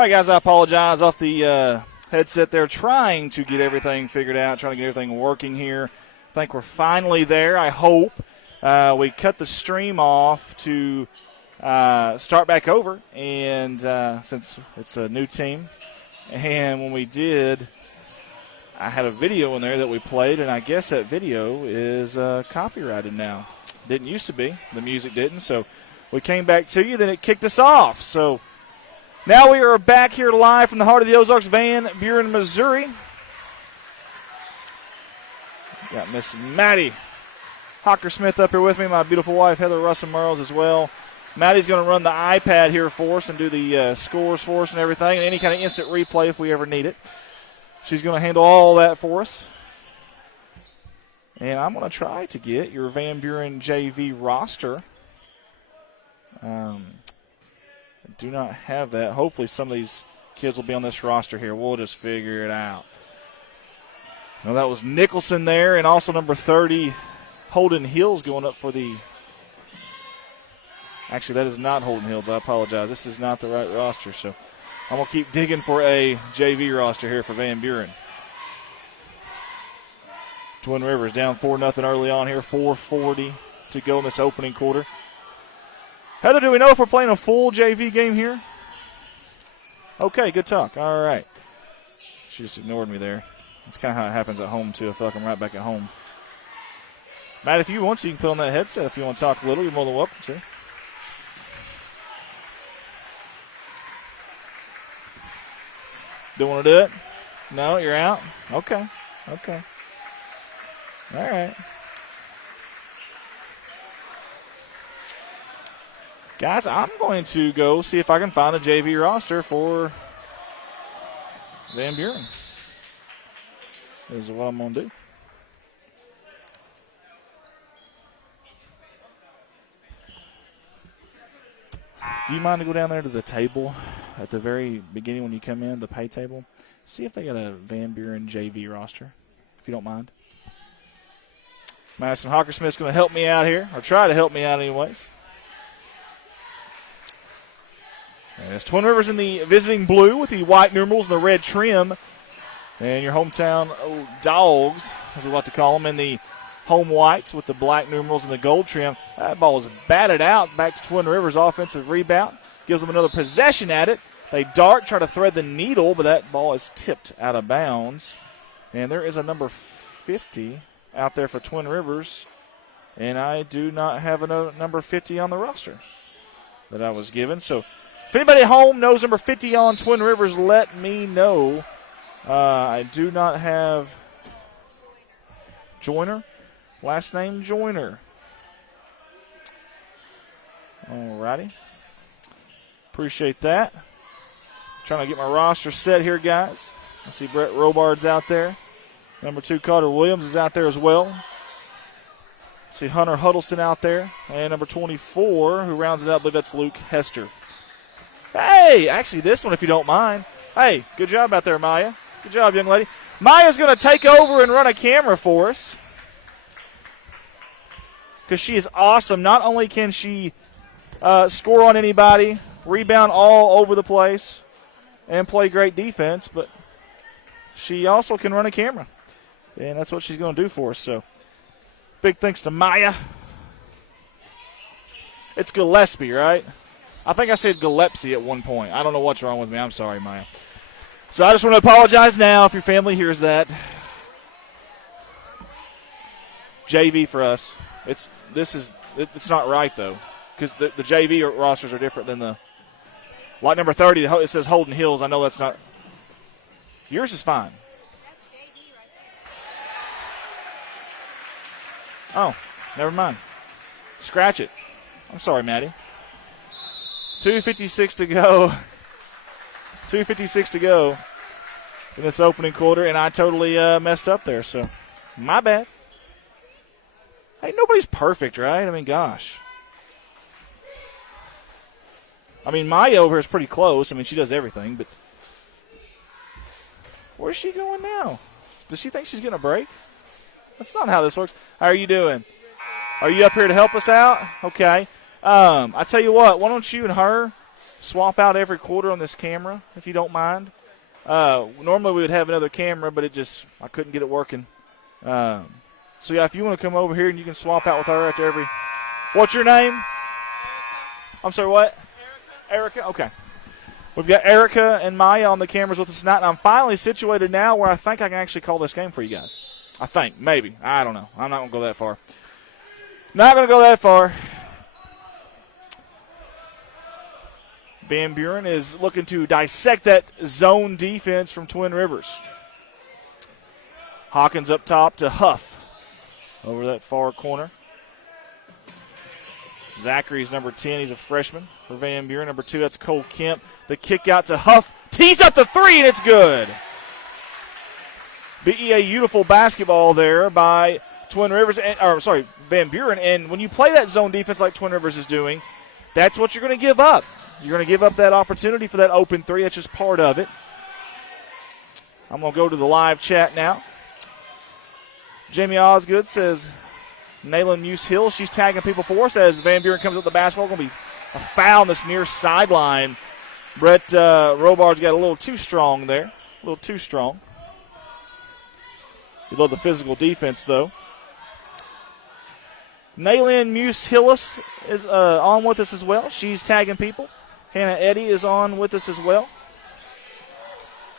All right, guys, I apologize off the headset there, trying to get everything figured out, trying to get everything working here. I think we're finally there, I hope. We cut the stream off to start back over, and since it's a new team, and when we did, I had a video in there that we played, and I guess that video is copyrighted now. Didn't used to be. The music didn't, so we came back to you, then it kicked us off. So now we are back here live from the heart of the Ozarks, Van Buren, Missouri. Got Miss Maddie Hockersmith up here with me, my beautiful wife, Heather Russell-Merles, as well. Maddie's going to run the iPad here for us and do the scores for us and everything, and any kind of instant replay if we ever need it. She's going to handle all that for us. And I'm going to try to get your Van Buren JV roster. Do not have that. Hopefully some of these kids will be on this roster here. We'll just figure it out. Well, that was Nicholson there, and also number 30, Holden Hills, going up for the – actually, that is not Holden Hills. I apologize. This is not the right roster, so I'm going to keep digging for a JV roster here for Van Buren. Twin Rivers down 4-0 early on here, 4:40 to go in this opening quarter. Heather, do we know if we're playing a full JV game here? Okay, good talk. All right. She just ignored me there. That's kind of how it happens at home, too. I feel like I'm right back at home. Matt, if you want to, you can put on that headset. If you want to talk a little, you're more than welcome to. Don't want to do it? No, you're out? Okay. Okay. All right. Guys, I'm going to go see if I can find a JV roster for Van Buren. This is what I'm going to do. Do you mind to go down there to the table at the very beginning when you come in, the pay table? See if they got a Van Buren JV roster, if you don't mind. Madison Hockersmith's going to help me out here, or try to help me out anyways. And it's Twin Rivers in the visiting blue with the white numerals and the red trim. And your hometown dogs, as we like to call them, in the home whites with the black numerals and the gold trim. That ball is batted out back to Twin Rivers. Offensive rebound. Gives them another possession at it. They dart, try to thread the needle, but that ball is tipped out of bounds. And there is a number 50 out there for Twin Rivers. And I do not have a number 50 on the roster that I was given. So if anybody at home knows number 50 on Twin Rivers, let me know. I do not have Joyner. Last name Joyner. All righty. Appreciate that. Trying to get my roster set here, guys. I see Brett Robard's out there. Number 2, Carter Williams is out there as well. I see Hunter Huddleston out there. And number 24, who rounds it out, I believe that's Luke Hester. Hey, actually this one, if you don't mind. Hey, good job out there, Maya. Good job, young lady. Maya's going to take over and run a camera for us, because she is awesome. Not only can she score on anybody, rebound all over the place, and play great defense, but she also can run a camera. And that's what she's going to do for us. So big thanks to Maya. It's Gillespie, right? I think I said Gillespie at one point. I don't know what's wrong with me. I'm sorry, Maya. So I just want to apologize now if your family hears that. JV for us. It's not right, though, because the JV rosters are different than the – like number 30, it says Holden Hills. I know that's not – yours is fine. Oh, never mind. Scratch it. I'm sorry, Maddie. 2:56 to go. 2:56 to go in this opening quarter, and I totally messed up there, so my bad. Hey, nobody's perfect, right? I mean, gosh. I mean, Maya over here is pretty close. I mean, she does everything, but where's she going now? Does she think she's getting a break? That's not how this works. How are you doing? Are you up here to help us out? Okay. I tell you what, why don't you and her swap out every quarter on this camera, if you don't mind. Normally we would have another camera, but I couldn't get it working. So, yeah, if you want to come over here and you can swap out with her after every. What's your name? Erica. I'm sorry, what? Erica. Okay. We've got Erica and Maya on the cameras with us tonight, and I'm finally situated now where I think I can actually call this game for you guys. I think. Maybe. I don't know. I'm not going to go that far. Not going to go that far. Van Buren is looking to dissect that zone defense from Twin Rivers. Hawkins up top to Huff over that far corner. Zachary's number 10. He's a freshman for Van Buren. Number 2, that's Cole Kemp. The kick out to Huff. Tees up the 3, and it's good. BEA beautiful basketball there by Twin Rivers, Van Buren. And when you play that zone defense like Twin Rivers is doing, that's what you're going to give up. You're going to give up that opportunity for that open 3. That's just part of it. I'm going to go to the live chat now. Jamie Osgood says, Nayland Muse-Hill, she's tagging people for us as Van Buren comes up the basketball. Going to be a foul on this near sideline. Brett Robard's got a little too strong there. A little too strong. You love the physical defense, though. Nayland Muse-Hillis is on with us as well. She's tagging people. Hannah Eddy is on with us as well.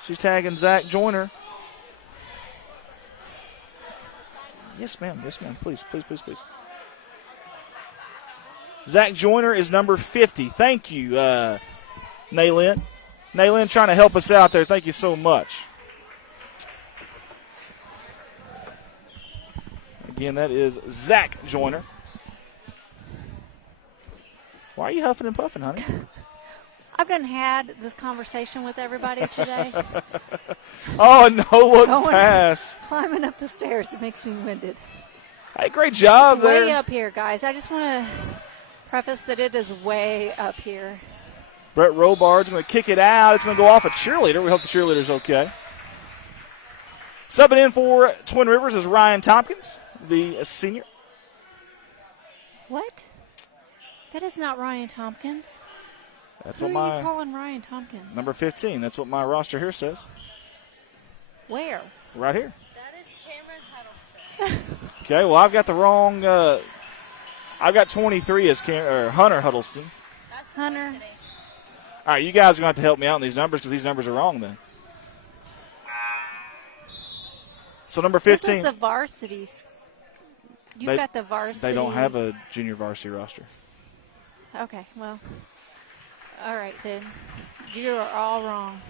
She's tagging Zach Joyner. Yes, ma'am. Yes, ma'am. Please, please, please, please. Zach Joyner is number 50. Thank you, Nayland. Nayland trying to help us out there. Thank you so much. Again, that is Zach Joyner. Why are you huffing and puffing, honey? I've done had this conversation with everybody today. Oh, no-look pass. Climbing up the stairs, it makes me winded. Hey, great job it's there. Way up here, guys. I just want to preface that it is way up here. Brett Robard's going to kick it out. It's going to go off a cheerleader. We hope the cheerleader's okay. Subbing in for Twin Rivers is Ryan Tompkins, the senior. What? That is not Ryan Tompkins. That's Who what are you calling Ryan Tompkins? Number 15. That's what my roster here says. Where? Right here. That is Cameron Huddleston. Okay, well, I've got the wrong. I've got 23 as Hunter Huddleston. That's Hunter. All right, you guys are going to have to help me out on these numbers because these numbers are wrong then. So number 15. This is the varsities. You've got the varsity. They don't have a junior varsity roster. Okay, well. All right, then. You are all wrong.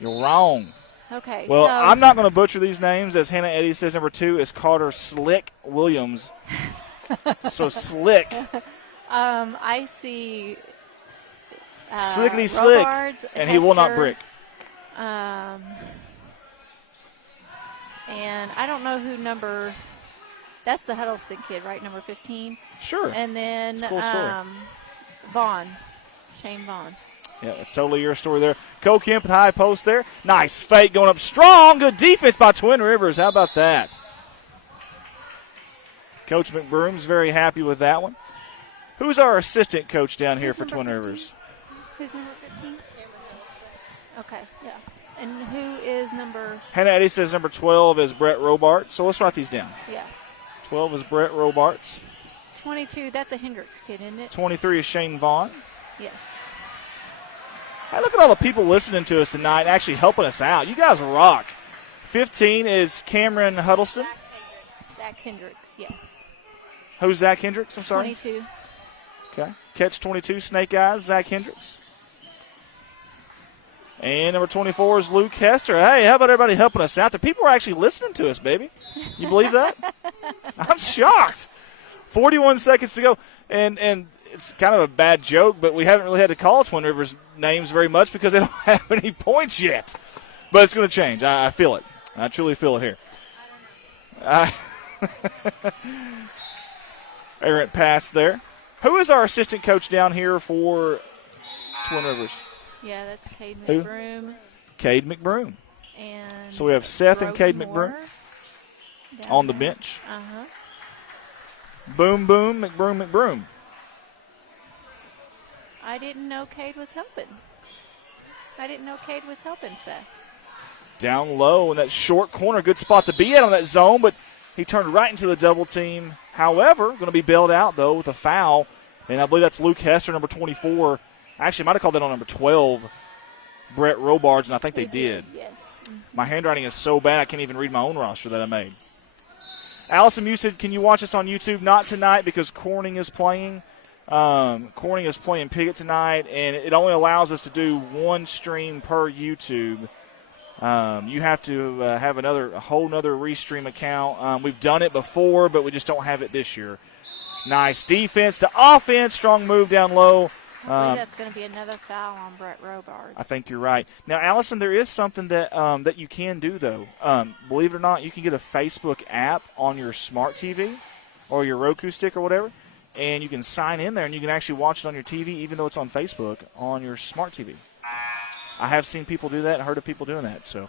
You're wrong. Okay, well, so I'm not going to butcher these names. As Hannah Eddy says, number 2 is Carter Slick Williams. So Slick. I see Slickety Slick, and he will not brick. And I don't know who number – that's the Huddleston kid, right, number 15? Sure. And then it's a cool story. Vaughn, Shane Vaughn. Yeah, that's totally your story there. Cole Kemp with high post there. Nice fake going up strong. Good defense by Twin Rivers. How about that? Coach McBroom's very happy with that one. Who's our assistant coach down here for Twin 15? Rivers? Who's number 15? Okay, yeah. And who is number? Hannah Eddy says number 12 is Brett Robart. So let's write these down. Yeah. 12 is Brett Robart. 22, that's a Hendricks kid, isn't it? 23 is Shane Vaughn. Yes. Hey, look at all the people listening to us tonight and actually helping us out. You guys rock. 15 is Cameron Huddleston. Zach Hendricks, yes. Who's Zach Hendricks? I'm sorry. 22. Okay. Catch 22, Snake Eyes, Zach Hendricks. And number 24 is Luke Hester. Hey, how about everybody helping us out? The people are actually listening to us, baby. You believe that? I'm shocked. 41 seconds to go. And it's kind of a bad joke, but we haven't really had to call Twin Rivers names very much because they don't have any points yet. But it's going to change. I feel it. I truly feel it here. Errant pass there. Who is our assistant coach down here for Twin Rivers? Yeah, that's Cade McBroom. Cade McBroom. And so we have Seth and Cade Moore McBroom on the bench. Uh-huh. Boom, boom, McBroom. I didn't know Cade was helping. Seth. Down low in that short corner. Good spot to be at on that zone, but he turned right into the double team. However, going to be bailed out, though, with a foul. And I believe that's Luke Hester, number 24. Actually, might have called that on number 12, Brett Robards, and I think they did. Yes. My handwriting is so bad I can't even read my own roster that I made. Allison, you said, can you watch us on YouTube? Not tonight because Corning is playing. Corning is playing Piggott tonight, and it only allows us to do one stream per YouTube. You have to have a whole nother restream account. We've done it before, but we just don't have it this year. Nice defense to offense. Strong move down low. I believe that's going to be another foul on Brett Robards. I think you're right. Now, Allison, there is something that that you can do, though. Believe it or not, you can get a Facebook app on your smart TV or your Roku stick or whatever, and you can sign in there, and you can actually watch it on your TV, even though it's on Facebook, on your smart TV. I have seen people do that and heard of people doing that. So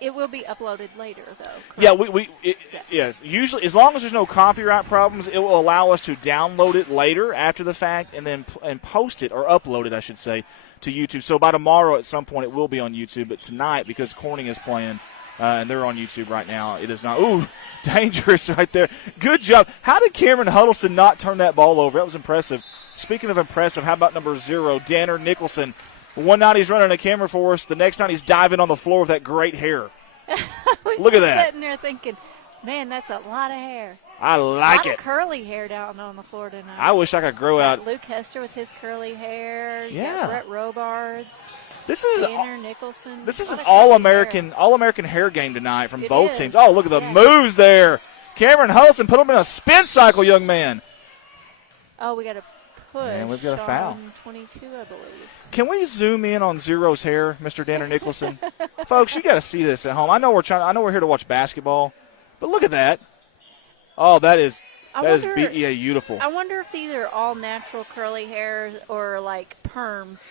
it will be uploaded later, though. Correct? Yeah, yes. Usually, as long as there's no copyright problems, it will allow us to download it later after the fact and then post it, or upload it, I should say, to YouTube. So by tomorrow at some point it will be on YouTube, but tonight, because Corning is playing and they're on YouTube right now, it is not. Ooh, dangerous right there. Good job. How did Cameron Huddleston not turn that ball over? That was impressive. Speaking of impressive, how about number 0, Danner Nicholson? One night he's running a camera for us. The next night he's diving on the floor with that great hair. Look at that. Sitting there thinking, man, that's a lot of hair. I like a lot it. of curly hair down on the floor tonight. I wish I could grow out. Luke Hester with his curly hair. Yeah. Brett Robards. This is Tanner Nicholson. This is an all-American hair game tonight from both is. teams. Oh, look at the moves there. Cameron Huddleston put him in a spin cycle, young man. Oh, we got a push. And we've got a foul. On 22, I believe. Can we zoom in on Zero's hair, Mr. Danner Nicholson? Folks, you got to see this at home. I know we're here to watch basketball, but look at that. Oh, that is beautiful. I wonder if these are all natural curly hairs or like perms,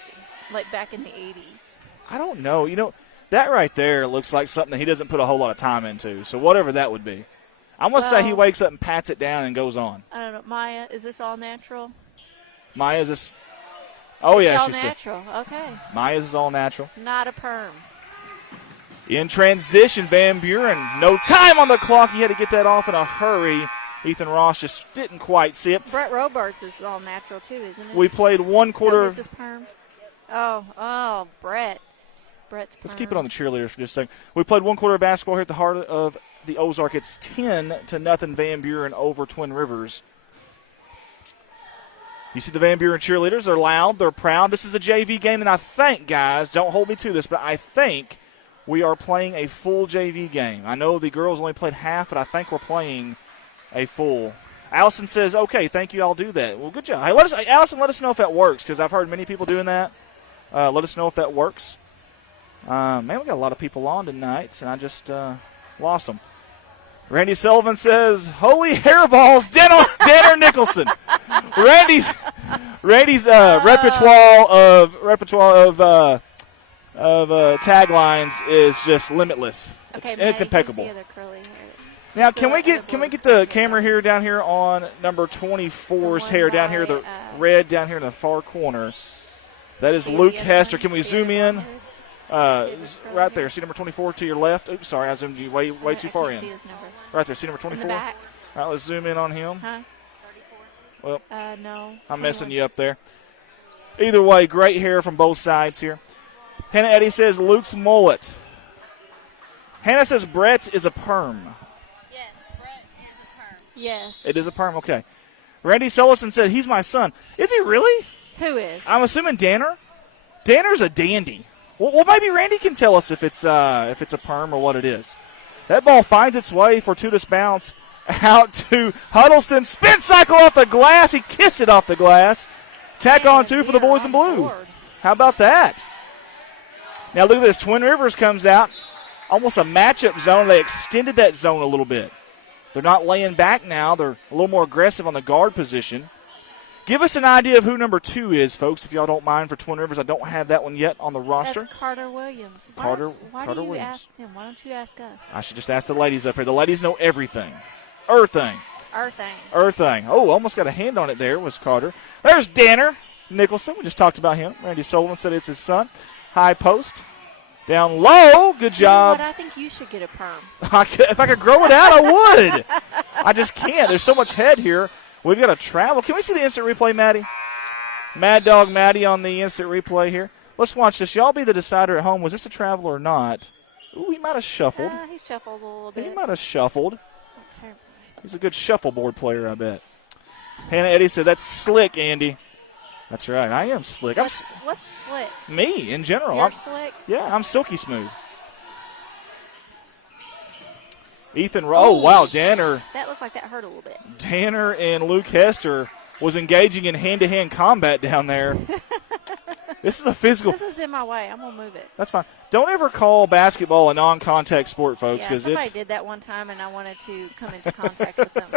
like back in the 80s. I don't know. You know, that right there looks like something that he doesn't put a whole lot of time into. So whatever that would be. I'm going to say he wakes up and pats it down and goes on. I don't know. Maya, is this all natural? Maya's this. Oh, it's yeah, all she said. natural. Okay. Maya's is all natural. Not a perm. In transition, Van Buren. No time on the clock. He had to get that off in a hurry. Ethan Ross just didn't quite see it. Brett Robards is all natural, too, isn't it? We played one quarter. Is this perm? Oh, Brett. Brett's perm. Let's keep it on the cheerleaders for just a second. We played one quarter of basketball here at the heart of the Ozark. It's 10-0 Van Buren over Twin Rivers. You see the Van Buren cheerleaders. They're loud. They're proud. This is a JV game, and I think, guys, don't hold me to this, but I think we are playing a full JV game. I know the girls only played half, but I think we're playing a full. Allison says, okay, thank you, I'll do that. Well, good job. Hey, Allison, let us know if that works, because I've heard many people doing that. Let us know if that works. Man, we got a lot of people on tonight, and I just lost them. Randy Sullivan says, holy hairballs, Danner Nicholson. Randy's repertoire of taglines is just limitless. Okay, it's impeccable. The other curly hair. Now, can we get the camera here down here on number 24's hair down here, the red down here in the far corner? That is Luke Hester. Can we zoom in? Right there. See number 24 to your left. Oops, sorry, I zoomed you way too far in. Right there. See number 24. All right, let's zoom in on him. Huh? Well, no. I'm messing you up there. Either way, great hair from both sides here. Hannah Eddy says Luke's mullet. Hannah says Brett's is a perm. Yes, Brett is a perm. Yes. It is a perm, okay. Randy Sullivan said he's my son. Is he really? Who is? I'm assuming Danner. Danner's a dandy. Well, maybe Randy can tell us if it's a perm or what it is. That ball finds its way, fortuitous bounce out to Huddleston. Spin cycle off the glass. He kissed it off the glass. Tack on two for the boys in blue. How about that? Now look at this. Twin Rivers comes out. Almost a matchup zone. They extended that zone a little bit. They're not laying back now. They're a little more aggressive on the guard position. Give us an idea of who number 2 is, folks, if y'all don't mind, for Twin Rivers. I don't have that one yet on the roster. That's Carter Williams. Why do you Williams. ask him? Why don't you ask us? I should just ask the ladies up here. The ladies know everything. Earthing. Oh, almost got a hand on it there was Carter. There's Danner Nicholson. We just talked about him. Randy Sullivan said it's his son. High post. Down low. Good job. You know what? I think you should get a perm. If I could grow it out, I would. I just can't. There's so much head here. We've got to travel. Can we see the instant replay, Maddie? Mad Dog Maddie on the instant replay here. Let's watch this. Y'all be the decider at home. Was this a travel or not? Ooh, he might have shuffled. He shuffled a little bit. He might have shuffled. He's a good shuffleboard player, I bet. Hannah Eddy said, that's slick, Andy. That's right. I am slick. What's slick? Me, in general. You're I'm slick? Yeah, I'm silky smooth. Ethan, oh, wow, Danner. That looked like that hurt a little bit. Danner and Luke Hester was engaging in hand-to-hand combat down there. This is a physical. This is in my way. I'm going to move it. That's fine. Don't ever call basketball a non-contact sport, folks. Yeah, somebody did that one time, and I wanted to come into contact with them.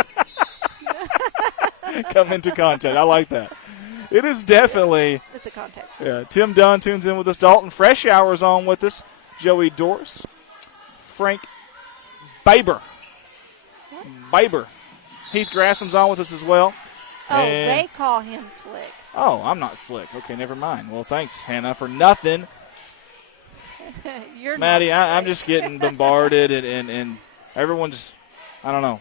Come into contact. I like that. It is definitely. It's a contact sport. Yeah. Tim Dunn tunes in with us. Dalton Fresh Hour's on with us. Joey Doris. Frank Baber. Heath Grassham's on with us as well. Oh, they call him slick. Oh, I'm not slick. Okay, never mind. Well, thanks, Hannah, for nothing. You're Maddie, not I'm just getting bombarded, and everyone's, I don't know,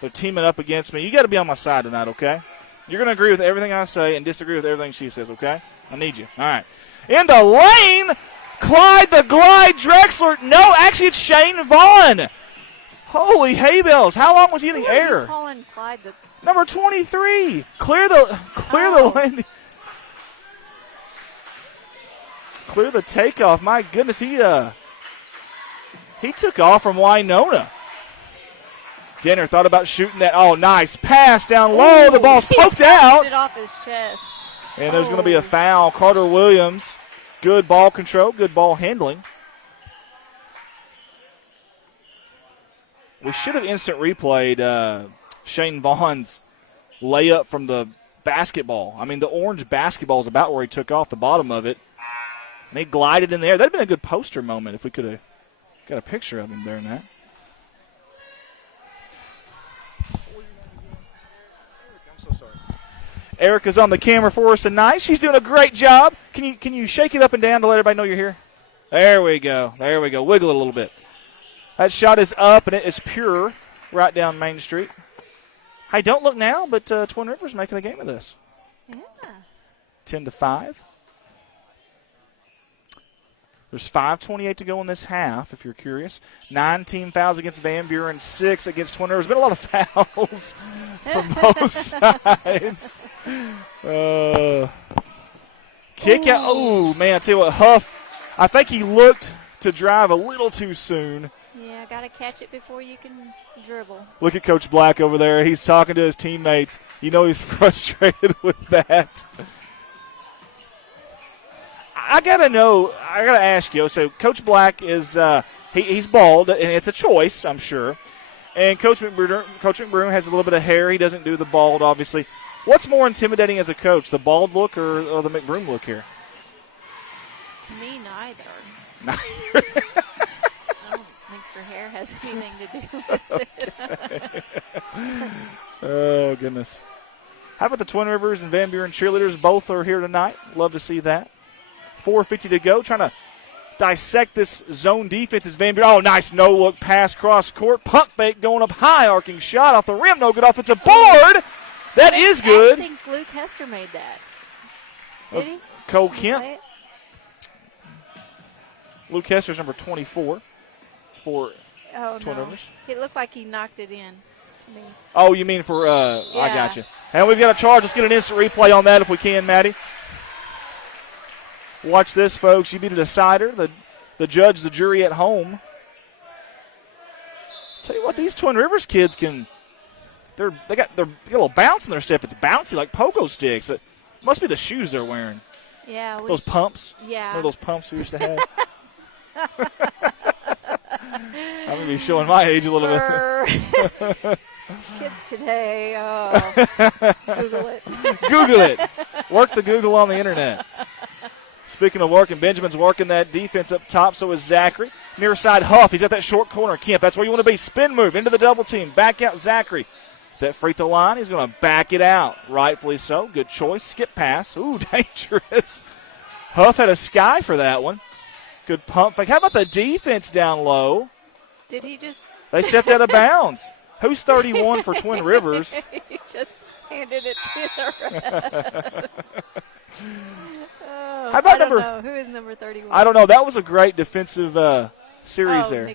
they're teaming up against me. You got to be on my side tonight, okay? You're going to agree with everything I say and disagree with everything she says, okay? I need you. All right. In the lane, Clyde the Glide Drexler. No, actually, it's Shane Vaughn. Holy hay bells. How long was he in the air? Who are you calling Clyde the... Number 23. Clear the lane. Clear the takeoff. My goodness, he took off from Winona. Denner thought about shooting that. Oh, nice pass down low. Ooh, the ball's poked He out. it off his chest. And there's going to be a foul. Carter Williams, good ball control, good ball handling. We should have instant replayed Shane Vaughn's layup from the basketball. I mean, the orange basketball is about where he took off, the bottom of it. And he glided in there. That would have been a good poster moment if we could have got a picture of him during that. I'm so sorry. Erica's on the camera for us tonight. She's doing a great job. Can you shake it up and down to let everybody know you're here? There we go. Wiggle it a little bit. That shot is up, and it is pure right down Main Street. Hey, don't look now, but Twin Rivers making a game of this. Yeah. 10-5. There's 5:28 to go in this half, if you're curious. 9 team fouls against Van Buren, 6 against Twin Rivers. Been a lot of fouls from both sides. Kick out. Oh, man, I tell you what, Huff, I think he looked to drive a little too soon. Yeah, got to catch it before you can dribble. Look at Coach Black over there. He's talking to his teammates. You know he's frustrated with that. I got to ask you. So Coach Black is he's bald, and it's a choice, I'm sure. And Coach McBroom has a little bit of hair. He doesn't do the bald, obviously. What's more intimidating as a coach, the bald look or the McBroom look here? To me, neither. Neither. I don't think your hair has anything to do with it. Oh, goodness. How about the Twin Rivers and Van Buren cheerleaders? Both are here tonight. Love to see that. 4:50 to go. Trying to dissect this zone defense is Van Buren. Oh, nice no-look pass cross court. Pump fake going up high. Arcing shot off the rim. No good offensive board. That is good. I think Luke Hester made that. Did he? Cole Kemp. Luke Hester's number 24 for Twin Rivers. It looked like he knocked it in to me. Oh, you mean for I got you. And we've got a charge. Let's get an instant replay on that if we can, Maddie. Watch this, folks. You be the decider, the judge, the jury at home. Tell you what, these Twin Rivers kids can. They got a little bounce in their step. It's bouncy like pogo sticks. It must be the shoes they're wearing. Yeah. Those pumps. Yeah. Remember those pumps we used to have? I'm going to be showing my age a little bit. Kids today, Google it. Google it. Work the Google on the internet. Speaking of working, Benjamin's working that defense up top, so is Zachary. Near side, Huff. He's at that short corner. Kemp, that's where you want to be. Spin move into the double team. Back out, Zachary. that free throw line. He's going to back it out. Rightfully so. Good choice. Skip pass. Ooh, dangerous. Huff had a sky for that one. Good pump fake. How about the defense down low? Did he just? They stepped out of bounds. Who's 31 for Twin Rivers? He just handed it to the ref. How about I don't know. Who is number 31? I don't know. That was a great defensive series there.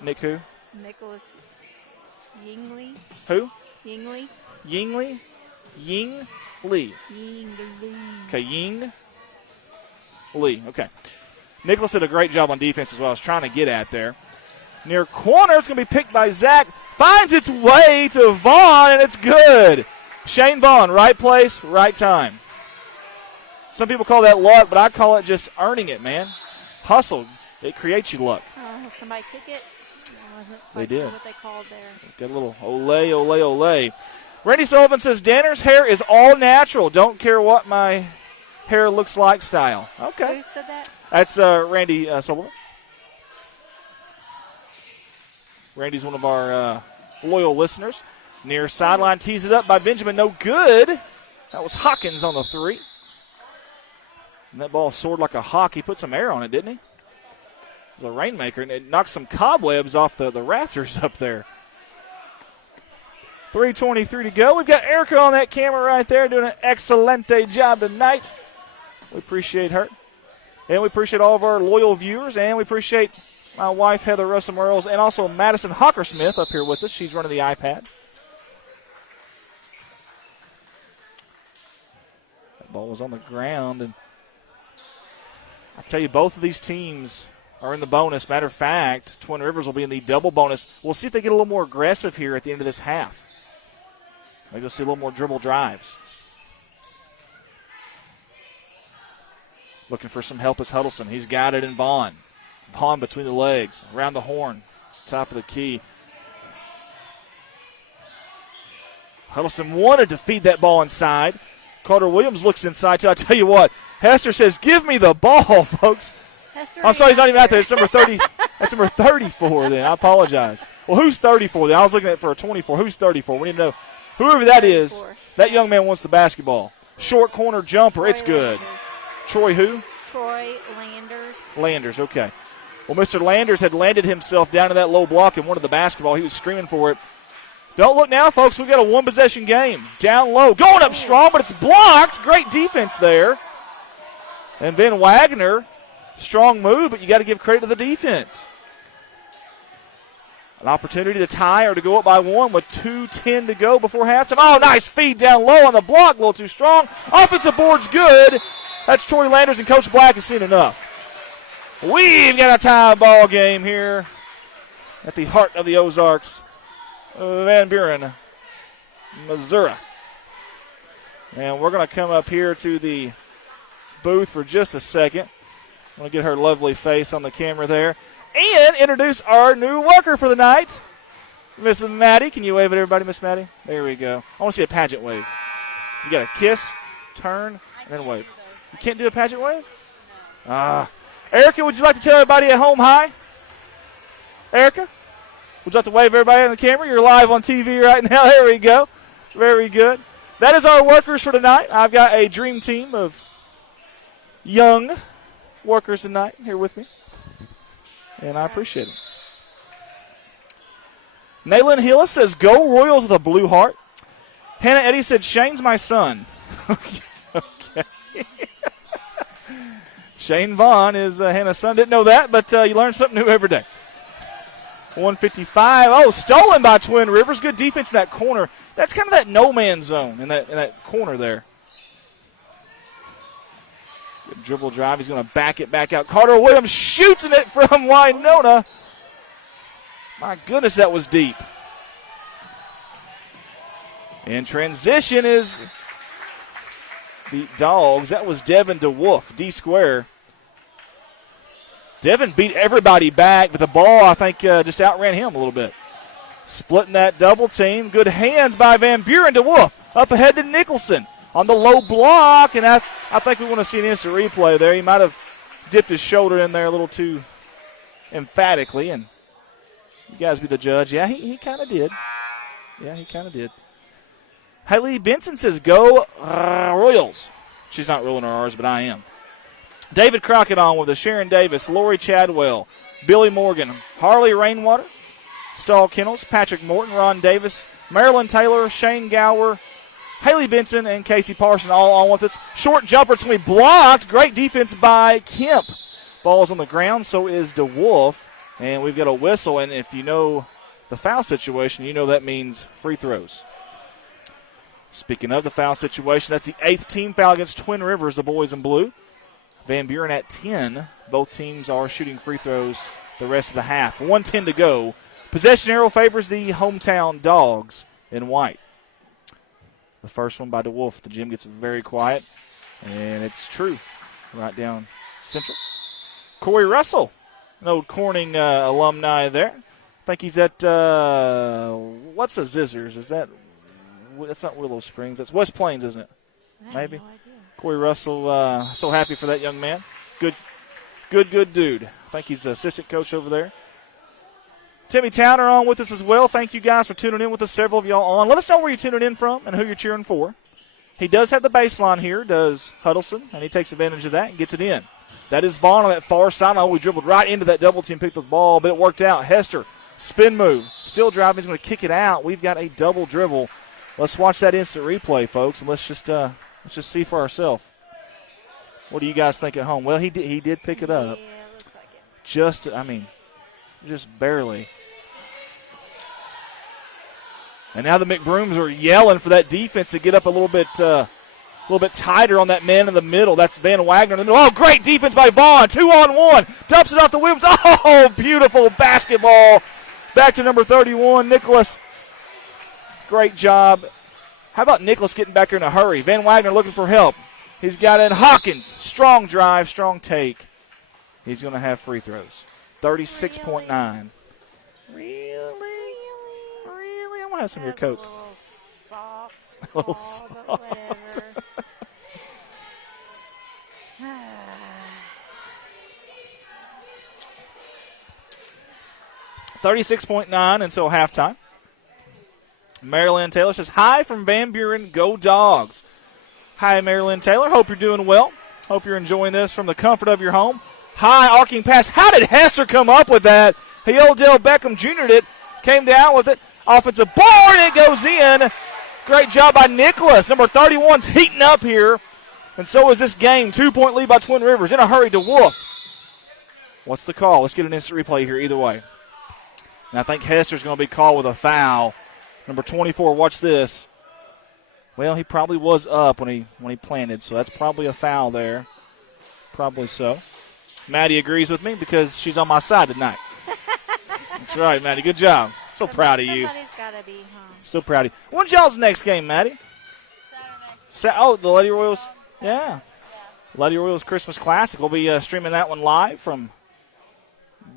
Nick who? Nicholas Yingley. Who? Yingley. Yingley? Ying Lee. Yingley. Okay, Ying Lee. Okay. Nicholas did a great job on defense as well. I was trying to get at there. Near corner, it's going to be picked by Zach. Finds its way to Vaughn, and it's good. Shane Vaughn, right place, right time. Some people call that luck, but I call it just earning it, man. Hustle. It creates you luck. Oh, somebody kick it? I wasn't They quite did. sure what they called there. Got a little ole, ole, ole. Randy Sullivan says, Danner's hair is all natural. Don't care what my hair looks like style. Okay. Who said that? That's Randy Sullivan. Randy's one of our loyal listeners. Near sideline, tees it up by Benjamin. No good. That was Hawkins on the three. And that ball soared like a hawk. He put some air on it, didn't he? It was a rainmaker, and it knocked some cobwebs off the rafters up there. 3:23 to go. We've got Erica on that camera right there doing an excelente job tonight. We appreciate her. And we appreciate all of our loyal viewers, and we appreciate my wife, Heather Russell Merles, and also Madison Hockersmith up here with us. She's running the iPad. That ball was on the ground, and I tell you, both of these teams are in the bonus. Matter of fact, Twin Rivers will be in the double bonus. We'll see if they get a little more aggressive here at the end of this half. Maybe we'll see a little more dribble drives. Looking for some help is Huddleston. He's got it in Vaughn. Vaughn between the legs, around the horn, top of the key. Huddleston wanted to feed that ball inside. Carter Williams looks inside, too. I tell you what, Hester says, give me the ball, folks. I'm sorry he's not even out there. It's number 30. That's number 34 then. I apologize. Well, who's 34 then? I was looking at for a 24. Who's 34? We need to know. Whoever that 34. is, that young man wants the basketball. Short corner jumper. Troy It's good. Landers. Troy who? Troy Landers. Landers, okay. Well, Mr. Landers had landed himself down in that low block and wanted the basketball. He was screaming for it. Don't look now, folks. We've got a one-possession game. Down low. Going up strong, but it's blocked. Great defense there. And then Wagner, strong move, but you got to give credit to the defense. An opportunity to tie or to go up by one with 2:10 to go before halftime. Oh, nice feed down low on the block. A little too strong. Offensive board's good. That's Troy Landers, and Coach Black has seen enough. We've got a tie ball game here at the heart of the Ozarks. Van Buren, Missouri. And we're going to come up here to the booth for just a second. I'm going to get her lovely face on the camera there. And introduce our new worker for the night, Miss Maddie. Can you wave at everybody, Miss Maddie? There we go. I want to see a pageant wave. You got to kiss, turn, and then wave. You can't do a pageant wave? Ah. Erica, would you like to tell everybody at home hi? Erica? Would you like to wave everybody on the camera? You're live on TV right now. There we go. Very good. That is our workers for tonight. I've got a dream team of young workers tonight here with me, and I appreciate it. Naylin Hillis says, go Royals with a blue heart. Hannah Eddy said, Shane's my son. Okay. Shane Vaughn is Hannah's son. Didn't know that, but you learn something new every day. 155. Oh, stolen by Twin Rivers. Good defense in that corner. That's kind of that no-man's zone in that corner there. Good dribble drive. He's going to back it back out. Carter Williams shoots it from Winona. My goodness, that was deep. In transition is the Dogs. That was Devin DeWolf, D-square. Devin beat everybody back, but the ball, I think, just outran him a little bit. Splitting that double team. Good hands by Van Buren to Wolf. Up ahead to Nicholson on the low block, and I think we want to see an instant replay there. He might have dipped his shoulder in there a little too emphatically, and you guys be the judge. Yeah, he kind of did. Yeah, he kind of did. Haley Benson says, go Royals. She's not rolling her R's, but I am. David Crockett on with us. Sharon Davis, Lori Chadwell, Billy Morgan, Harley Rainwater, Stahl Kennels, Patrick Morton, Ron Davis, Marilyn Taylor, Shane Gower, Haley Benson, and Casey Parson all on with us. Short jumper. It's going to be blocked. Great defense by Kemp. Ball's on the ground, so is DeWolf. And we've got a whistle, and if you know the foul situation, you know that means free throws. Speaking of the foul situation, that's the 8th team foul against Twin Rivers, the boys in blue. Van Buren at 10. Both teams are shooting free throws the rest of the half. 1:10 to go. Possession arrow favors the hometown Dogs in white. The first one by DeWolf. The gym gets very quiet, and it's true. Right down central. Corey Russell, an old Corning alumni there. I think he's at, what's the Zizzers? That's not Willow Springs. That's West Plains, isn't it? Maybe. No idea. Corey Russell, so happy for that young man. Good dude. I think he's the assistant coach over there. Timmy Towner on with us as well. Thank you guys for tuning in with us. Several of y'all on. Let us know where you're tuning in from and who you're cheering for. He does have the baseline here, does Huddleston, and he takes advantage of that and gets it in. That is Vaughn on that far side. We dribbled right into that double team, picked up the ball, but it worked out. Hester, spin move, still driving. He's going to kick it out. We've got a double dribble. Let's watch that instant replay, folks, and let's just see for ourselves. What do you guys think at home? Well, he did pick it up. Yeah, looks like it. Just barely. And now the McBrooms are yelling for that defense to get up a little bit tighter on that man in the middle. That's Van Wagner. Oh, great defense by Vaughn. 2-on-1. Dumps it off the Williams. Oh, beautiful basketball. Back to number 31, Nicholas. Great job. How about Nicholas getting back here in a hurry? Van Wagner looking for help. He's got it in. Hawkins. Strong drive, strong take. He's going to have free throws. 36.9. Really? I'm going to have some of your Coke. A little soft. A little But whatever. 36.9 until halftime. Marilyn Taylor says, hi from Van Buren, go Dogs. Hi, Marilyn Taylor. Hope you're doing well. Hope you're enjoying this from the comfort of your home. High arcing pass. How did Hester come up with that? Odell Beckham Jr. did. Came down with it. Offensive board. It goes in. Great job by Nicholas. Number 31's heating up here. And so is this game. 2-point lead by Twin Rivers. In a hurry to Wolf. What's the call? Let's get an instant replay here either way. And I think Hester's going to be called with a foul. Number 24, watch this. Well, he probably was up when he planted, so that's probably a foul there. Probably so. Maddie agrees with me because she's on my side tonight. That's right, Maddie. Good job. So proud of you. Somebody's got to be, huh? So proud of you. When's y'all's next game, Maddie? Saturday. The Lady Royals. Yeah. Lady Royals Christmas Classic. We'll be streaming that one live from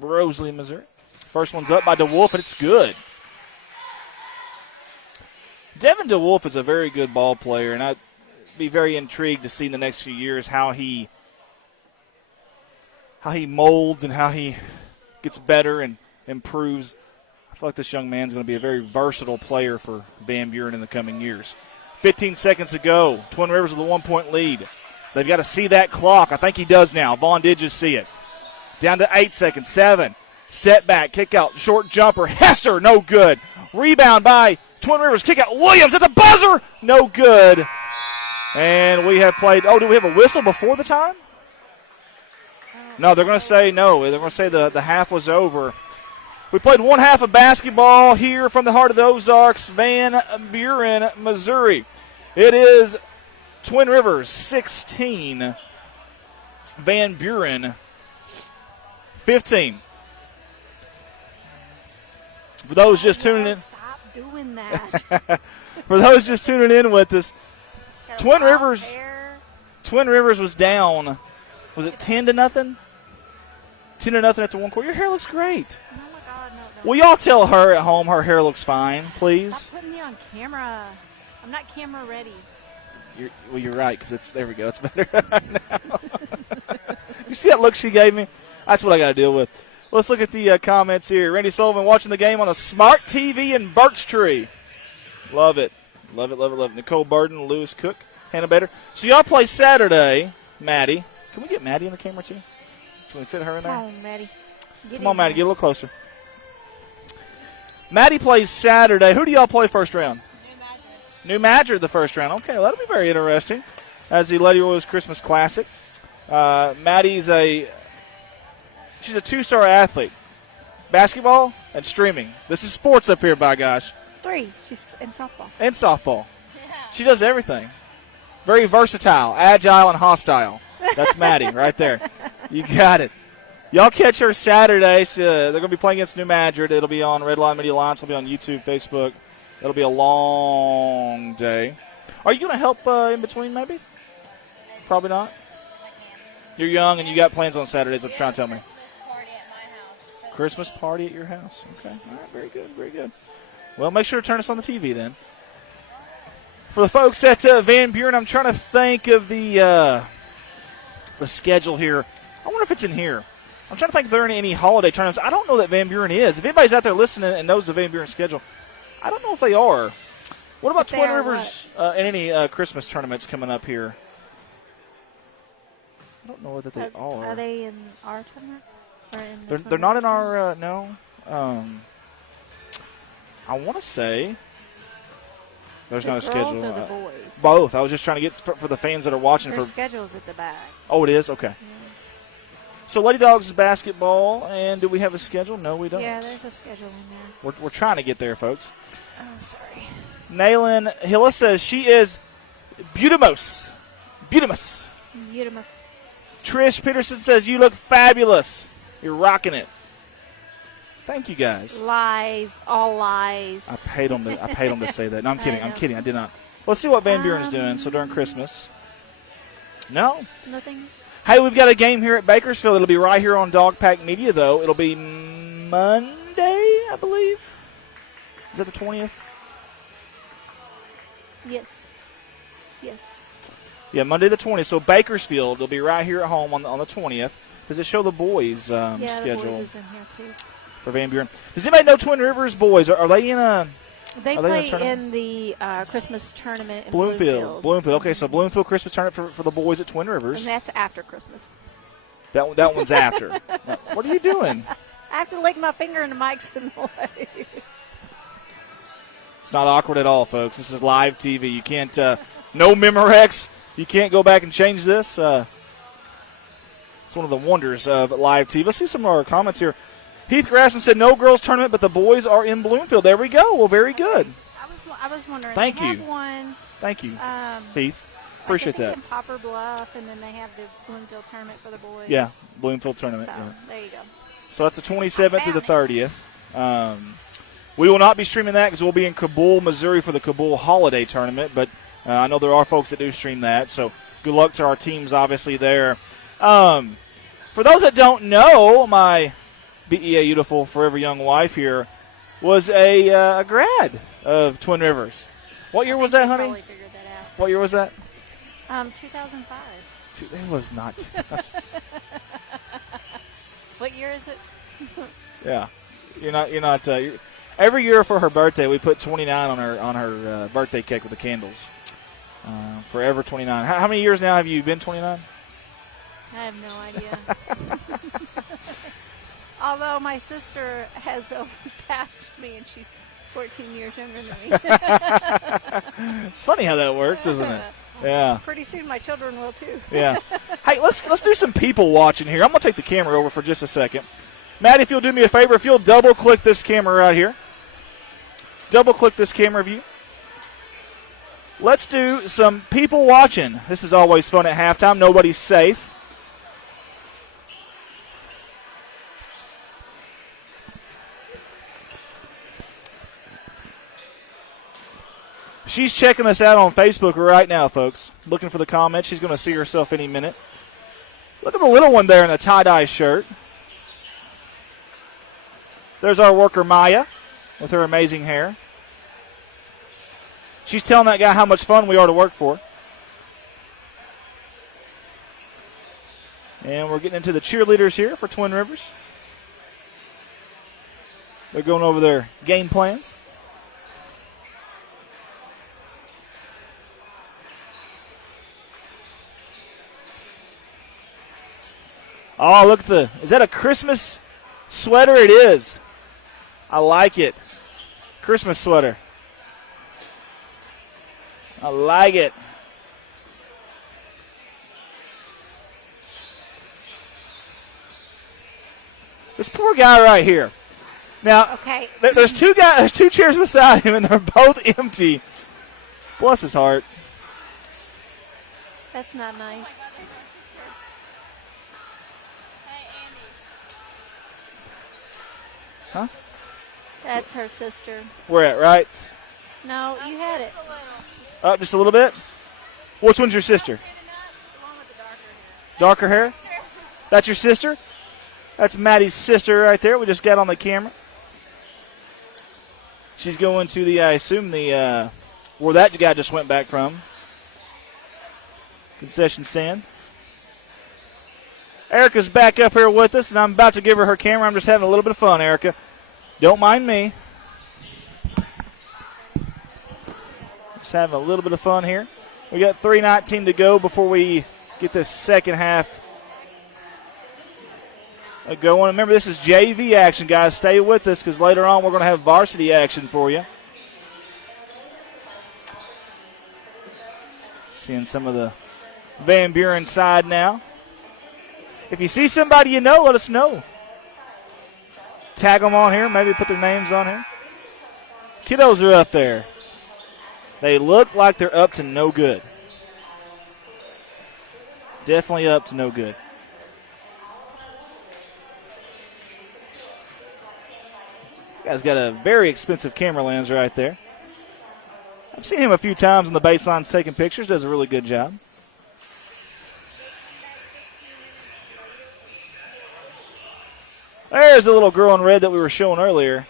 Brosley, Missouri. First one's up by DeWolf, and it's good. Devin DeWolf is a very good ball player, and I'd be very intrigued to see in the next few years how he molds and how he gets better and improves. I feel like this young man's going to be a very versatile player for Van Buren in the coming years. 15 seconds to go. Twin Rivers with a 1-point lead. They've got to see that clock. I think he does now. Vaughn did just see it. Down to 8 seconds. 7. Step back. Kick out. Short jumper. Hester, no good. Rebound by Twin Rivers. Kick out. Williams at the buzzer. No good. And we have played. Oh, do we have a whistle before the time? No, they're going to say no. They're going to say the half was over. We played one half of basketball here from the heart of the Ozarks, Van Buren, Missouri. It is Twin Rivers 16, Van Buren 15. For those just tuning in, Stop doing that. for those just tuning in with us, Twin Rivers was down. Was it 10-0? 10-0 after one quarter. Your hair looks great. Oh, my God, no. Will y'all tell her at home her hair looks fine, please? Stop putting me on camera. I'm not camera ready. You're right, because there we go. It's better now. You see that look she gave me? That's what I got to deal with. Let's look at the comments here. Randy Sullivan watching the game on a smart TV in Birch Tree. Love it. Love it, love it, love it. Nicole Burden, Lewis Cook, Hannah Bader. So y'all play Saturday, Maddie. Can we get Maddie on the camera too? Can we fit her in there? Come on, Maddie. Come on, Maddie, get a little closer. Maddie plays Saturday. Who do y'all play first round? New Madrid the first round. Okay, that'll be very interesting. As the Lady Royals Christmas Classic. Maddie's she's a 2-star athlete. Basketball and streaming. This is sports up here, by gosh. 3. She's in softball. And softball. She does everything. Very versatile, agile, and hostile. That's Maddie right there. You got it. Y'all catch her Saturday. They're going to be playing against New Madrid. It'll be on Red Line Media Alliance. It'll be on YouTube, Facebook. It'll be a long day. Are you going to help in between, maybe? Probably not. You're young and you got plans on Saturdays. What you're trying to tell me? Christmas party at your house. Okay. All right. Very good. Very good. Well, make sure to turn us on the TV then. For the folks at Van Buren, I'm trying to think of the schedule here. I wonder if it's in here. I'm trying to think if there are any holiday tournaments. I don't know that Van Buren is. If anybody's out there listening and knows the Van Buren schedule, I don't know if they are. What about Twin Rivers and any Christmas tournaments coming up here? I don't know that they are. Are they in our tournament? Or in they're not in our, no. I want to say there's not a schedule. The girls or the boys? Both. I was just trying to get for the fans that are watching. Their schedule's at the back. Oh, it is? Okay. Yeah. So Lady Dogs is basketball, and do we have a schedule? No, we don't. Yeah, there's a schedule in there. We're trying to get there, folks. Oh, sorry. Naylin Hilla says she is Beautimous. Beautimous. Beautimous. Trish Peterson says you look fabulous. You're rocking it. Thank you, guys. Lies, all lies. I paid them to say that. No, I'm kidding. I'm kidding. I did not. Let's see what Van Buren's doing. So during Christmas. No. Nothing. Hey, we've got a game here at Bakersfield. It'll be right here on Dog Pack Media, though. It'll be Monday, I believe. Is that the 20th? Yes. Yes. Yeah, Monday the 20th. So Bakersfield, they'll be right here at home on the 20th. Does it show the boys' schedule? The boys is in here, too. For Van Buren. Does anybody know Twin Rivers boys? Are they in a... They play in the Christmas tournament in Bloomfield. Okay, so Bloomfield Christmas tournament for the boys at Twin Rivers. And that's after Christmas. That one's after. What are you doing? I have to lick my finger and the mic's in the way. It's not awkward at all, folks. This is live TV. You can't, no Memorex. You can't go back and change this. It's one of the wonders of live TV. Let's see some of our comments here. Heath Grassman said no girls tournament, but the boys are in Bloomfield. There we go. Well, very good. I was wondering. Thank they you. Have one. Thank you, Heath. Appreciate I think that. in Popper Bluff, and then they have the Bloomfield tournament for the boys. Yeah, Bloomfield tournament. So, yeah. there you go. So that's the 27th through the 30th. We will not be streaming that because we'll be in Kabul, Missouri for the Kabul Holiday Tournament, but I know there are folks that do stream that, so good luck to our teams, obviously, there. For those that don't know, my BEA Beautiful Forever Young wife here was a grad of Twin Rivers. What year was that, honey? Probably figured that out. What year was that? 2005. It was not 2000. What year is it? Yeah. You're not every year for her birthday we put 29 on her birthday cake with the candles. Forever 29. How many years now have you been 29? I have no idea. Although my sister has surpassed me, and she's 14 years younger than me. It's funny how that works, isn't it? Yeah. Pretty soon my children will, too. Yeah. Hey, let's do some people watching here. I'm going to take the camera over for just a second. Matt, if you'll do me a favor, if you'll double-click this camera right here. Double-click this camera view. Let's do some people watching. This is always fun at halftime. Nobody's safe. She's checking us out on Facebook right now, folks. Looking for the comments. She's going to see herself any minute. Look at the little one there in the tie-dye shirt. There's our worker, Maya, with her amazing hair. She's telling that guy how much fun we are to work for. And we're getting into the cheerleaders here for Twin Rivers. They're going over their game plans. Oh, look at is that a Christmas sweater? It is. I like it. Christmas sweater. I like it. This poor guy right here. Now, Okay. There's two chairs beside him, and they're both empty. Bless his heart. That's not nice. Huh? That's her sister. Where at, right? No, you had it. Up just a little bit? Which one's your sister? Darker hair? That's your sister? That's Maddie's sister right there. We just got on the camera. She's going to I assume where that guy just went back from. Concession stand. Erica's back up here with us, and I'm about to give her camera. I'm just having a little bit of fun, Erica. Don't mind me. Just having a little bit of fun here. We got 3:19 to go before we get this second half going. Remember, this is JV action, guys. Stay with us because later on we're going to have varsity action for you. Seeing some of the Van Buren side now. If you see somebody you know, let us know. Tag them on here. Maybe put their names on here. Kiddos are up there. They look like they're up to no good. Definitely up to no good. Guy's got a very expensive camera lens right there. I've seen him a few times on the baselines taking pictures. Does a really good job. There's the little girl in red that we were showing earlier.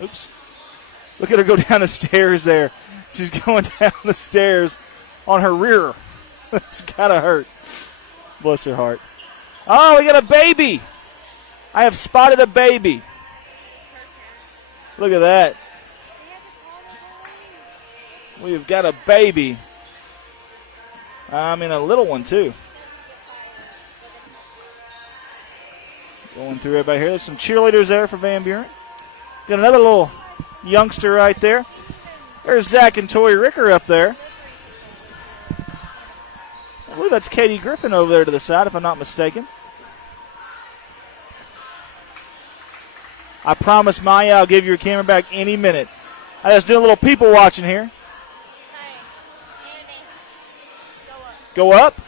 Oops. Look at her go down the stairs there. She's going down the stairs on her rear. That's gotta hurt. Bless her heart. Oh, we got a baby. I have spotted a baby. Look at that. We've got a baby. I mean, a little one, too. Going through everybody here. There's some cheerleaders there for Van Buren. Got another little youngster right there. There's Zach and Tori Ricker up there. I believe that's Katie Griffin over there to the side, if I'm not mistaken. I promise, Maya, I'll give you your camera back any minute. I was doing a little people watching here. Go up?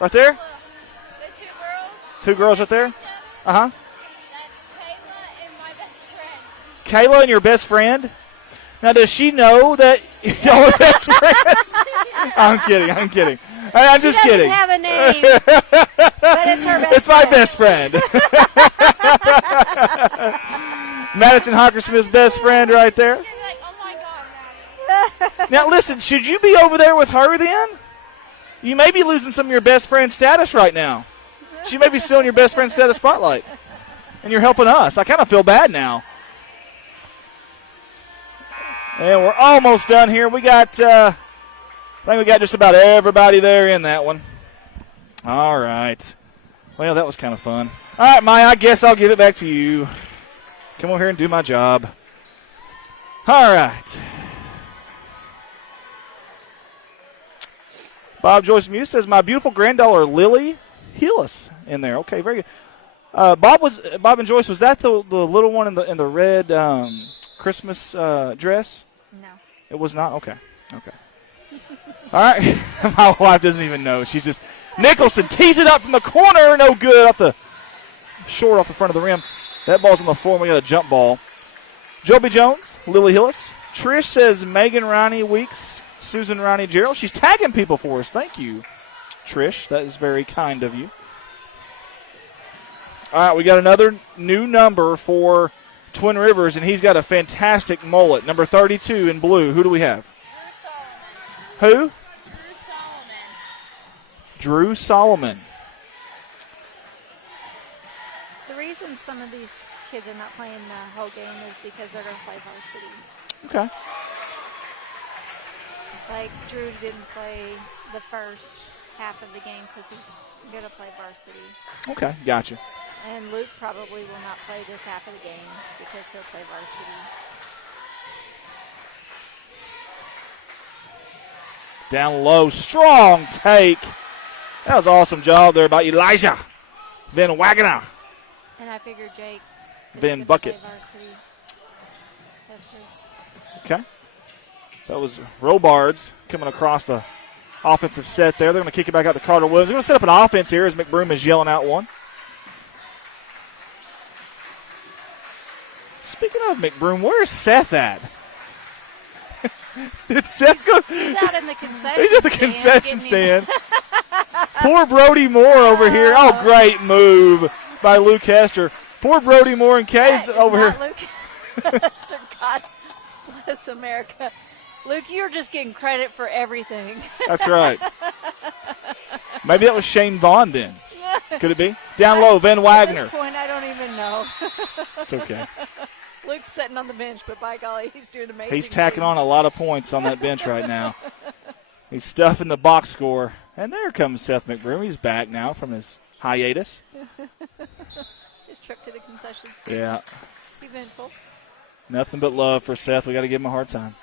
Right there? The two girls. Two girls right there? Uh-huh. That's Kayla and my best friend. Kayla and your best friend? Now, does she know that y'all are best friends? I'm kidding. I'm just kidding. She doesn't have a name, but it's her best It's my best friend. Madison Hockersmith's best friend right there. You're like, oh my God. Now, listen, should you be over there with her then? You may be losing some of your best friend status right now. She may be still in your best friend status spotlight. And you're helping us. I kind of feel bad now. And we're almost done here. We got, I think we got just about everybody there in that one. All right. Well, that was kind of fun. All right, Maya, I guess I'll give it back to you. Come over here and do my job. All right. Bob Joyce Muse says, my beautiful granddaughter Lily Healis in there. Okay, very good. Bob and Joyce, was that the little one in the red Christmas dress? No. It was not? Okay. All right. My wife doesn't even know. She's just Nicholson tees it up from the corner. No good. Off the front of the rim. That ball's on the floor, and we got a jump ball. Joby Jones, Lily Hillis. Trish says Megan Ronnie Weeks, Susan Ronnie Gerald. She's tagging people for us. Thank you, Trish. That is very kind of you. All right, we got another new number for Twin Rivers, and he's got a fantastic mullet. Number 32 in blue. Who do we have? Drew Solomon. Who? Drew Solomon. The reason some of these kids are not playing the whole game is because they're going to play varsity. Okay. Like Drew didn't play the first half of the game because he's going to play varsity. Okay, gotcha. And Luke probably will not play this half of the game because he'll play varsity. Down low, strong take. That was an awesome job there by Elijah Van Wagner. And I figured Jake Van gonna Bucket. play varsity. Yes, sir. Okay. That was Robards coming across the offensive set there. They're going to kick it back out to Carter Williams. They're going to set up an offense here as McBroom is yelling out one. Speaking of McBroom, where's Seth at? Did Seth go? He's out in the concession He's at the concession stand. Poor Brody Moore over here. Oh, great move by Luke Hester. Poor Brody Moore and Cade's over here. Luke Hester, God bless America. Luke, you're just getting credit for everything. That's right. Maybe that was Shane Vaughn then. Could it be? Down low, Van Wagner. At this point, I don't even know. It's okay. Luke's sitting on the bench, but by golly, he's doing amazing. He's tacking on a lot of points on that bench right now. He's stuffing the box score. And there comes Seth McBroom. He's back now from his hiatus. His trip to the concession stand. Yeah. Eventful. Nothing but love for Seth. We got to give him a hard time.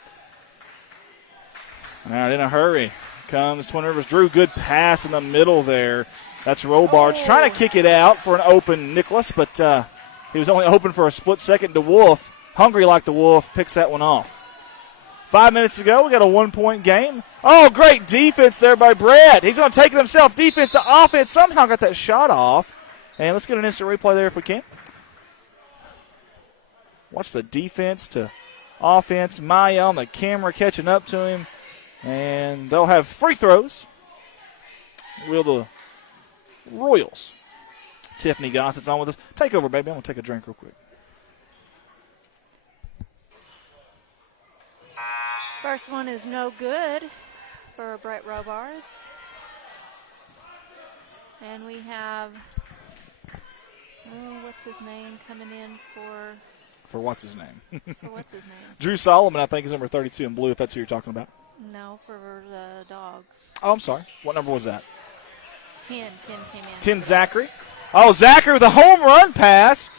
All right, in a hurry comes Twin Rivers. Drew, good pass in the middle there. That's Robards trying to kick it out for an open Nicholas, but he was only open for a split second. DeWolf, hungry like the Wolf, picks that one off. 5 minutes to go. We got a 1-point game. Oh, great defense there by Brett. He's going to take it himself. Defense to offense. Somehow got that shot off. And let's get an instant replay there if we can. Watch the defense to offense. Maya on the camera catching up to him. And they'll have free throws. Will the Royals. Tiffany Gossett's on with us. Take over, baby. I'm going to take a drink real quick. First one is no good for Brett Robards. And we have, what's his name, coming in For what's his name? for what's his name? Drew Solomon, I think, is number 32 in blue, if that's who you're talking about. No, for the Dogs. Oh, I'm sorry. What number was that? 10 came in. 10, Zachary. Oh, Zachary with a home run pass.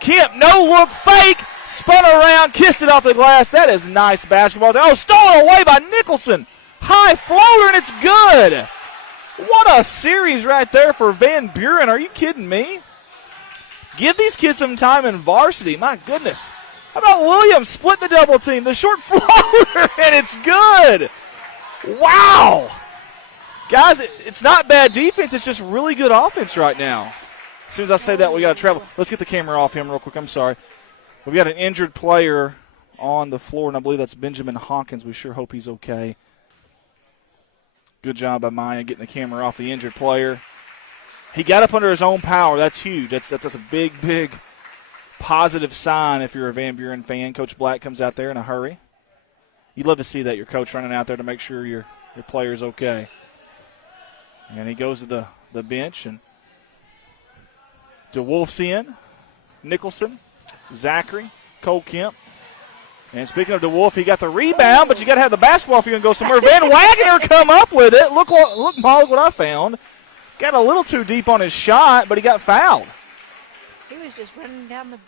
Kemp, no look, fake. Spun around, kissed it off the glass. That is nice basketball. Oh, stolen away by Nicholson. High floater, and it's good. What a series right there for Van Buren. Are you kidding me? Give these kids some time in varsity. My goodness. How about Williams split the double team? The short floater, and it's good. Wow. Guys, it's not bad defense. It's just really good offense right now. As soon as I say that, we got to travel. Let's get the camera off him real quick. I'm sorry. We've got an injured player on the floor, and I believe that's Benjamin Hawkins. We sure hope he's okay. Good job by Maya getting the camera off the injured player. He got up under his own power. That's huge. That's a big, big positive sign if you're a Van Buren fan. Coach Black comes out there in a hurry. You'd love to see that, your coach running out there to make sure your player's okay. And he goes to the bench, and DeWolf's in, Nicholson, Zachary, Cole Kemp. And speaking of DeWolf, he got the rebound, but you got to have the basketball if you're going to go somewhere. Van Wagner come up with it. Look, Molly, what I found. Got a little too deep on his shot, but he got fouled. He was just running down the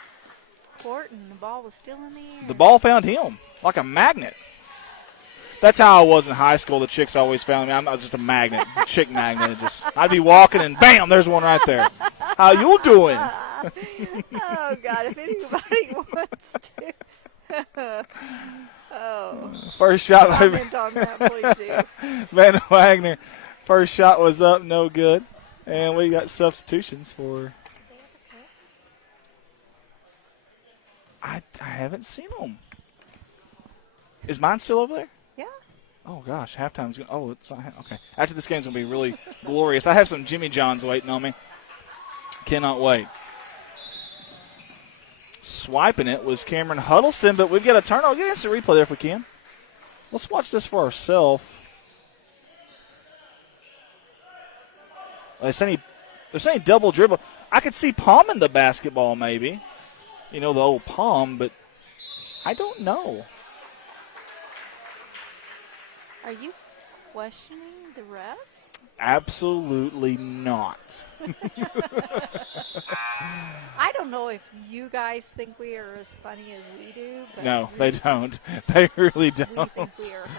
court, and the ball was still in the air. The ball found him like a magnet. That's how I was in high school. The chicks always found me. I was just a magnet, chick magnet. I'd be walking, and bam, there's one right there. How you doing? Oh, God, if anybody wants to. First shot by Comment on that, please do. Van Wagner. First shot was up, no good. And we got substitutions for. I haven't seen them. Is mine still over there? Yeah. Oh, gosh, halftime's going to. Oh, it's not. Okay. After this game's going to be really glorious. I have some Jimmy Johns waiting on me. Cannot wait. Swiping it was Cameron Huddleston, but we've got a turnover. Get instant replay there if we can. Let's watch this for ourselves. They're saying double dribble. I could see palming the basketball maybe. You know, the old palm, but I don't know. Are you questioning The refs? Absolutely not. I don't know if you guys think we are as funny as we do. But No, they don't. They really don't. We think we are hilarious.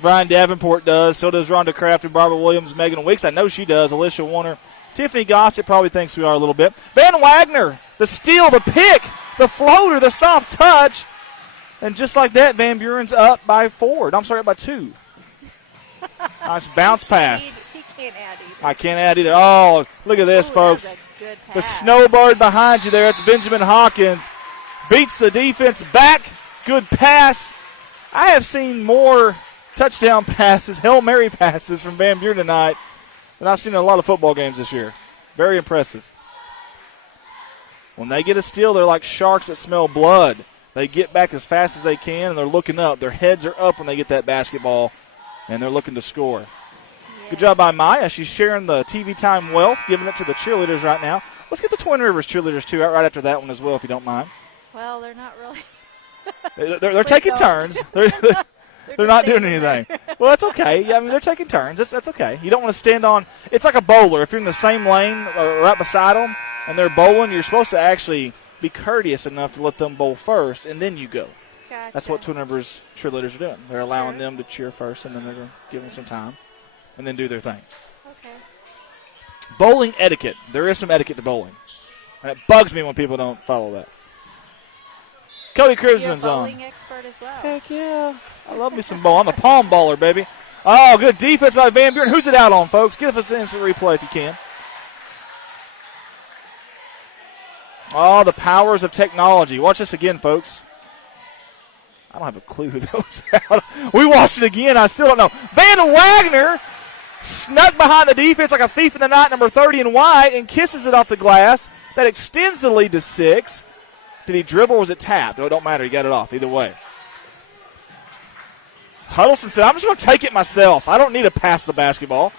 Brian Davenport does. So does Rhonda Kraft and Barbara Williams, Megan Weeks. I know she does. Alicia Warner. Tiffany Gossett probably thinks we are a little bit. Van Wagner, the steal, the pick, the floater, the soft touch. And just like that, Van Buren's up by 4. I'm sorry, up by 2. Nice bounce pass. He can't add either. I can't add either. Oh, look at this, Ooh, folks. that was a good The pass. snowbird behind you there. It's Benjamin Hawkins. Beats the defense back. Good pass. I have seen more touchdown passes, Hail Mary passes from Van Buren tonight than I've seen in a lot of football games this year. Very impressive. When they get a steal, they're like sharks that smell blood. They get back as fast as they can, and they're looking up. Their heads are up when they get that basketball, and they're looking to score. Yes. Good job by Maya. She's sharing the TV time wealth, giving it to the cheerleaders right now. Let's get the Twin Rivers cheerleaders, too, right after that one as well, if you don't mind. Well, they're not really. They're taking don't. turns. They're They're not just doing standing anything. there. Well, that's okay. Yeah, I mean, they're taking turns. That's okay. You don't want to stand on – it's like a bowler. If you're in the same lane or right beside them and they're bowling, you're supposed to actually be courteous enough to let them bowl first, and then you go. Gotcha. That's what Twin Rivers cheerleaders are doing. They're allowing Sure. them to cheer first, and then they're going to give them some time and then do their thing. Okay. Bowling etiquette. There is some etiquette to bowling. And it bugs me when people don't follow that. Cody You're a Cribsman's on. bowling expert as well. Heck yeah. I love me some ball. I'm a palm baller, baby. Oh, good defense by Van Buren. Who's it out on, folks? Give us an instant replay if you can. Oh, the powers of technology. Watch this again, folks. I don't have a clue who goes out. We watched it again. I still don't know. Van Wagner snuck behind the defense like a thief in the night, number 30 in white, and kisses it off the glass. That extends the lead to 6. Did he dribble or was it tapped? Oh, it don't matter. He got it off either way. Huddleston said, I'm just going to take it myself. I don't need to pass the basketball.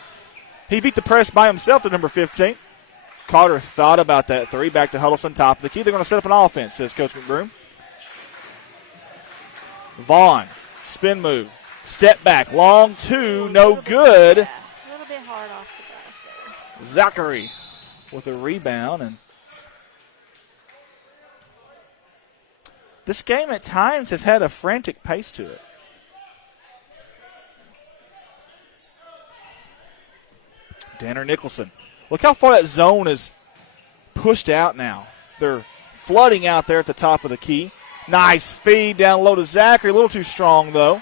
He beat the press by himself to number 15. Carter thought about that 3. Back to Huddleston, top of the key. They're going to set up an offense, says Coach McBroom. Vaughn, spin move. Step back, long 2, no good. Yeah, a little bit hard off the glass there. Zachary with a rebound. And this game at times has had a frantic pace to it. Danner Nicholson. Look how far that zone is pushed out now. They're flooding out there at the top of the key. Nice feed down low to Zachary. A little too strong, though.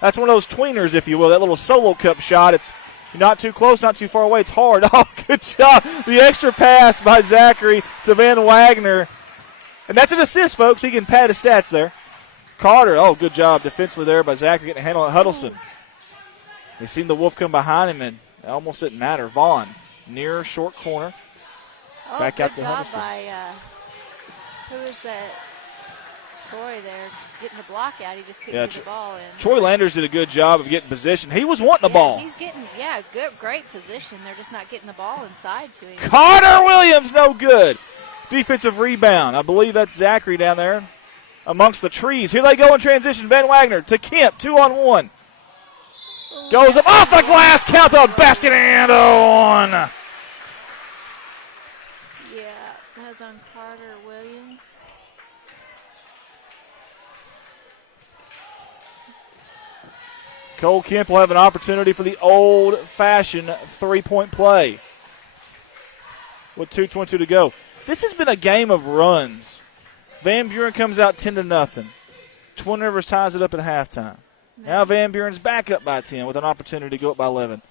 That's one of those tweeners, if you will, that little solo cup shot. It's not too close, not too far away. It's hard. Oh, good job. The extra pass by Zachary to Van Wagner. And that's an assist, folks. He can pad his stats there. Carter, oh, good job defensively there by Zachary getting a handle on Huddleston. They seen the Wolf come behind him, and it almost didn't matter. Vaughn, near short corner. Oh, Back good out to job Huddleston. by, who is that? Troy there getting the block out. He just couldn't Yeah, get the ball in. Troy Landers did a good job of getting position. He was wanting the Yeah, ball. He's getting, good, great position. They're just not getting the ball inside to him. Carter Williams, no good. Defensive rebound. I believe that's Zachary down there amongst the trees. Here they go in transition. Van Wagner to Kemp, 2-on-1. Goes up off the glass, count the basket and on. Yeah, that's on Carter Williams. Cole Kemp will have an opportunity for the old-fashioned three-point play with 2:22 to go. This has been a game of runs. Van Buren comes out 10-0. Twin Rivers ties it up at halftime. Now Van Buren's back up by 10 with an opportunity to go up by 11.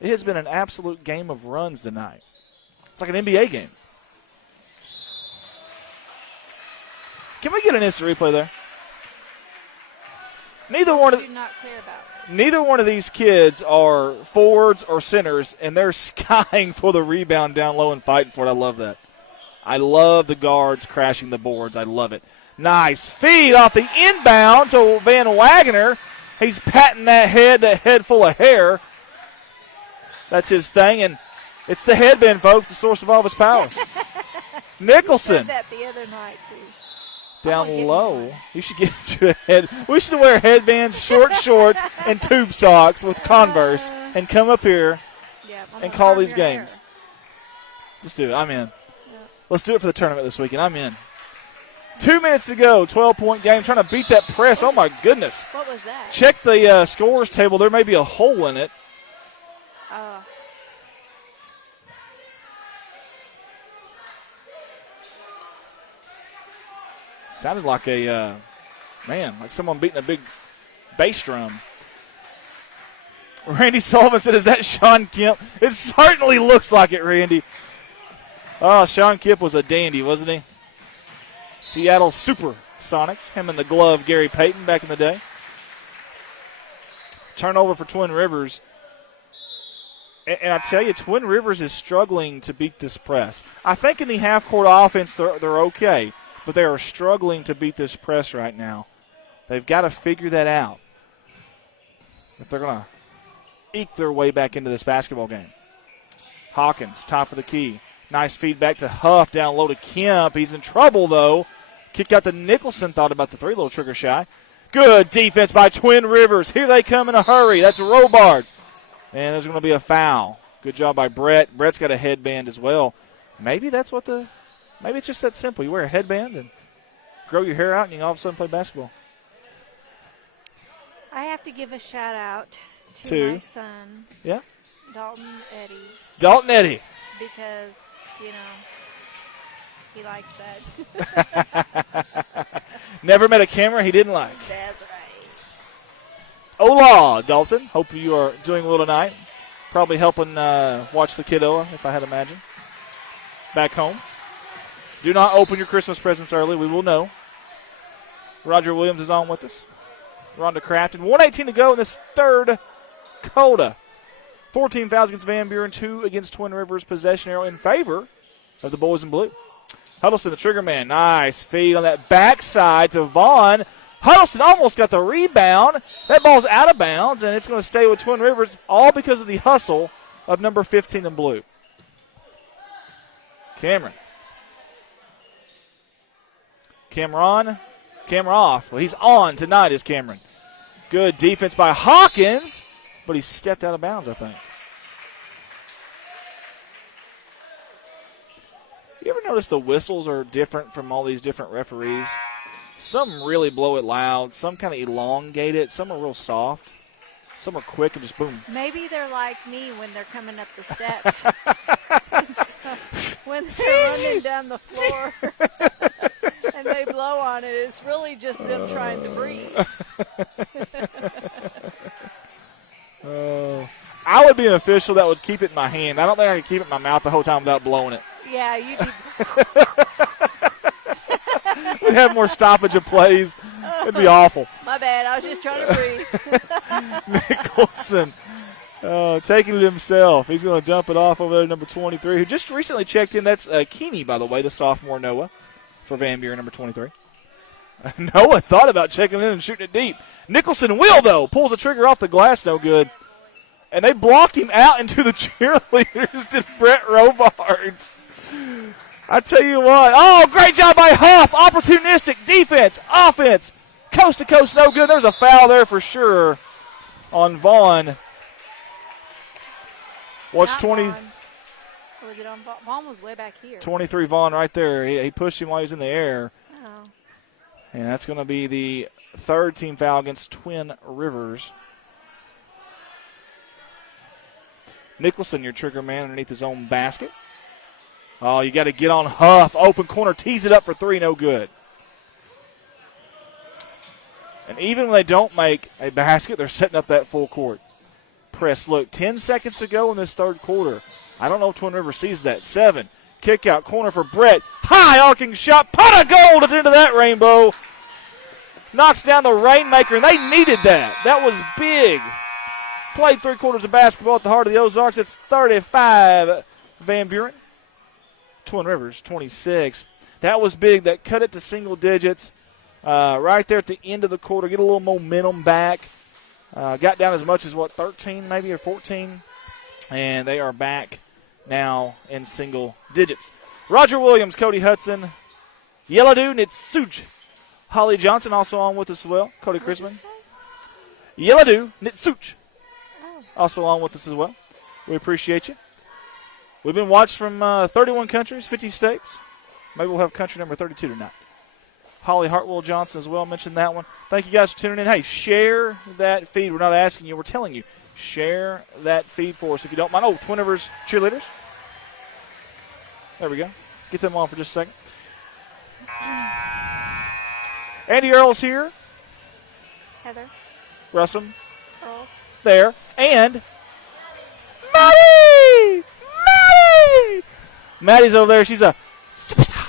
It has been an absolute game of runs tonight. It's like an NBA game. Can we get an instant replay there? Neither one of You're not clear about. Neither one of these kids are forwards or centers, and they're skying for the rebound down low and fighting for it. I love that. I love the guards crashing the boards. I love it. Nice feed off the inbound to Van Wagner. He's patting that head full of hair. That's his thing, and it's the headband, folks, the source of all of his power. You Nicholson. said that the other night, too. down give you low. one. You should get you a head. We should wear headbands, short shorts, and tube socks with Converse and come up here Yeah, I'm and gonna call perm these your hair. games. Just do it. I'm in. Yeah. Let's do it for the tournament this weekend. I'm in. 2 minutes to go. 12-point game. Trying to beat that press. Oh, my goodness. What was that? Check the scores table. There may be a hole in it. Oh. Sounded like a, like someone beating a big bass drum. Randy Sullivan said, is that Sean Kemp? It certainly looks like it, Randy. Oh, Sean Kemp was a dandy, wasn't he? Seattle Supersonics, him and the glove Gary Payton back in the day. Turnover for Twin Rivers. And I tell you, Twin Rivers is struggling to beat this press. I think in the half-court offense, they're okay, but they are struggling to beat this press right now. They've got to figure that out if they're going to eke their way back into this basketball game. Hawkins, top of the key. Nice feedback to Huff, down low to Kemp. He's in trouble, though. Kick out to Nicholson, thought about the three, a little trigger shy. Good defense by Twin Rivers. Here they come in a hurry. That's Robards. And there's going to be a foul. Good job by Brett. Brett's got a headband as well. Maybe that's what maybe it's just that simple. You wear a headband and grow your hair out and you can all of a sudden play basketball. I have to give a shout out to Two. my son, Yeah? Dalton Eddy, Dalton Eddy. because, he likes that. Never met a camera he didn't like. That's right. Hola, Dalton. Hope you are doing well tonight. Probably helping watch the kiddo, if I had to imagine. Back home. Do not open your Christmas presents early. We will know. Roger Williams is on with us. Rhonda Crafton. 1:18 to go in this third quarter. 14 fouls against Van Buren, 2 against Twin Rivers. Possession arrow in favor of the boys in blue. Huddleston, the trigger man. Nice feed on that backside to Vaughn. Huddleston almost got the rebound. That ball's out of bounds, and it's going to stay with Twin Rivers, all because of the hustle of number 15 in blue. Cameron. Cameron off. Well, he's on tonight, is Cameron. Good defense by Hawkins, but he stepped out of bounds, I think. You ever notice the whistles are different from all these different referees? Some really blow it loud. Some kind of elongate it. Some are real soft. Some are quick and just boom. Maybe they're like me when they're coming up the steps. So when they're running down the floor and they blow on it, it's really just them trying to breathe. I would be an official that would keep it in my hand. I don't think I could keep it in my mouth the whole time without blowing it. Yeah, you'd be. We'd have more stoppage of plays. It'd be awful. My bad. I was just trying to breathe. Nicholson taking it himself. He's going to dump it off over there, number 23, who just recently checked in. That's Keeney, by the way, the sophomore Noah for Van Buren, number 23. Noah thought about checking in and shooting it deep. Nicholson will, though. Pulls the trigger off the glass, no good. And they blocked him out into the cheerleaders, did Brett Robards. I tell you what. Oh, great job by Huff. Opportunistic defense, offense. Coast to coast, no good. There's a foul there for sure on Vaughn. Watch Not 20. Vaughn. Or was it on Vaughn? Vaughn was way back here. 23 Vaughn right there. He pushed him while he was in the air. Oh. And that's going to be the third team foul against Twin Rivers. Nicholson, your trigger man, underneath his own basket. Oh, you got to get on Huff. Open corner, tease it up for three, no good. And even when they don't make a basket, they're setting up that full court press. Look, 10 seconds to go in this third quarter. I don't know if Twin River sees that. 7. Kick out, corner for Brett. High arcing shot. Pot of gold at the end of that rainbow. Knocks down the Rainmaker, and they needed that. That was big. Played 3 quarters of basketball at the heart of the Ozarks. It's 35 Van Buren. Twin Rivers, 26. That was big. That cut it to single digits. Right there at the end of the quarter, get a little momentum back. Got down as much as, 13 maybe or 14? And they are back now in single digits. Roger Williams, Cody Hudson, Yellow Nitsuj Holly Johnson also on with us as well. Cody What'd you Chrisman. say? Yeladu Nitsuch Oh. also on with us as well. We appreciate you. We've been watched from 31 countries, 50 states. Maybe we'll have country number 32 tonight. Holly Hartwell Johnson as well mentioned that one. Thank you guys for tuning in. Hey, share that feed. We're not asking you, we're telling you. Share that feed for us if you don't mind. Oh, Twin Rivers cheerleaders. There we go. Get them on for just a second. Andy Earl's here. Heather. Russell Earls. there. And Maddie! Maddie! Maddie's over there. She's a superstar.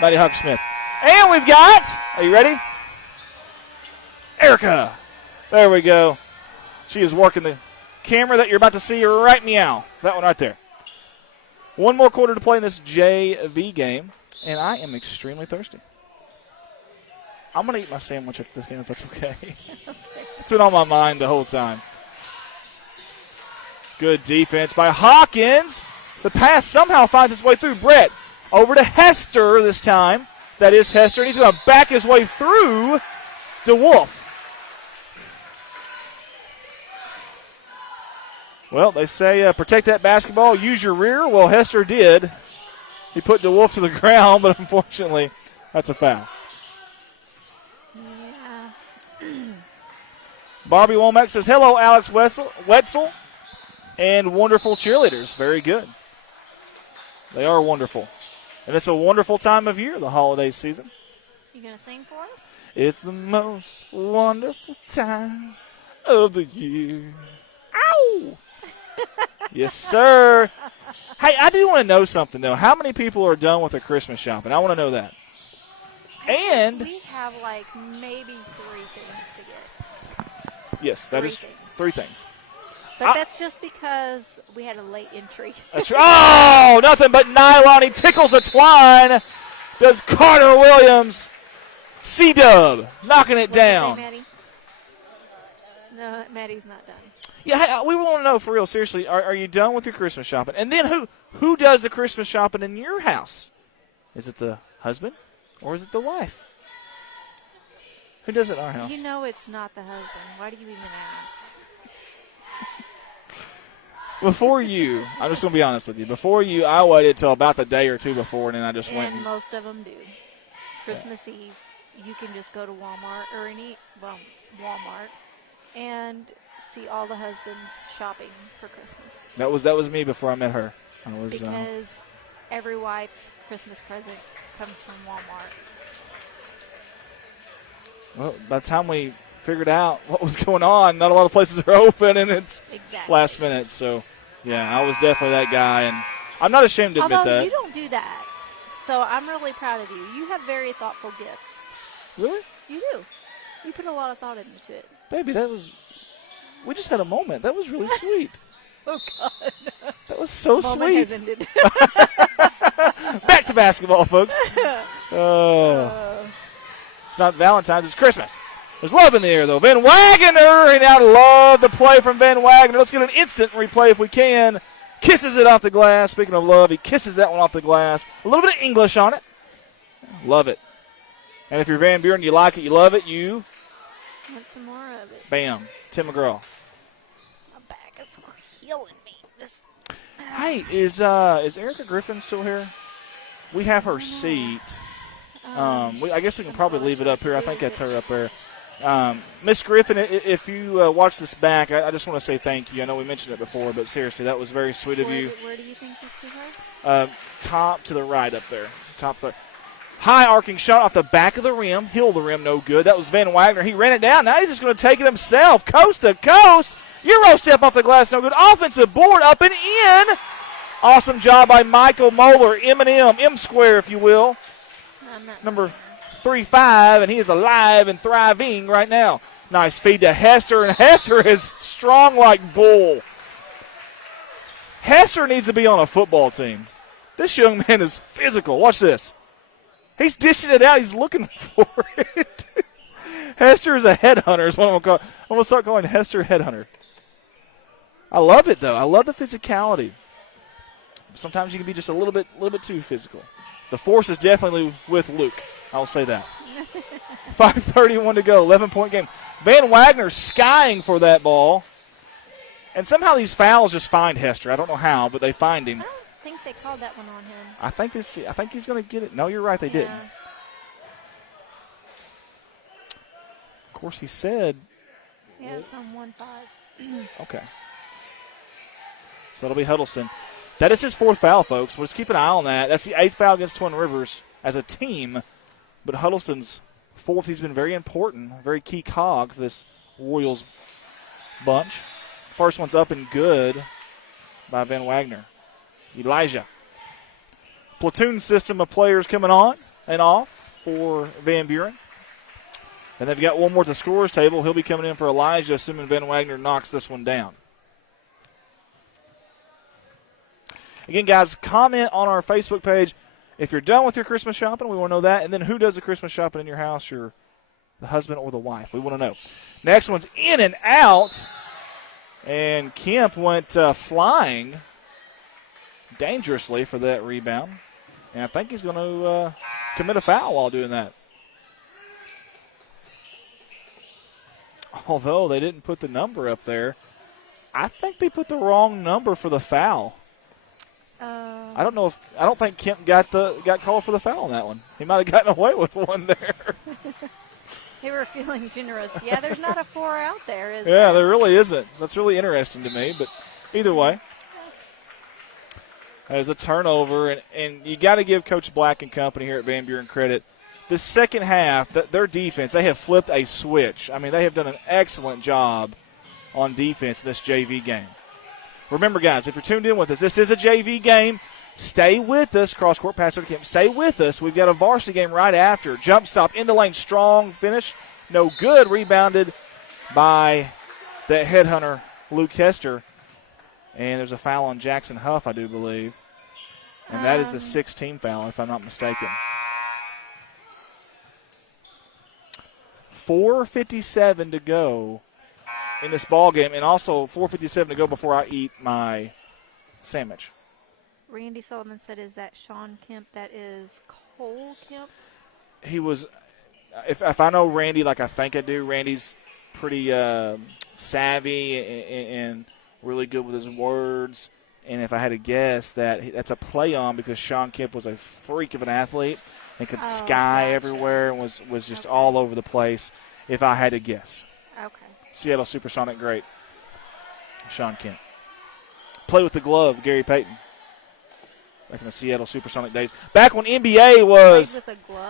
Maddie Huck-Smith. And we've got, are you ready? Erica. There we go. She is working the camera that you're about to see right meow. That one right there. One more quarter to play in this JV game, and I am extremely thirsty. I'm going to eat my sandwich after this game if that's okay. It's been on my mind the whole time. Good defense by Hawkins. The pass somehow finds its way through. Brett over to Hester this time. That is Hester, and he's going to back his way through DeWolf. Well, they say protect that basketball, use your rear. Well, Hester did. He put DeWolf to the ground, but unfortunately, that's a foul. Yeah. Barbie Womack says, hello, Alex Wetzel, and wonderful cheerleaders. Very good. They are wonderful. And it's a wonderful time of year, the holiday season. You going to sing for us? It's the most wonderful time of the year. Ow! Yes, sir. Hey, I do want to know something, though. How many people are done with their Christmas shopping? I want to know that. And we have like maybe 3 things to get. yes, that Three is things. 3 things. But that's just because we had a late entry. That's right. Oh, nothing but nylon. He tickles the twine. Does Carter Williams. C-Dub knocking it down. Say, Maddie? No, Maddie's not done. Yeah, hey, we want to know for real. Seriously, are you done with your Christmas shopping? And then who does the Christmas shopping in your house? Is it the husband or is it the wife? Who does it in our house? You know it's not the husband. Why do you even ask? Before you, I'm just going to be honest with you. Before you, I waited till about the day or two before, and then I just went. And most of them do. Christmas Eve, you can just go to Walmart or Walmart and see all the husbands shopping for Christmas. That was me before I met her. I was because every wife's Christmas present comes from Walmart. Well, by the time we figured out what was going on, not a lot of places are open, and it's Exactly. last minute. So, yeah, I was definitely that guy, and I'm not ashamed to admit Although that. you don't do that, so I'm really proud of you. You have very thoughtful gifts. Really? You do. You put a lot of thought into it. Baby, we just had a moment. That was really sweet. Oh, God. That was so Moment sweet. has ended. Back to basketball, folks. It's not Valentine's, it's Christmas. There's love in the air, though. Van Wagner, and I love the play from Van Wagner. Let's get an instant replay if we can. Kisses it off the glass. Speaking of love, he kisses that one off the glass. A little bit of English on it. Love it. And if you're Van Buren, you like it, you love it, you, Want some more of it. bam, Tim McGraw. My back is healing me. Hey, is Erica Griffin still here? We have her seat. I guess we can probably leave it up here. I think that's her up there. Miss Griffin, if you watch this back, I just want to say thank you. I know we mentioned it before, but seriously, that was very sweet of you. Where do you think this is her? Top to the right up there. Top there. High arcing shot off the back of the rim. Hill the rim, no good. That was Van Wagner. He ran it down. Now he's just going to take it himself. Coast to coast. Euro step off the glass, no good. Offensive board up and in. Awesome job by Michael Moeller. M square, if you will. Number 3-5, and he is alive and thriving right now. Nice feed to Hester, and Hester is strong like bull. Hester needs to be on a football team. This young man is physical. Watch this. He's dishing it out. He's looking for it. Hester is a headhunter is what I'm going to call. I'm going to start calling Hester headhunter. I love it, though. I love the physicality. Sometimes you can be just a little bit too physical. The force is definitely with Luke. I'll say that. 5:31 to go, 11-point game. Van Wagner skying for that ball. And somehow these fouls just find Hester. I don't know how, but they find him. I don't think they called that one on him. I think he's going to get it. No, you're right, they didn't. Of course, he said. Yeah, it's on 1-5. Okay. So it'll be Huddleston. That is his 4th foul, folks. We'll just keep an eye on that. That's the 8th foul against Twin Rivers as a team. But Huddleston's 4th, he's been very important, very key cog for this Royals bunch. First one's up and good by Van Wagner. Elijah. Platoon system of players coming on and off for Van Buren. And they've got one more at the scorer's table. He'll be coming in for Elijah, assuming Van Wagner knocks this one down. Again, guys, comment on our Facebook page if you're done with your Christmas shopping. We want to know that. And then who does the Christmas shopping in your house, the husband or the wife? We want to know. Next one's in and out. And Kemp went flying dangerously for that rebound. And I think he's going to commit a foul while doing that. Although they didn't put the number up there, I think they put the wrong number for the foul. I don't think Kemp got called for the foul on that one. He might have gotten away with one there. They were feeling generous. Yeah, there's not a 4 out there, is there? Yeah, there really isn't. That's really interesting to me. But either way, there's a turnover, and you got to give Coach Black and company here at Van Buren credit. The second half, their defense, they have flipped a switch. I mean, they have done an excellent job on defense in this JV game. Remember, guys, if you're tuned in with us, this is a JV game. Stay with us. Cross-court pass to Kemp. Stay with us. We've got a varsity game right after. Jump stop in the lane. Strong finish. No good. Rebounded by that headhunter, Luke Hester. And there's a foul on Jackson Huff, I do believe. And that is the 16th foul, if I'm not mistaken. 4:57 to go in this ball game, and also 4:57 to go before I eat my sandwich. Randy Sullivan said, is that Sean Kemp? That is Cole Kemp? He was, if I know Randy like I think I do, Randy's pretty savvy and really good with his words. And if I had to guess, that's a play on because Sean Kemp was a freak of an athlete and could sky everywhere and was just all over the place, if I had to guess. Okay. Seattle Supersonic great, Sean Kemp. Played with the glove, Gary Payton. Back in the Seattle Supersonic days. Back when NBA was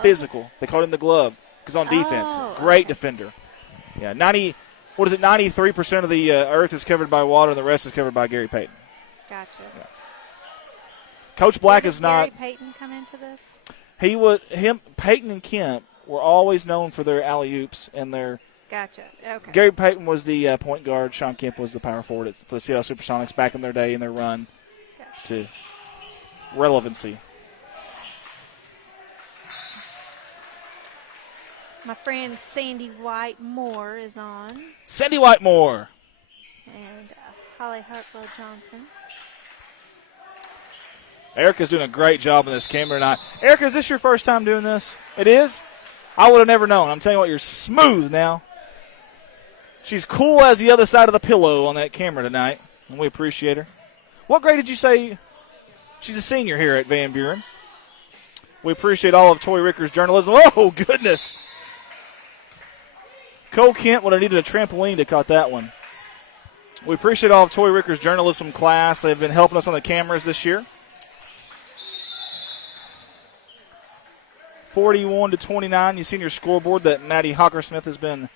physical. They called him the glove because on defense. Great defender. Yeah, 93% of the earth is covered by water and the rest is covered by Gary Payton. Gotcha. Yeah. Coach Black is not. Gary Payton come into this? Payton and Kemp were always known for their alley-oops and their. Gotcha. Okay. Gary Payton was the point guard. Sean Kemp was the power forward for the Seattle Supersonics back in their day in their run to relevancy. My friend Sandy White Moore is on. Sandy White Moore. And Holly Hartwell Johnson. Erica's doing a great job in this camera tonight. Erica, is this your first time doing this? It is? I would have never known. I'm telling you what, you're smooth now. She's cool as the other side of the pillow on that camera tonight, and we appreciate her. What grade did you say? She's a senior here at Van Buren. We appreciate all of Toy Ricker's journalism. Oh, goodness. Cole Kent would have needed a trampoline to caught that one. We appreciate all of Toy Ricker's journalism class. They've been helping us on the cameras this year. 41-29. You've seen your scoreboard that Maddie Hockersmith has been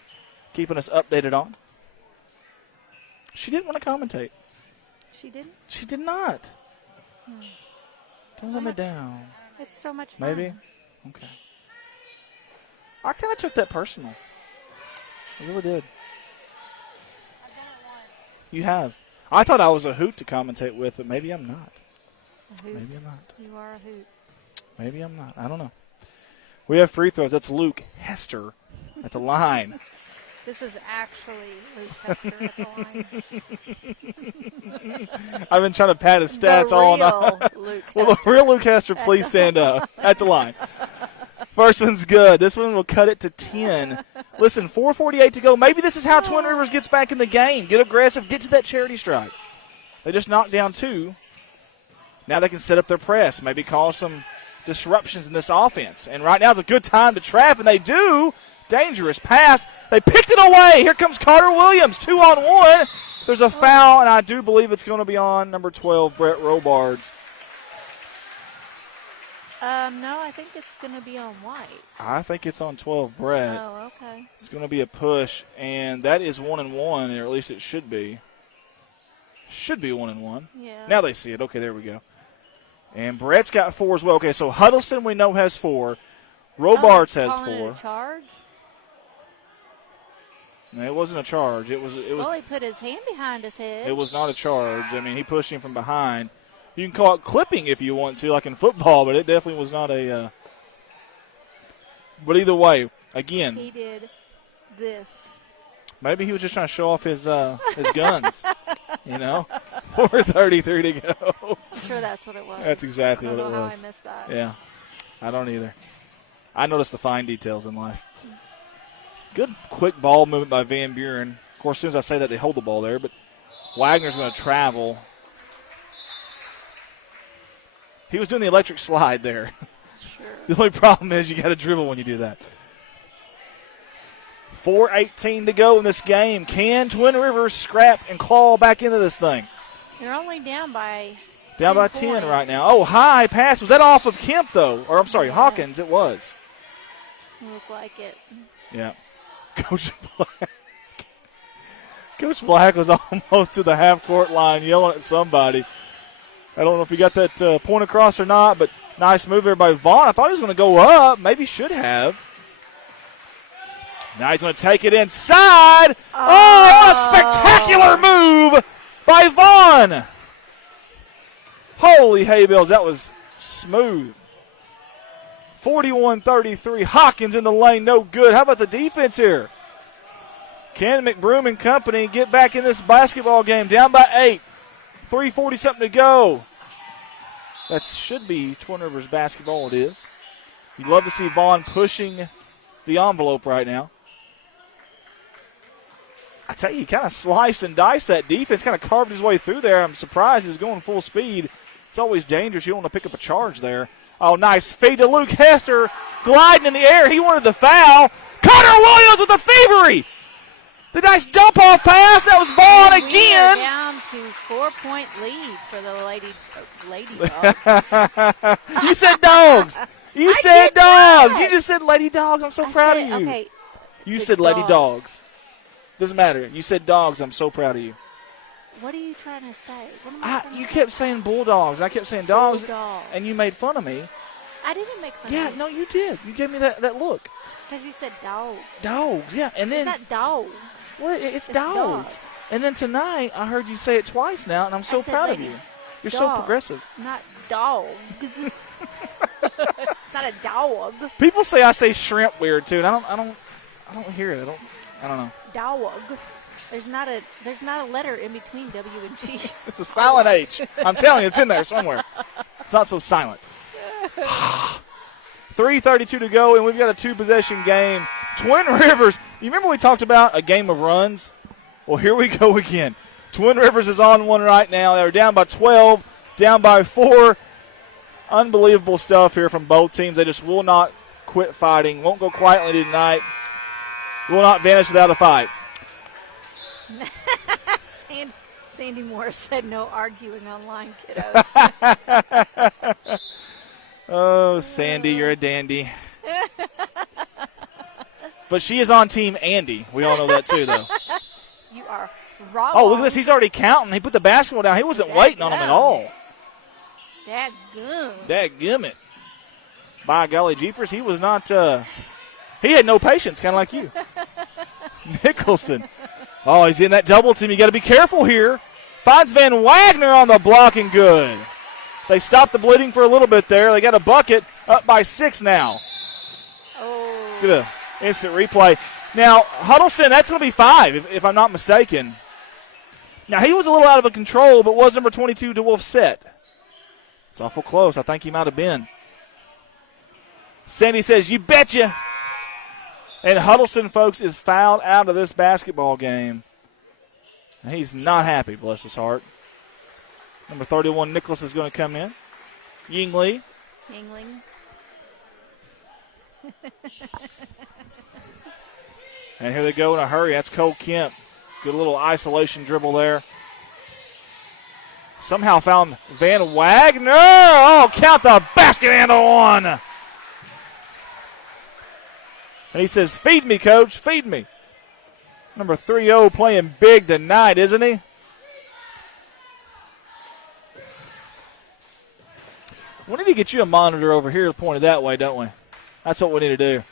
keeping us updated on. She didn't want to commentate. She didn't? She did not. Don't let me down. It's so much fun. Maybe? Okay. I kind of took that personal. I really did. I've done it once. You have. I thought I was a hoot to commentate with, but maybe I'm not. A hoot. Maybe I'm not. You are a hoot. Maybe I'm not. I don't know. We have free throws. That's Luke Hester at the line. This is actually Luke Hester at the line. I've been trying to pad his stats all night. Luke Will the real Luke Hester please stand up at the line? First one's good. This one will cut it to 10. Listen, 4:48 to go. Maybe this is how Twin Rivers gets back in the game. Get aggressive. Get to that charity strike. They just knocked down 2. Now they can set up their press, maybe cause some disruptions in this offense. And right now is a good time to trap, and they do. Dangerous pass. They picked it away. Here comes Carter Williams, 2-on-1. There's a foul, and I do believe it's going to be on number 12, Brett Robards. No, I think it's going to be on White. I think it's on 12, Brett. Oh, okay. It's going to be a push, and that is 1-1, or at least it should be. Should be 1-1. Yeah. Now they see it. Okay, there we go. And Brett's got 4 as well. Okay, so Huddleston we know has 4. Robards has Calling 4. It a charge? No, it wasn't a charge. It was. Well, he put his hand behind his head. It was not a charge. I mean, he pushed him from behind. You can call it clipping if you want to, like in football, but it definitely was not a. But either way, again. He did this. Maybe he was just trying to show off his guns. 4:33 to go. I'm sure that's what it was. That's exactly what it I don't know was. how I missed that. Yeah, I don't either. I notice the fine details in life. Good quick ball movement by Van Buren. Of course, as soon as I say that, they hold the ball there, but Wagner's going to travel. He was doing the electric slide there. Sure. The only problem is you got to dribble when you do that. 4:18 to go in this game. Can Twin Rivers scrap and claw back into this thing? You're only down by 10 points. right now. Oh, high pass. Was that off of Kemp, though? Or, I'm sorry, Yeah. Hawkins. It was. Look like it. Yeah. Coach Black was almost to the half-court line yelling at somebody. I don't know if he got that point across or not, but nice move there by Vaughn. I thought he was going to go up. Maybe should have. Now he's going to take it inside. Oh, what a spectacular move by Vaughn. Holy hay bells, that was smooth. 41-33. Hawkins in the lane, no good. How about the defense here? Can McBroom and company get back in this basketball game? Down by 8. 3:40-something to go. That should be Twin Rivers basketball. It is. You'd love to see Vaughn pushing the envelope right now. I tell you, he kind of sliced and diced that defense, kind of carved his way through there. I'm surprised he was going full speed. It's always dangerous. You don't want to pick up a charge there. Oh, nice fade to Luke Hester, gliding in the air. He wanted the foul. Connor Williams with the thievery. The nice dump-off pass. That was Vaughn We again. are down to 4-point lead for the Lady Dogs. You said dogs. You said did dogs. not. You just said Lady Dogs. I'm so proud of you. Okay, You the said Lady dogs. Dogs. Doesn't matter. You said dogs. I'm so proud of you. what are you trying to say? What am I trying You to kept saying Bulldogs. I kept saying dogs, Bulldogs. and you made fun of me. I didn't make fun Yeah, of you. no, you did. You gave me that look. Because you said dog. Dogs, yeah. And then, It's not dog. well, it's dogs. dogs. And then tonight, I heard you say it twice now, and I'm so I said proud of lady you. You're so dogs, progressive. Not dogs. It's not a dog. People say I say shrimp weird too, and I don't hear it. I don't know. Dog. There's not a letter in between W and G. It's a silent H. I'm telling you, it's in there somewhere. It's not so silent. 3:32 to go, and we've got a two-possession game. Twin Rivers, you remember we talked about a game of runs? Well, here we go again. Twin Rivers is on one right now. They're down by 12, down by 4. Unbelievable stuff here from both teams. They just will not quit fighting. Won't go quietly tonight. Will not vanish without a fight. Sandy Moore said no arguing online, kiddos. Oh, Sandy, you're a dandy. But she is on Team Andy. We all know that too, though. You are wrong. Oh, look at this. He's already counting. He put the basketball down. He wasn't waiting on him at all. Dadgum. Dadgummit. By golly jeepers, he was not he had no patience, kind of like you. Nicholson. Oh, he's in that double team. You got to be careful here. Finds Van Wagner on the block and good. They stopped the bleeding for a little bit there. They got a bucket, up by 6 now. Oh. Get an instant replay. Now, Huddleston, that's going to be 5, if I'm not mistaken. Now, he was a little out of control, but was number 22 DeWolf set? It's awful close. I think he might have been. Sandy says, you betcha. And Huddleston, folks, is fouled out of this basketball game. And he's not happy, bless his heart. Number 31, Nicholas, is going to come in. Yingling. And here they go in a hurry. That's Cole Kemp. Good little isolation dribble there. Somehow found Van Wagner. Oh, count the basket and a one. And he says, feed me, coach, feed me. Number 30 playing big tonight, isn't he? We need to get you a monitor over here pointed that way, don't we? That's what we need to do.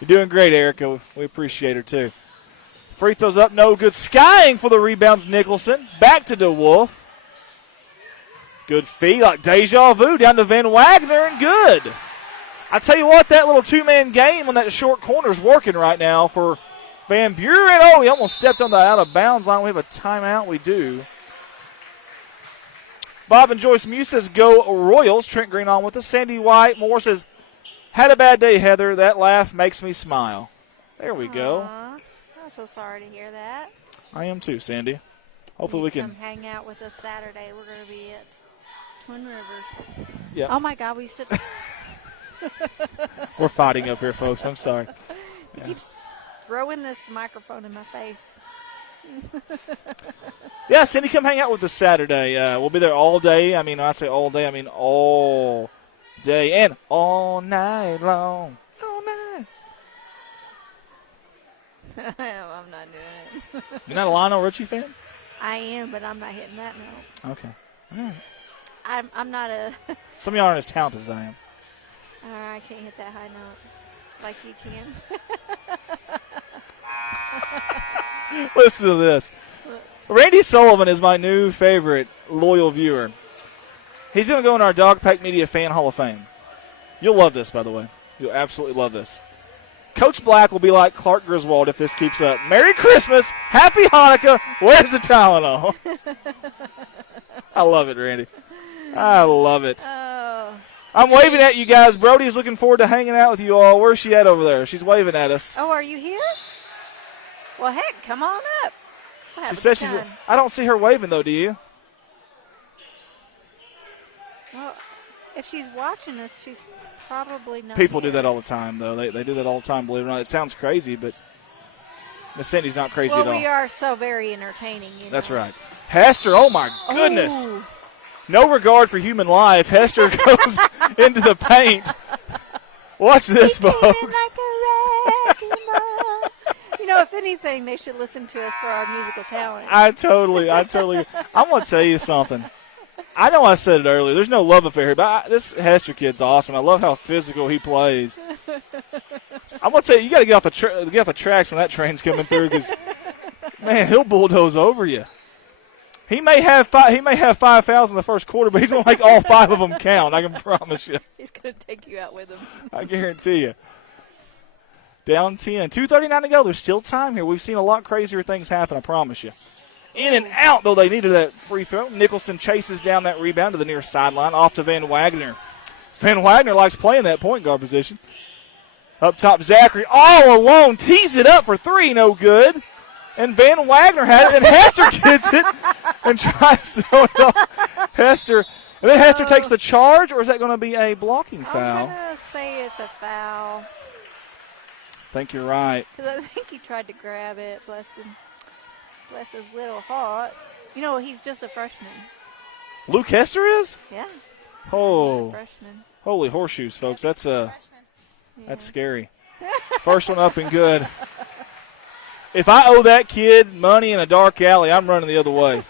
You're doing great, Erica. We appreciate her, too. Free throws up, no good. Skying for the rebounds, Nicholson. Back to DeWolf. Good feed, like deja vu, down to Van Wagner, and good. I tell you what, that little two-man game on that short corner is working right now for Van Buren. Oh, he almost stepped on the out-of-bounds line. We have a timeout. We do. Bob and Joyce Muse says, go Royals. Trent Green on with us. Sandy White Moore says, had a bad day, Heather. That laugh makes me smile. There we go. I'm so sorry to hear that. I am too, Sandy. Hopefully we can come hang out with us Saturday. We're going to be at Twin Rivers. Yeah. Oh, my God. We used to. We're fighting up here, folks. I'm sorry. He keeps throwing this microphone in my face. Yeah, Cindy, come hang out with us Saturday. We'll be there all day. I mean, when I say all day, I mean all day and all night long. All night. I'm not doing it. You're not a Lionel Richie fan? I am, but I'm not hitting that note. Okay. All right. I'm not a. Some of y'all aren't as talented as I am. I can't hit that high note like you can. Listen to this. Randy Sullivan is my new favorite loyal viewer. He's going to go in our Dog Pack Media Fan Hall of Fame. You'll love this, by the way. You'll absolutely love this. Coach Black will be like Clark Griswold if this keeps up. Merry Christmas. Happy Hanukkah. Where's the Tylenol? I love it, Randy. I love it. Oh. I'm waving at you guys. Brody's looking forward to hanging out with you all. Where's she at over there? She's waving at us. Oh, are you here? Well, heck, come on up. She says she's. I don't see her waving, though, do you? Well, if she's watching us, she's probably not. People do here. that all the time, though. They do that all the time, believe it or not. It sounds crazy, but Miss Cindy's not crazy at all. Well, we are so very entertaining, you know. That's right. Hester, oh, my goodness. Oh. No regard for human life. Hester goes into the paint. Watch this, folks. You know, if anything, they should listen to us for our musical talent. I totally. I'm going to tell you something. I know I said it earlier. There's no love affair here, but this Hester kid's awesome. I love how physical he plays. I'm going to tell you, you got to get off the tracks when that train's coming through because, man, he'll bulldoze over you. He may have 5 fouls in the first quarter, but he's going to make all 5 of them count. I can promise you. He's going to take you out with him. I guarantee you. Down 10. 2:39 to go. There's still time here. We've seen a lot crazier things happen, I promise you. In and out, though, they needed that free throw. Nicholson chases down that rebound to the near sideline, off to Van Wagner. Van Wagner likes playing that point guard position. Up top, Zachary all alone. Tees it up for 3. No good. And Van Wagner had it, and Hester gets it and tries to throw it off. Hester. And then Hester takes the charge, or is that going to be a blocking foul? I'm going to say it's a foul. I think you're right. Because I think he tried to grab it. Bless him. Bless his little heart. You know, he's just a freshman. Luke Hester is? Yeah. Oh. He's a freshman. Holy horseshoes, folks. That's scary. First one up and good. If I owe that kid money in a dark alley, I'm running the other way.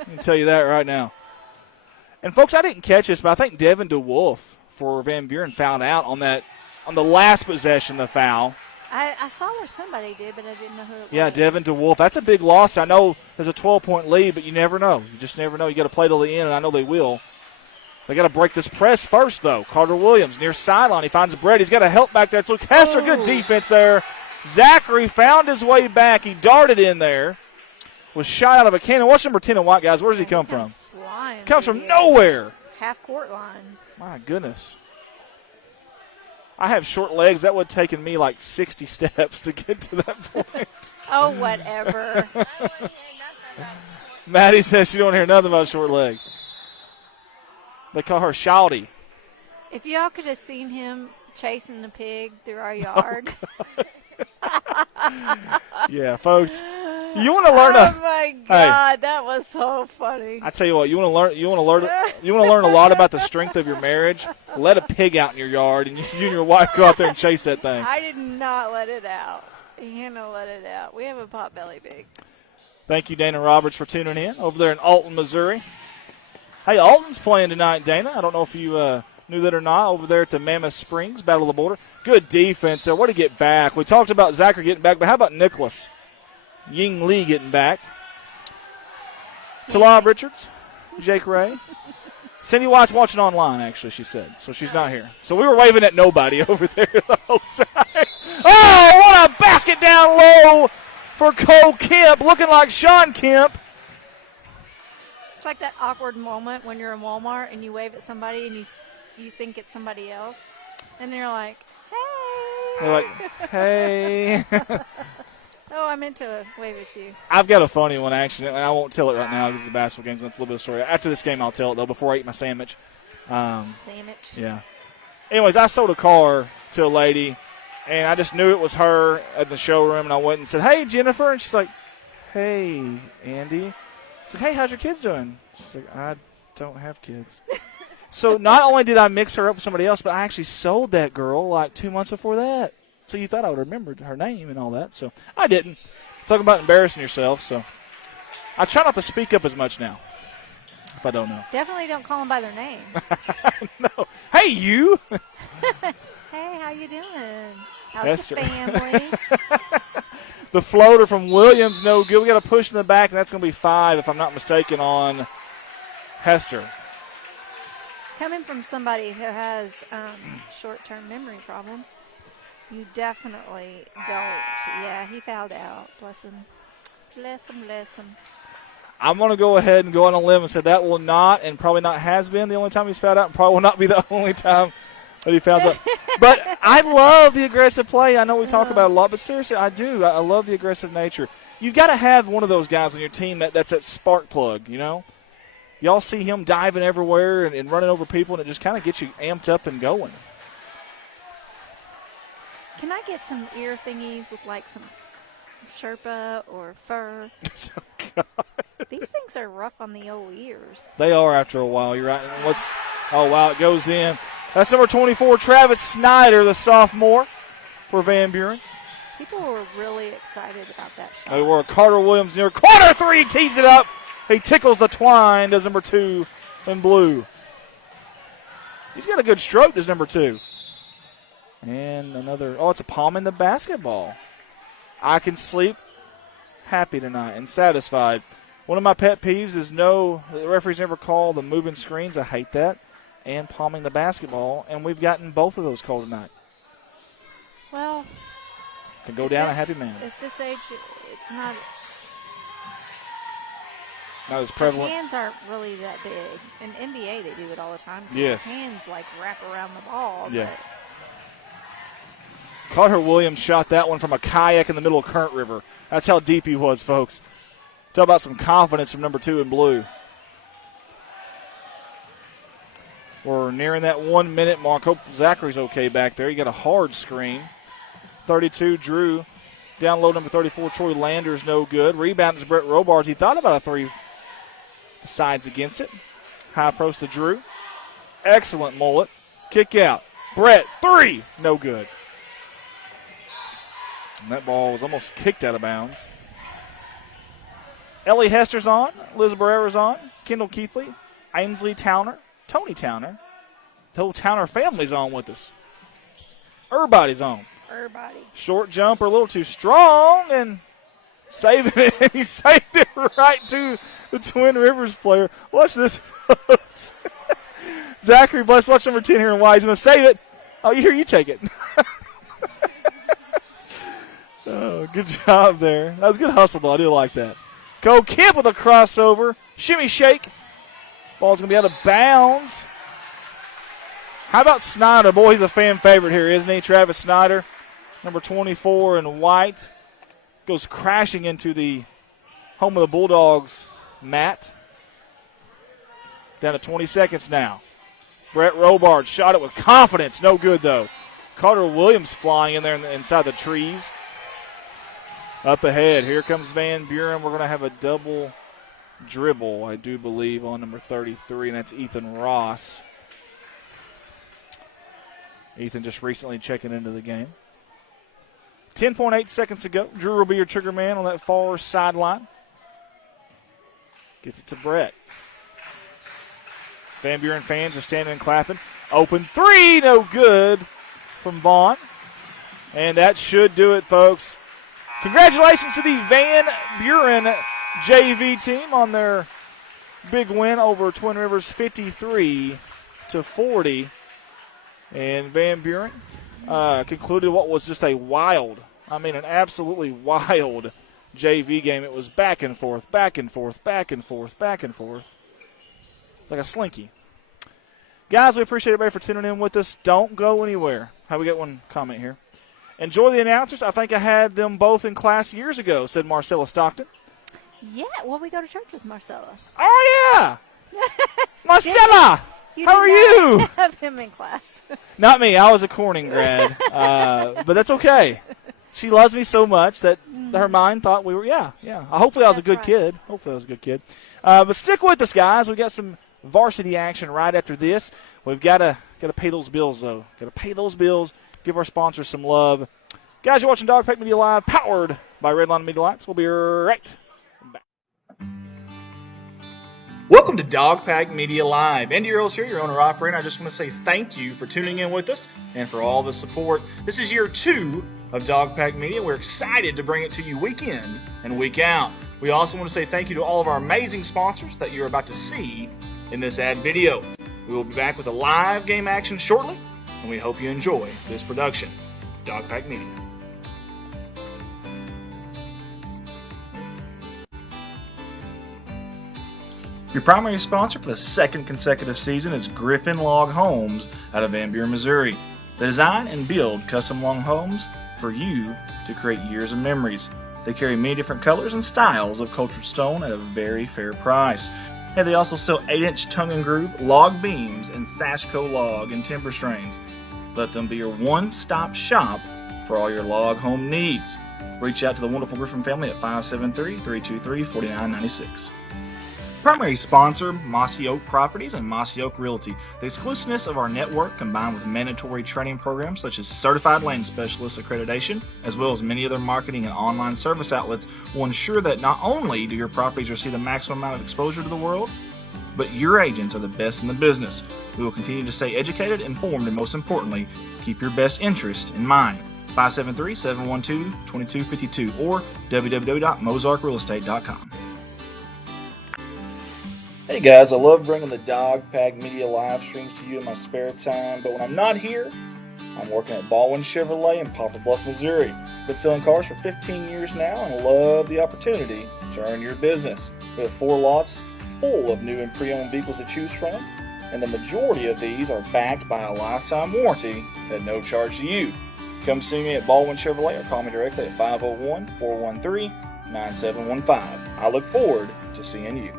I can tell you that right now. And, folks, I didn't catch this, but I think Devin DeWolf for Van Buren found out on the last possession, the foul. I saw where somebody did, but I didn't know who it was. Yeah, Devin DeWolf. That's a big loss. I know there's a 12-point lead, but you never know. You just never know. You got to play till the end, and I know they will. They got to break this press first, though. Carter Williams near sideline. He finds Brett. He's got to help back there. It's Luke Hester. Good defense there. Zachary found his way back. He darted in there. Was shot out of a cannon. Watch number 10 in white, guys. Where does he come from? Comes from nowhere. Half-court line. My goodness. I have short legs. That would have taken me like 60 steps to get to that point. Oh, whatever. Maddie says she don't hear nothing about short legs. They call her Shouty. If y'all could have seen him chasing the pig through our yard. Yeah, folks. You want to learn Oh my God, that was so funny. I tell you what, you want to learn a lot about the strength of your marriage. Let a pig out in your yard, and you and your wife go out there and chase that thing. I did not let it out. Hannah let it out. We have a potbelly pig. Thank you, Dana Roberts, for tuning in over there in Alton, Missouri. Hey, Alton's playing tonight, Dana. I don't know if you knew that or not, over there at the Mammoth Springs, Battle of the Border. Good defense there. Way to get back. We talked about Zachary getting back, but how about Nicholas? Ying Lee getting back. Talib Richards, Jake Ray. Cindy White's watching online, actually, she said, so she's not here. So we were waving at nobody over there the whole time. Oh, what a basket down low for Cole Kemp, looking like Sean Kemp. It's like that awkward moment when you're in Walmart and you wave at somebody and you think it's somebody else. And they're like, hey. They're like, hey. Oh, I meant to wave at you. I've got a funny one, actually, and I won't tell it right now because the basketball game's it's a little bit of story. After this game, I'll tell it, though, before I eat my sandwich. Sandwich. Yeah. Anyways, I sold a car to a lady, and I just knew it was her at the showroom, and I went and said, hey, Jennifer. And she's like, hey, Andy. It's like, hey, how's your kids doing? She's like, I don't have kids. So not only did I mix her up with somebody else, but I actually sold that girl like 2 months before that. So you thought I would have remembered her name and all that. So I didn't. Talking about embarrassing yourself. So I try not to speak up as much now if I don't know. Definitely don't call them by their name. No. Hey, you. Hey, how you doing? How's That's the true. family? The floater from Williams, no good. We got a push in the back, and that's going to be 5, if I'm not mistaken, on Hester. Coming from somebody who has short-term memory problems, you definitely don't. Yeah, he fouled out. Bless him. Bless him, bless him. I'm going to go ahead and go on a limb and say that will not, and probably not has been, the only time he's fouled out, and probably will not be the only time that he fouls out. But I love the aggressive play. I know we talk about it a lot, but seriously, I do. I love the aggressive nature. You've got to have one of those guys on your team that's that spark plug, you know? Y'all see him diving everywhere and running over people, and it just kind of gets you amped up and going. Can I get some ear thingies with like some Sherpa or fur? Oh, God. These things are rough on the old ears. They are after a while. You're right. Oh, wow, it goes in. That's number 24, Travis Snyder, the sophomore for Van Buren. People were really excited about that shot. They were. Carter Williams near corner 3, tees it up. He tickles the twine, does number 2 in blue. He's got a good stroke, does number 2. And another, it's a palm in the basketball. I can sleep happy tonight and satisfied. One of my pet peeves is the referees never call the moving screens. I hate that. And palming the basketball, and we've gotten both of those called tonight. Well, can go down a happy man. At this age, it's not as prevalent. Their hands aren't really that big. In NBA, they do it all the time. Yes. Their hands like wrap around the ball. Yeah. Carter Williams shot that one from a kayak in the middle of Current River. That's how deep he was, folks. Talk about some confidence from number 2 in blue. We're nearing that 1 minute mark. Hope Zachary's okay back there. He got a hard screen. 32, Drew. Down low, number 34, Troy Landers, no good. Rebound is Brett Robards. He thought about a 3. Decides against it. High post to Drew. Excellent mullet. Kick out. Brett, 3. No good. And that ball was almost kicked out of bounds. Ellie Hester's on. Liz Barrera's on. Kendall Keithley. Ainsley Towner. Tony Towner. The whole Towner family's on with us. Everybody's on. Everybody. Short jumper, a little too strong, and saving it. He saved it right to the Twin Rivers player. Watch this, folks. Zachary Bless, watch number 10 here in white. He's going to save it. Oh, you take it. Oh, good job there. That was a good hustle, though. I do like that. Go Kemp with a crossover. Shimmy shake. Ball's going to be out of bounds. How about Snyder? Boy, he's a fan favorite here, isn't he? Travis Snyder, number 24 in white, goes crashing into the home of the Bulldogs mat. Down to 20 seconds now. Brett Robart shot it with confidence. No good, though. Carter Williams flying in there inside the trees. Up ahead, here comes Van Buren. We're going to have a double dribble, I do believe, on number 33, and that's Ethan Ross. Ethan just recently checking into the game. 10.8 seconds to go. Drew will be your trigger man on that far sideline. Gets it to Brett. Van Buren fans are standing and clapping. Open three, no good from Vaughn. And that should do it, folks. Congratulations to the Van Buren JV team on their big win over Twin Rivers 53-40. And Van Buren concluded what was just a wild, an absolutely wild JV game. It was back and forth, back and forth, back and forth, back and forth. It's like a slinky. Guys, we appreciate everybody for tuning in with us. Don't go anywhere. How we got one comment here. Enjoy the announcers. I think I had them both in class years ago, said Marcella Stockton. Yeah, well, we go to church with Marcella. Oh, yeah. Marcella, how are you? Have him in class. Not me. I was a Corning grad. But that's okay. She loves me so much that her mind thought we were, yeah. Hopefully I was a good kid. But stick with us, guys. We got some varsity action right after this. We've got to pay those bills, though. Got to pay those bills. Give our sponsors some love. Guys, you're watching Dog Pack Media Live, powered by Redline Media Lights. We'll be right back. Welcome to Dog Pack Media Live. Andy Earls here, your owner-operator. I just want to say thank you for tuning in with us and for all the support. This is year 2 of Dog Pack Media. We're excited to bring it to you week in and week out. We also want to say thank you to all of our amazing sponsors that you're about to see in this ad video. We will be back with a live game action shortly, and we hope you enjoy this production. Dog Pack Media. Your primary sponsor for the second consecutive season is Griffin Log Homes out of Van Buren, Missouri. They design and build custom log homes for you to create years of memories. They carry many different colors and styles of cultured stone at a very fair price. And they also sell 8-inch tongue and groove log beams and Sashco log and timber strains. Let them be your one-stop shop for all your log home needs. Reach out to the wonderful Griffin family at 573-323-4996. Primary sponsor, Mossy Oak Properties and Mossy Oak Realty. The exclusiveness of our network, combined with mandatory training programs such as Certified Land Specialist accreditation, as well as many other marketing and online service outlets, will ensure that not only do your properties receive the maximum amount of exposure to the world, but your agents are the best in the business. We will continue to stay educated, informed, and most importantly, keep your best interest in mind. 573-712-2252 or www.mozarkrealestate.com. Hey guys, I love bringing the Dog Pack Media live streams to you in my spare time, but when I'm not here, I'm working at Baldwin Chevrolet in Poplar Bluff, Missouri. Been selling cars for 15 years now and I love the opportunity to earn your business. We have 4 lots full of new and pre-owned vehicles to choose from, and the majority of these are backed by a lifetime warranty at no charge to you. Come see me at Baldwin Chevrolet or call me directly at 501-413-9715. I look forward to seeing you.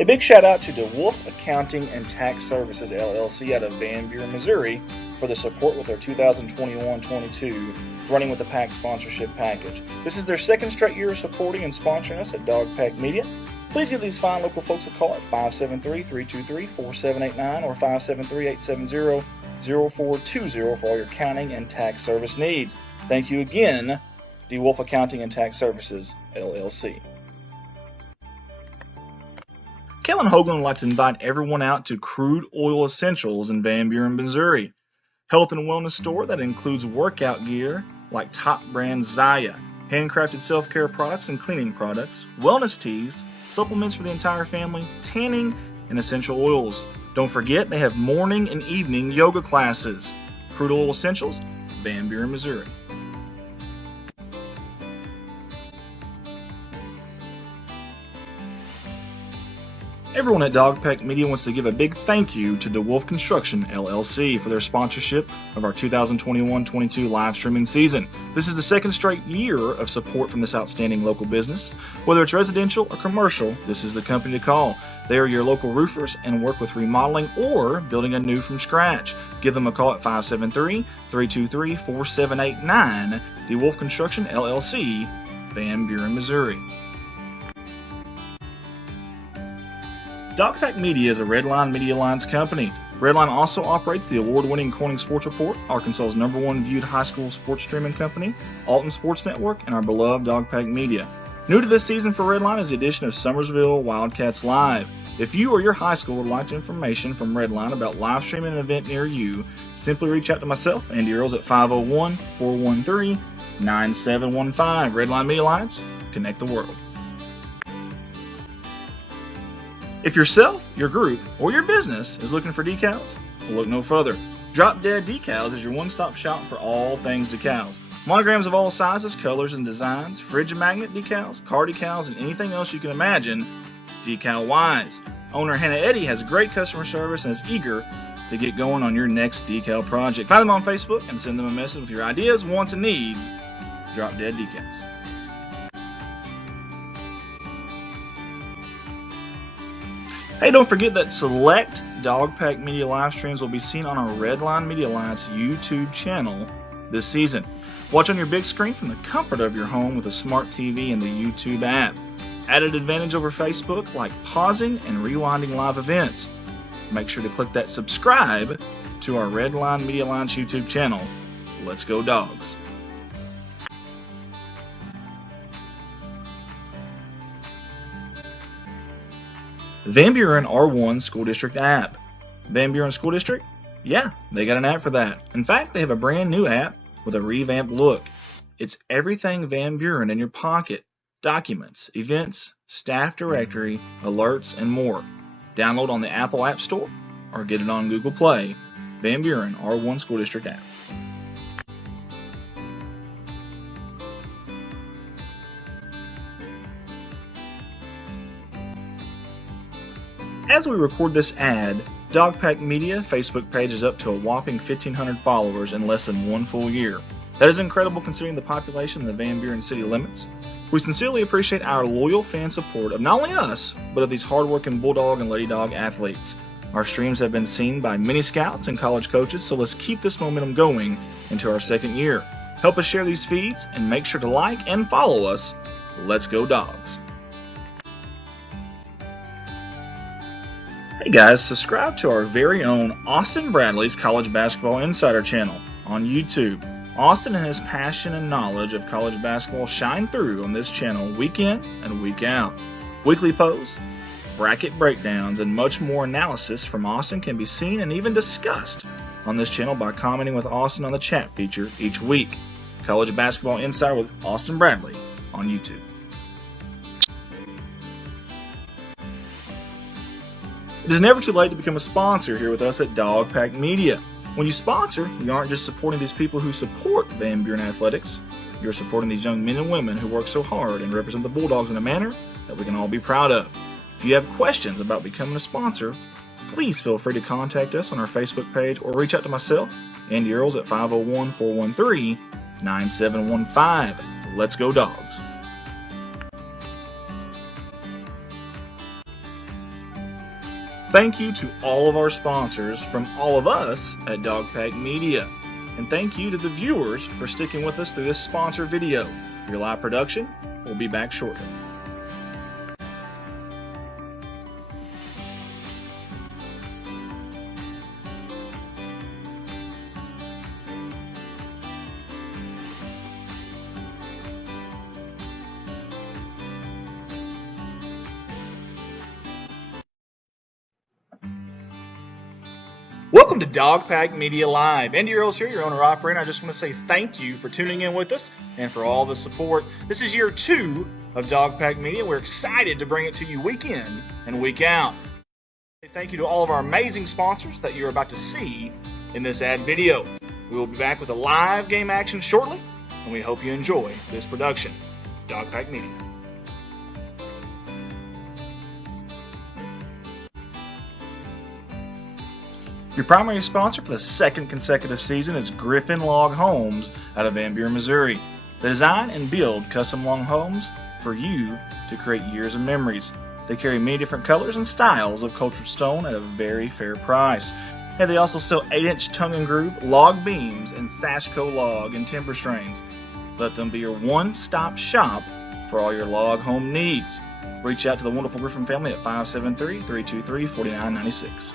A big shout out to DeWolf Accounting and Tax Services LLC out of Van Buren, Missouri for the support with their 2021-22 Running with the Pack sponsorship package. This is their second straight year of supporting and sponsoring us at Dog Pack Media. Please give these fine local folks a call at 573-323-4789 or 573-870-0420 for all your accounting and tax service needs. Thank you again, DeWolf Accounting and Tax Services LLC. Kellen Hoagland would like to invite everyone out to Crude Oil Essentials in Van Buren, Missouri. Health and wellness store that includes workout gear like top brand Zaya, handcrafted self-care products and cleaning products, wellness teas, supplements for the entire family, tanning, and essential oils. Don't forget they have morning and evening yoga classes. Crude Oil Essentials, Van Buren, Missouri. Everyone at Dogpack Media wants to give a big thank you to DeWolf Construction, LLC for their sponsorship of our 2021-22 live streaming season. This is the second straight year of support from this outstanding local business. Whether it's residential or commercial, this is the company to call. They are your local roofers and work with remodeling or building anew from scratch. Give them a call at 573-323-4789. DeWolf Construction, LLC, Van Buren, Missouri. Dogpack Media is a Redline Media Alliance company. Redline also operates the award-winning Corning Sports Report, Arkansas's #1 viewed high school sports streaming company, Alton Sports Network, and our beloved Dogpack Media. New to this season for Redline is the addition of Summersville Wildcats Live. If you or your high school would like information from Redline about live streaming an event near you, simply reach out to myself, Andy Earls, at 501-413-9715. Redline Media Alliance, connect the world. If yourself, your group, or your business is looking for decals, well, look no further. Drop Dead Decals is your one-stop shop for all things decals. Monograms of all sizes, colors, and designs, fridge magnet decals, car decals, and anything else you can imagine, decal-wise. Owner Hannah Eddy has great customer service and is eager to get going on your next decal project. Find them on Facebook and send them a message with your ideas, wants, and needs. Drop Dead Decals. Hey, don't forget that select Dogpack Media live streams will be seen on our Redline Media Alliance YouTube channel this season. Watch on your big screen from the comfort of your home with a smart TV and the YouTube app. Added advantage over Facebook like pausing and rewinding live events. Make sure to click that subscribe to our Redline Media Alliance YouTube channel. Let's go Dogs. Van Buren R1 School District app. Van Buren School District? Yeah, they got an app for that. In fact, they have a brand new app with a revamped look. It's everything Van Buren in your pocket. Documents, events, staff directory, alerts, and more. Download on the Apple App Store or get it on Google Play. Van Buren R1 School District app. As we record this ad, Dogpack Media Facebook page is up to a whopping 1,500 followers in less than one full year. That is incredible considering the population in the Van Buren city limits. We sincerely appreciate our loyal fan support of not only us, but of these hardworking Bulldog and Lady Dog athletes. Our streams have been seen by many scouts and college coaches, so let's keep this momentum going into our second year. Help us share these feeds and make sure to like and follow us. Let's go Dogs. Hey guys, subscribe to our very own Austin Bradley's College Basketball Insider channel on YouTube. Austin and his passion and knowledge of college basketball shine through on this channel week in and week out. Weekly posts, bracket breakdowns, and much more analysis from Austin can be seen and even discussed on this channel by commenting with Austin on the chat feature each week. College Basketball Insider with Austin Bradley on YouTube. It is never too late to become a sponsor here with us at Dogpack Media. When you sponsor, you aren't just supporting these people who support Van Buren Athletics. You're supporting these young men and women who work so hard and represent the Bulldogs in a manner that we can all be proud of. If you have questions about becoming a sponsor, please feel free to contact us on our Facebook page or reach out to myself, Andy Earls, at 501-413-9715. Let's go Dogs. Thank you to all of our sponsors from all of us at Dogpack Media. And thank you to the viewers for sticking with us through this sponsor video. Your live production will be back shortly. Welcome to Dogpack Media Live. Andy Earls here, your owner-operator. I just want to say thank you for tuning in with us and for all the support. This is year 2 of Dogpack Media. We're excited to bring it to you week in and week out. Thank you to all of our amazing sponsors that you're about to see in this ad video. We will be back with a live game action shortly, and we hope you enjoy this production. Dogpack Media. Your primary sponsor for the second consecutive season is Griffin Log Homes out of Van Buren, Missouri. They design and build custom log homes for you to create years of memories. They carry many different colors and styles of cultured stone at a very fair price. And they also sell 8-inch tongue and groove log beams and Sashco log and timber strains. Let them be your one-stop shop for all your log home needs. Reach out to the wonderful Griffin family at 573-323-4996.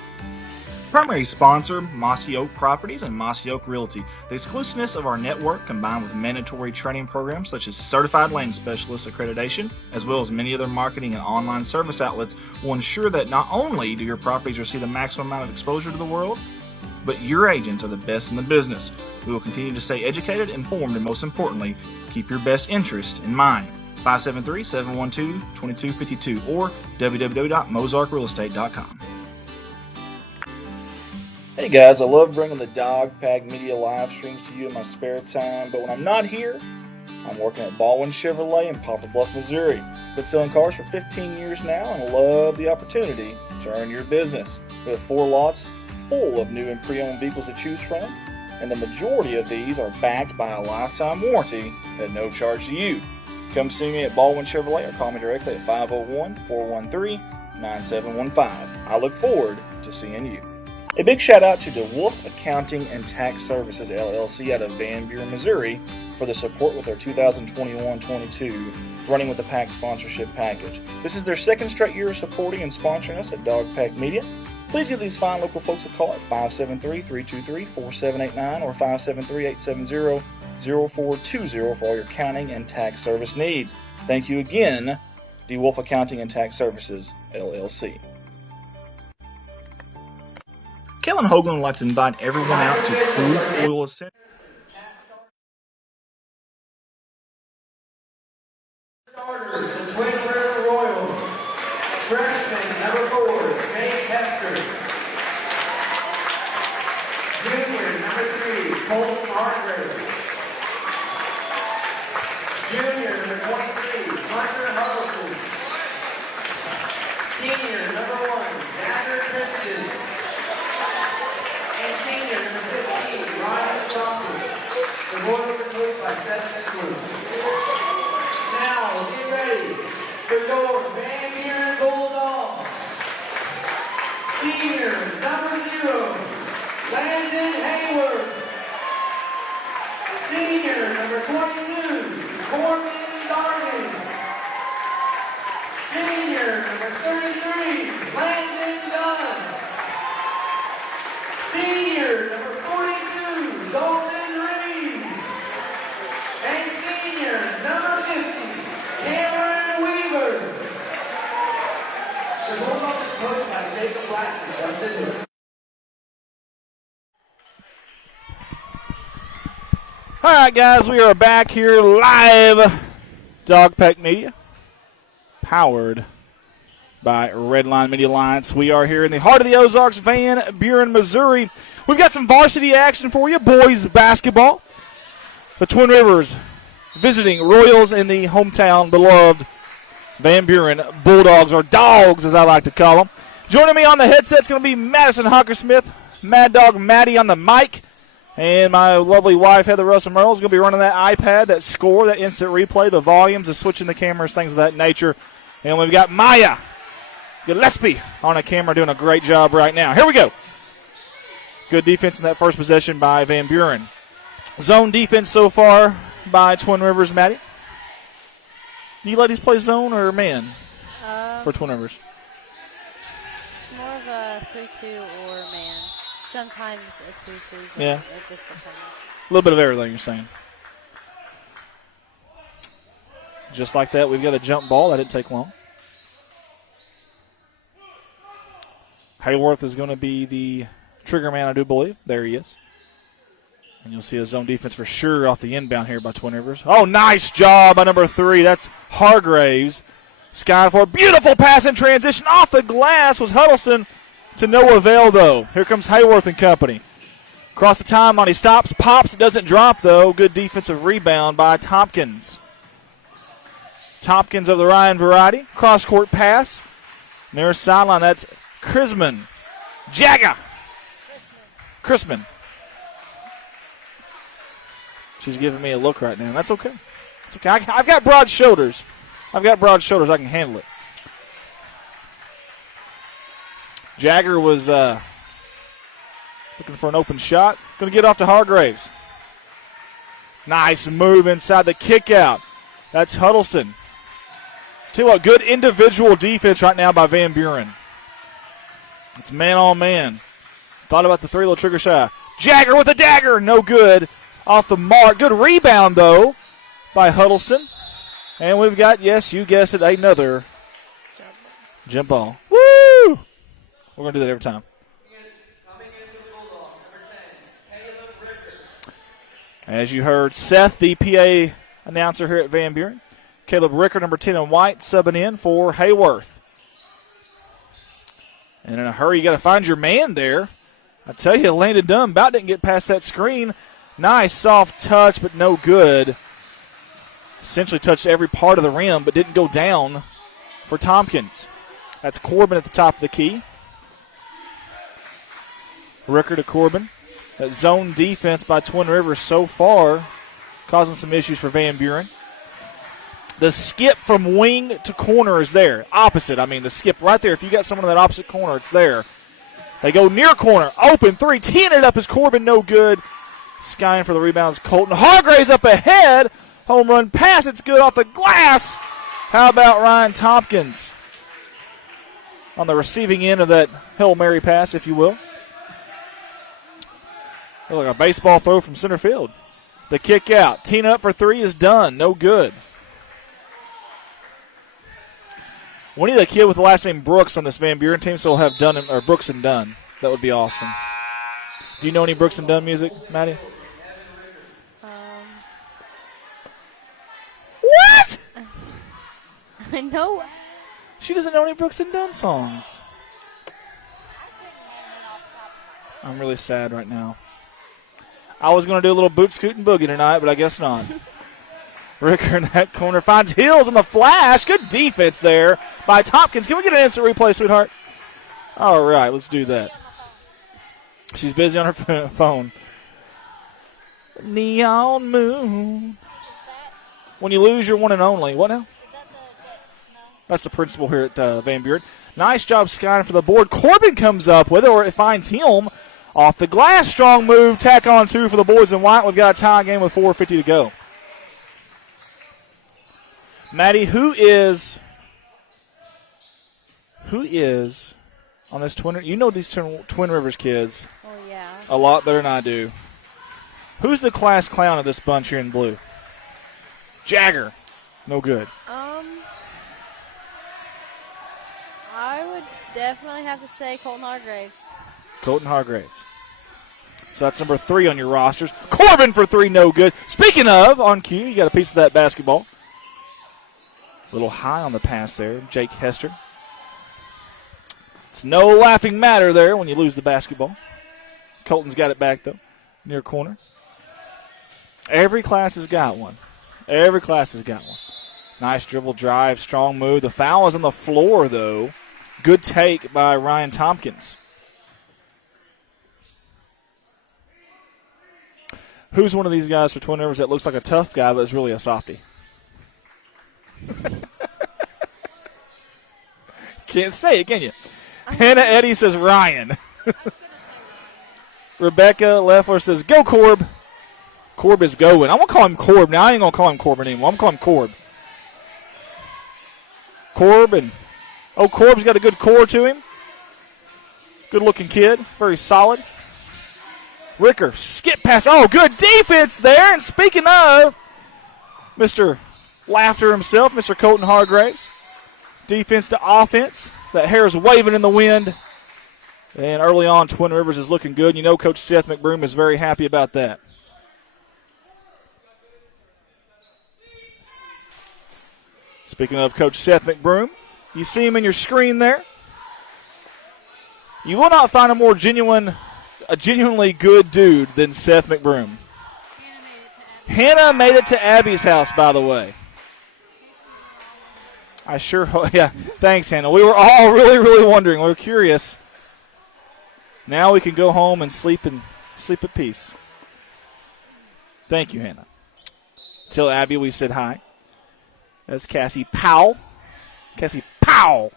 Primary sponsor, Mossy Oak Properties and Mossy Oak Realty. The exclusiveness of our network, combined with mandatory training programs such as Certified Lane Specialist accreditation, as well as many other marketing and online service outlets, will ensure that not only do your properties receive the maximum amount of exposure to the world, but your agents are the best in the business. We will continue to stay educated, informed, and most importantly, keep your best interest in mind. 573-712-2252 or www.mozarkrealestate.com. Hey guys, I love bringing the Dog Pack Media live streams to you in my spare time, but when I'm not here, I'm working at Baldwin Chevrolet in Poplar Bluff, Missouri. Been selling cars for 15 years now and love the opportunity to earn your business. We have 4 lots full of new and pre-owned vehicles to choose from, and the majority of these are backed by a lifetime warranty at no charge to you. Come see me at Baldwin Chevrolet or call me directly at 501-413-9715. I look forward to seeing you. A big shout out to DeWolf Accounting and Tax Services LLC out of Van Buren, Missouri for the support with their 2021-22 Running with the Pack sponsorship package. This is their second straight year of supporting and sponsoring us at Dog Pack Media. Please give these fine local folks a call at 573-323-4789 or 573-870-0420 for all your accounting and tax service needs. Thank you again, DeWolf Accounting and Tax Services LLC. Kellen Hoagland would like to invite everyone out to Crude Oil Essentials. Starters, the Twin River Royals. Freshman number 4, Jake Hester. Junior number 3, Colton Hargrave. Junior number 23, Hunter Huddleston. Senior number 1, Xander Princeton. And senior number 15, Ryan Thompson. The boys are coached by Seth McClure. Now, get ready for your Van Buren Bulldogs. Senior number 0, Landon Hayward. Senior number 22, Corbin Dargan. Senior number 33, Landon Dunn. Senior number 42, Dalton Reed. And senior number 50, Cameron Weaver. The Bulldogs are coached by Jacob Black and Justin Hood. All right, guys, we are back here live. Dog Pack Media, powered by Redline Media Alliance. We are here in the heart of the Ozarks, Van Buren, Missouri. We've got some varsity action for you, boys basketball. The Twin Rivers visiting Royals in the hometown beloved Van Buren Bulldogs, or Dogs as I like to call them. Joining me on the headset is going to be Madison Hockersmith, Mad Dog Maddie on the mic, and my lovely wife Heather Russell Merle is going to be running that iPad, that score, that instant replay, the volumes, the switching the cameras, things of that nature. And we've got Maya Gillespie on a camera doing a great job right now. Here we go. Good defense in that first possession by Van Buren. Zone defense so far by Twin Rivers, Maddie. Do you let these play zone or man for Twin Rivers? It's more of a 3-2 or man. Sometimes a 3-3 zone. Yeah. It just depends. A little bit of everything you're saying. Just like that, we've got a jump ball. That didn't take long. Hayworth is going to be the trigger man, I do believe. There he is. And you'll see a zone defense for sure off the inbound here by Twin Rivers. Oh, nice job by number 3. That's Hargraves. Sky for a beautiful pass in transition. Off the glass was Huddleston to no avail, though. Here comes Hayworth and company. Across the timeline, he stops, pops, doesn't drop, though. Good defensive rebound by Tompkins. Tompkins of the Ryan variety. Cross-court pass. Near sideline, that's Chrisman. Jagger. Chrisman. She's giving me a look right now. That's okay. It's okay. I've got broad shoulders. I can handle it. Jagger was looking for an open shot. Going to get off to Hargraves. Nice move inside the kick out. That's Huddleston. Tell you what, good individual defense right now by Van Buren. It's man on man. Thought about the 3, little trigger shy. Jagger with a dagger. No good. Off the mark. Good rebound, though, by Huddleston. And we've got, yes, you guessed it, another jump ball. Woo! We're going to do that every time. As you heard, Seth, the PA announcer here at Van Buren. Caleb Ricker, number 10 in white, subbing in for Hayworth. And in a hurry, you got to find your man there. I tell you, Landon Dunn about didn't get past that screen. Nice soft touch, but no good. Essentially touched every part of the rim, but didn't go down for Tompkins. That's Corbin at the top of the key. Ricker to Corbin. That zone defense by Twin Rivers so far causing some issues for Van Buren. The skip from wing to corner is there. Opposite, the skip right there. If you got someone in that opposite corner, it's there. They go near corner. Open three. Teeing it up is Corbin. No good. Skying for the rebounds. Colton Hargraves up ahead. Home run pass. It's good off the glass. How about Ryan Tompkins on the receiving end of that Hail Mary pass, if you will. Look like a baseball throw from center field. The kick out. Teeing up for 3 is done. No good. We need a kid with the last name Brooks on this Van Buren team, so we'll have Dunn or Brooks and Dunn. That would be awesome. Do you know any Brooks and Dunn music, Maddie? What? I know. She doesn't know any Brooks and Dunn songs. I'm really sad right now. I was going to do a little boot scoot and boogie tonight, but I guess not. Ricker in that corner finds Hills on the flash. Good defense there by Tompkins. Can we get an instant replay, sweetheart? All right, let's do that. She's busy on her phone. Neon moon. When you lose, you're one and only. What now? That's the principal here at Van Buren. Nice job skying for the board. Corbin comes up with it, or it finds him off the glass. Strong move. Tack on 2 for the boys in white. We've got a tie game with 4:50 to go. Maddie, who is on this Twin? You know these Twin Rivers kids Oh, yeah. a lot better than I do. Who's the class clown of this bunch here in blue? Jagger. No good. I would definitely have to say Colton Hargraves. Colton Hargraves. So that's number 3 on your rosters. Corbin for 3, no good. Speaking of, on cue, you got a piece of that basketball. A little high on the pass there, Jake Hester. It's no laughing matter there when you lose the basketball. Colton's got it back, though, near corner. Every class has got one. Every class has got one. Nice dribble drive, strong move. The foul is on the floor, though. Good take by Ryan Tompkins. Who's one of these guys for Twin Rivers that looks like a tough guy but is really a softie? Can't say it, can you? Hannah Eddy says Ryan. Rebecca Leffler says, go Corb. Corb is going. I'm going to call him Corb. Now I ain't going to call him Corbin anymore. I'm going to call him Corb. Corb's got a good core to him. Good looking kid. Very solid. Ricker, skip pass. Oh, good defense there. And speaking of Mr. Laughter himself, Mr. Colton Hargraves. Defense to offense. That hair is waving in the wind. And early on, Twin Rivers is looking good. You know Coach Seth McBroom is very happy about that. Speaking of Coach Seth McBroom, you see him in your screen there. You will not find a genuinely good dude than Seth McBroom. Hannah made it to Abby's house, by the way. Yeah, thanks, Hannah. We were all really, really wondering. We were curious. Now we can go home and sleep in Sleep at peace. Thank you, Hannah. Tell Abby we said hi. That's Cassie Powell. Cassie Powell.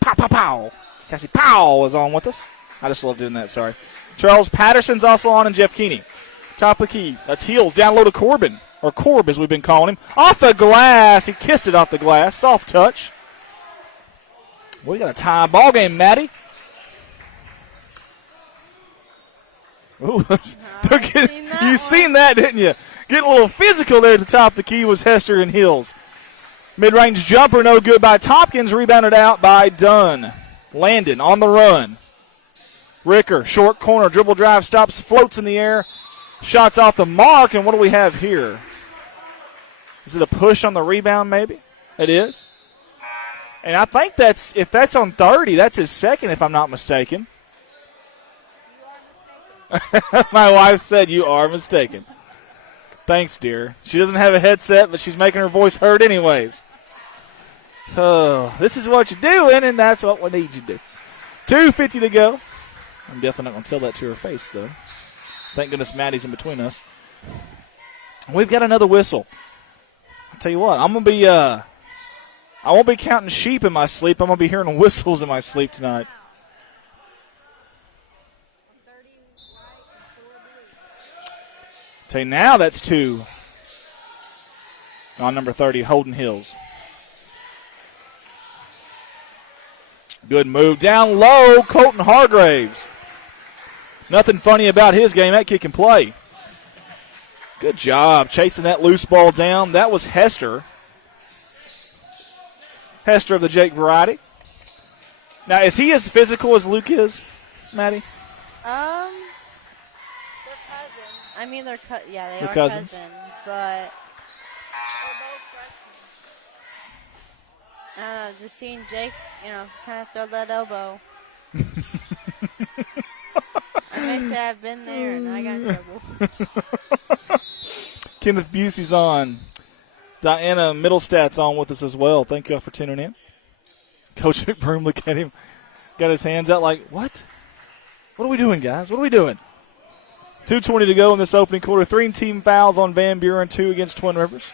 Pow, pow, pow. Cassie Powell is on with us. I just love doing that, sorry. Charles Patterson's also on, and Jeff Keeney. Top of the key. That's Heels. Down low to Corbin. Or Corb, as we've been calling him. Off the glass. He kissed it off the glass. Soft touch. We got a tie ball game, Maddie. Ooh, you seen that, didn't you? Getting a little physical there at the top of the key was Hester and Hills. Mid-range jumper, no good by Tompkins. Rebounded out by Dunn. Landon on the run. Ricker, short corner, dribble drive, stops, floats in the air. Shots off the mark, and what do we have here? Is it a push on the rebound, maybe? It is. And I think if that's on 30, that's his second, if I'm not mistaken. My wife said, you are mistaken. Thanks, dear. She doesn't have a headset, but she's making her voice heard anyways. Oh, this is what you're doing, and that's what we need you to do. 2:50 to go. I'm definitely not going to tell that to her face, though. Thank goodness Maddie's in between us. We've got another whistle. I'll tell you what, I'm going to be, I won't be counting sheep in my sleep. I'm going to be hearing whistles in my sleep tonight. Tell you now, that's 2 on number 30, Holden Hills. Good move down low, Colton Hargraves. Nothing funny about his game. That kid can play. Good job chasing that loose ball down. That was Hester. Hester of the Jake variety. Now, is he as physical as Luke is, Maddie? They're cousins. I mean, they're They're are cousins. but I don't know, just seeing Jake, kind of throw that elbow. I may say I've been there and I got in trouble. Kenneth Busey's on. Diana Middlestat's on with us as well. Thank you all for tuning in. Coach McBroom, look at him. Got his hands out like, what? What are we doing, guys? What are we doing? 2:20 to go in this opening quarter. 3 team fouls on Van Buren, 2 against Twin Rivers.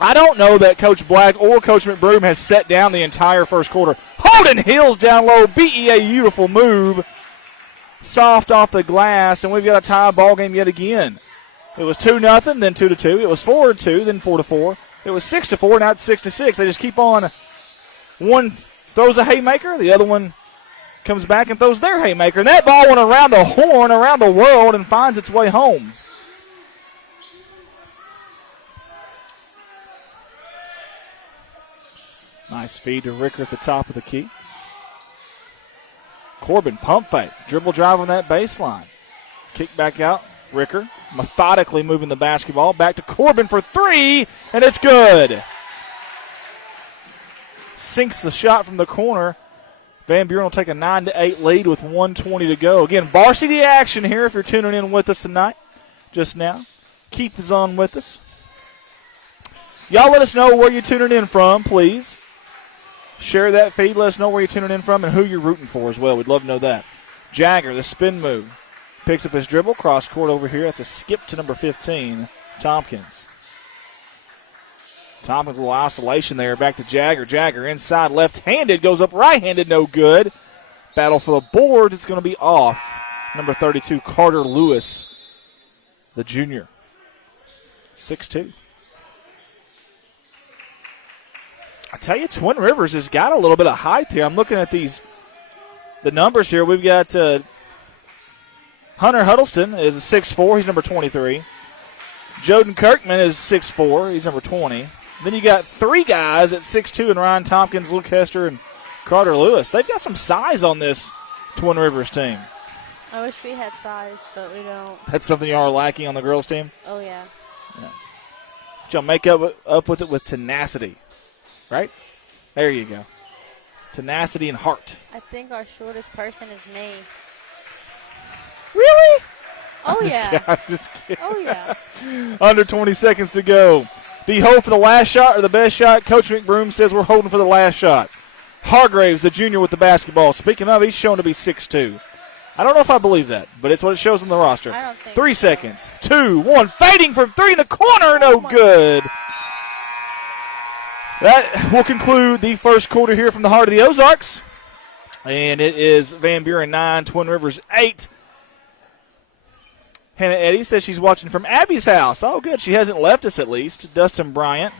I don't know that Coach Black or Coach McBroom has set down the entire first quarter. Holden Hills down low. BEA, beautiful move. Soft off the glass, and we've got a tie ball game yet again. It was 2-0, then 2-2. It was 4-2, then 4-4. It was 6-4, now it's 6-6. They just keep on. One throws a haymaker, the other one comes back and throws their haymaker. And that ball went around the horn, around the world, and finds its way home. Nice feed to Ricker at the top of the key. Corbin, pump fake. Dribble drive on that baseline. Kick back out. Ricker methodically moving the basketball. Back to Corbin for 3, and it's good. Sinks the shot from the corner. Van Buren will take a 9-8 lead with 1:20 to go. Again, varsity action here if you're tuning in with us tonight. Just now. Keith is on with us. Y'all let us know where you're tuning in from, please. Share that feed. Let us know where you're tuning in from and who you're rooting for as well. We'd love to know that. Jagger, the spin move. Picks up his dribble. Cross court over here. That's a skip to number 15, Tompkins. Tompkins, a little isolation there. Back to Jagger. Jagger inside left-handed. Goes up right-handed. No good. Battle for the boards. It's going to be off. Number 32, Carter Lewis, the junior. 6'2". I tell you, Twin Rivers has got a little bit of height here. I'm looking at the numbers here. We've got Hunter Huddleston is a 6'4". He's number 23. Joden Kirkman is 6'4". He's number 20. Then you got 3 guys at 6'2", and Ryan Tompkins, Luke Hester, and Carter Lewis. They've got some size on this Twin Rivers team. I wish we had size, but we don't. That's something you are lacking on the girls' team? Oh, yeah. But y'all make up with it with tenacity. Right? There you go. Tenacity and heart. I think our shortest person is me. Really? Oh, yeah. I'm just kidding. Oh, yeah. Under 20 seconds to go. Do you hold for the last shot or the best shot? Coach McBroom says we're holding for the last shot. Hargraves, the junior with the basketball. Speaking of, he's shown to be 6'2". I don't know if I believe that, but it's what it shows on the roster. I don't think 3 so. seconds. 2, 1. Fading from 3 in the corner. No good. That will conclude the first quarter here from the heart of the Ozarks. And it is Van Buren 9, Twin Rivers 8. Hannah Eddy says she's watching from Abby's house. Oh, good. She hasn't left us at least. Dustin Bryant,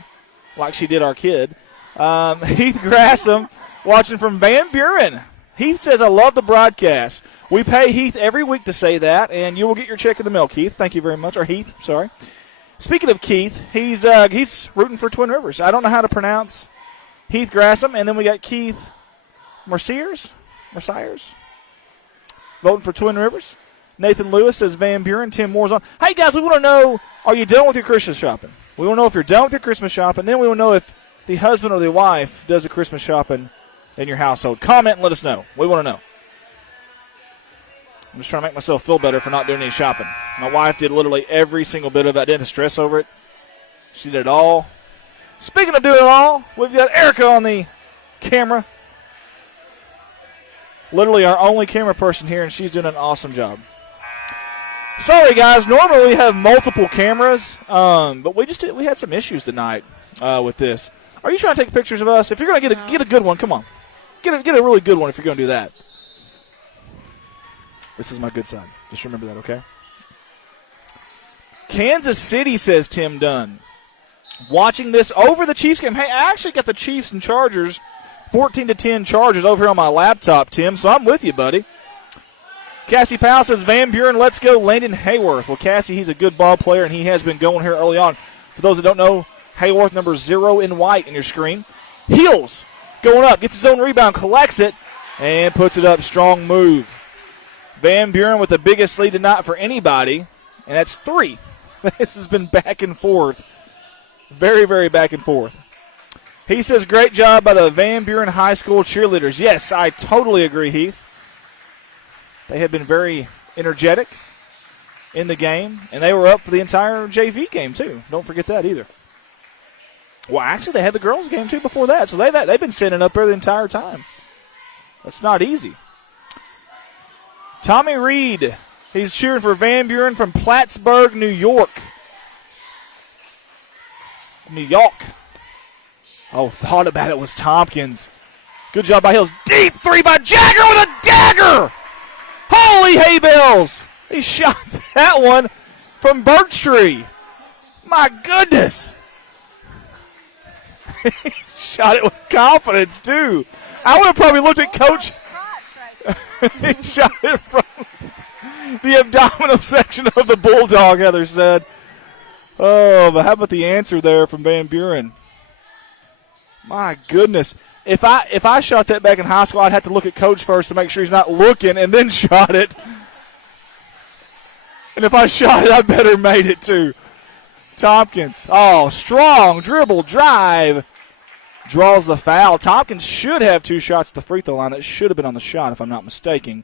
like she did our kid. Heath Grasham watching from Van Buren. Heath says, I love the broadcast. We pay Heath every week to say that, and you will get your check in the mail, Keith. Thank you very much. Or Heath, sorry. Speaking of Keith, he's rooting for Twin Rivers. I don't know how to pronounce Heath Grasham. And then we got Keith Merciers voting for Twin Rivers. Nathan Lewis says Van Buren. Tim Moore's on. Hey, guys, we want to know, are you done with your Christmas shopping? We want to know if you're done with your Christmas shopping. Then we want to know if the husband or the wife does the Christmas shopping in your household. Comment and let us know. We want to know. I'm just trying to make myself feel better for not doing any shopping. My wife did literally every single bit of it. I didn't stress over it. She did it all. Speaking of doing it all, we've got Erica on the camera. Literally our only camera person here, and she's doing an awesome job. Sorry, guys. Normally we have multiple cameras, but we had some issues tonight with this. Are you trying to take pictures of us? If you're going to get a good one, come on. Get a really good one if you're going to do that. This is my good side. Just remember that, okay? Kansas City, says Tim Dunn. Watching this over the Chiefs game. Hey, I actually got the Chiefs and Chargers, 14-10 Chargers over here on my laptop, Tim, so I'm with you, buddy. Cassie Powell says, Van Buren, let's go, Landon Hayworth. Well, Cassie, he's a good ball player, and he has been going here early on. For those that don't know, Hayworth, number 0 in white in your screen. Heels going up, gets his own rebound, collects it, and puts it up. Strong move. Van Buren with the biggest lead tonight for anybody, and that's 3. This has been back and forth. Very, very back and forth. He says, great job by the Van Buren High School cheerleaders. Yes, I totally agree, Heath. They have been very energetic in the game, and they were up for the entire JV game, too. Don't forget that either. Well, actually, they had the girls' game, too, before that, so they've been sitting up there the entire time. That's not easy. Tommy Reed, he's cheering for Van Buren from Plattsburgh, New York. New York. Oh, thought about it was Tompkins. Good job by Hills. Deep 3 by Jagger with a dagger! Holy hay bales! He shot that one from Birch Tree. My goodness. He shot it with confidence, too. I would have probably looked at Coach. He shot it from the abdominal section of the Bulldog, Heather said. Oh, but how about the answer there from Van Buren? My goodness. If I shot that back in high school, I'd have to look at Coach first to make sure he's not looking and then shot it. And if I shot it, I better made it too. Tompkins. Oh, strong dribble drive. Draws the foul. Tompkins should have 2 shots at the free throw line. That should have been on the shot, if I'm not mistaken.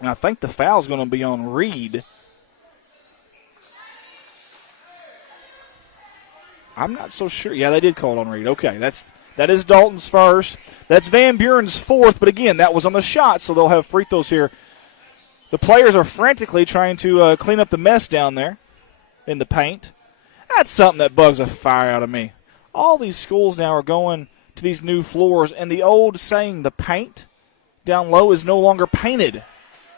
And I think the foul's going to be on Reed. I'm not so sure. Yeah, they did call it on Reed. Okay, that is Dalton's first. That's Van Buren's 4th, but again, that was on the shot, so they'll have free throws here. The players are frantically trying to clean up the mess down there in the paint. That's something that bugs the fire out of me. All these schools now are going to these new floors, and the old saying, the paint down low is no longer painted.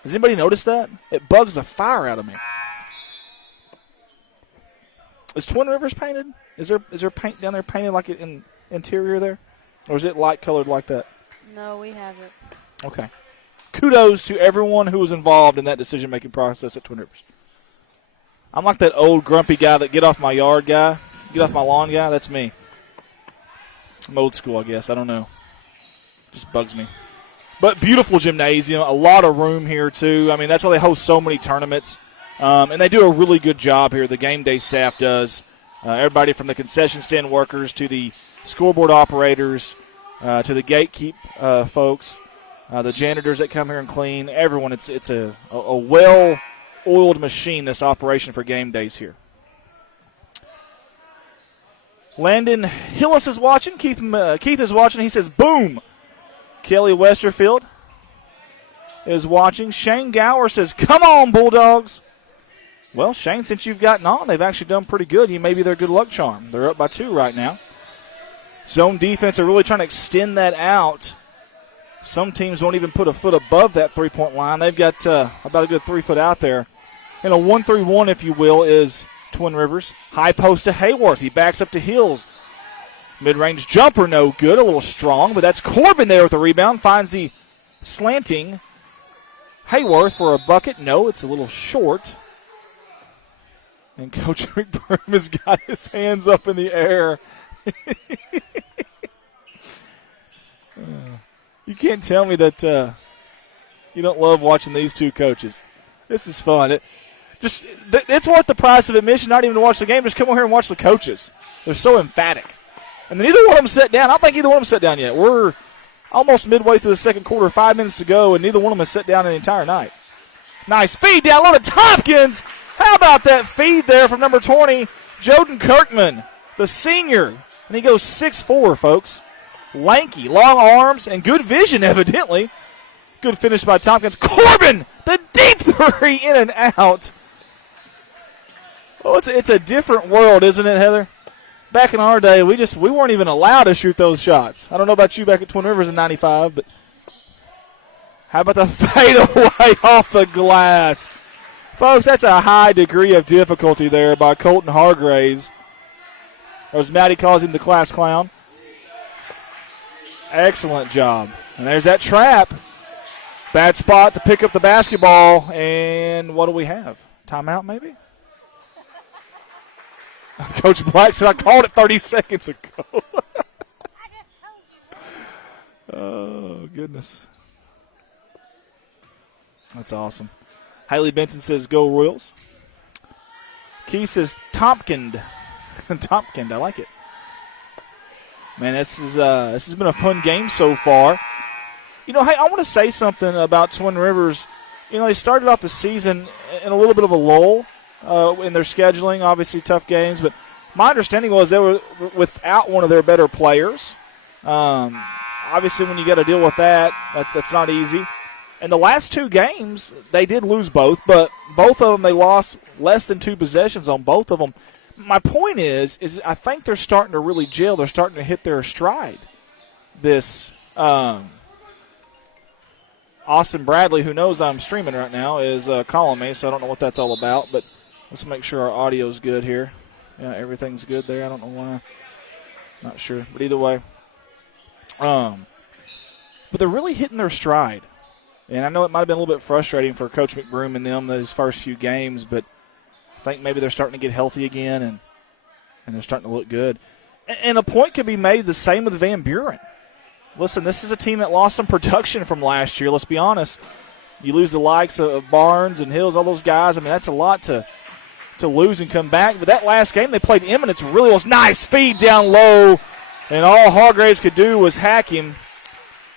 Has anybody noticed that? It bugs the fire out of me. Is Twin Rivers painted? Is there paint down there painted like it in interior there? Or is it light colored like that? No, we haven't. Okay. Kudos to everyone who was involved in that decision-making process at Twin Rivers. I'm like that old grumpy guy that get off my yard guy, get off my lawn guy. That's me. I'm old school, I guess. I don't know. Just bugs me. But beautiful gymnasium, a lot of room here, too. I mean, that's why they host so many tournaments. And they do a really good job here. The game day staff does. Everybody from the concession stand workers to the scoreboard operators to the gatekeep folks, the janitors that come here and clean. Everyone, it's a well-oiled machine, this operation for game days here. Landon Hillis is watching. Keith is watching. He says, boom. Kelly Westerfield is watching. Shane Gower says, "Come on, Bulldogs." Well, Shane, since you've gotten on, they've actually done pretty good. You may be their good luck charm. They're up by 2 right now. Zone defense are really trying to extend that out. Some teams won't even put a foot above that three-point line. They've got about a good 3 foot out there. And a 1-3-1, if you will, is Twin Rivers. High post to Hayworth. He backs up to Hills. Mid-range jumper, no good. A little strong, but that's Corbin there with the rebound. Finds the slanting Hayworth for a bucket. No, it's a little short. And Coach McBroom has got his hands up in the air. You can't tell me that you don't love watching these two coaches. This is fun. It's worth the price of admission, not even to watch the game. Just come over here and watch the coaches. They're so emphatic. And neither one of them sat down. I don't think either one of them sat down yet. We're almost midway through the second quarter, 5 minutes to go, and neither one of them has sat down the entire night. Nice feed down low to Tompkins. How about that feed there from number 20, Joden Kirkman, the senior. And he goes 6'4", folks. Lanky, long arms, and good vision, evidently. Good finish by Tompkins. Corbin, the deep three, in and out. Oh, it's a different world, isn't it, Heather? Back in our day, we weren't even allowed to shoot those shots. I don't know about you back at Twin Rivers in 95, but how about the fadeaway off the glass? Folks, that's a high degree of difficulty there by Colton Hargraves. Or as Maddie calls him, the class clown. Excellent job. And there's that trap. Bad spot to pick up the basketball. And what do we have? Timeout, maybe? Coach Black said, I called it 30 seconds ago. Oh, goodness. That's awesome. Haley Benson says, go Royals. Key says, Tompkind. Tompkind, I like it. Man, this has been a fun game so far. You know, hey, I want to say something about Twin Rivers. You know, they started off the season in a little bit of a lull in their scheduling, obviously tough games. But my understanding was they were without one of their better players. Obviously, when you got to deal with that, that's not easy. And the last 2 games, they did lose both, but both of them they lost less than 2 possessions on both of them. My point is I think they're starting to really gel. They're starting to hit their stride. This Austin Bradley, who knows I'm streaming right now, is calling me, so I don't know what that's all about. But let's make sure our audio's good here. Yeah, everything's good there. I don't know why. Not sure. But either way. But they're really hitting their stride. And I know it might have been a little bit frustrating for Coach McBroom and them those first few games, but I think maybe they're starting to get healthy again and they're starting to look good. And a point could be made the same with Van Buren. Listen, this is a team that lost some production from last year. Let's be honest. You lose the likes of Barnes and Hills, all those guys. I mean, that's a lot to lose and come back. But that last game they played Eminence really was nice feed down low, and all Hargraves could do was hack him.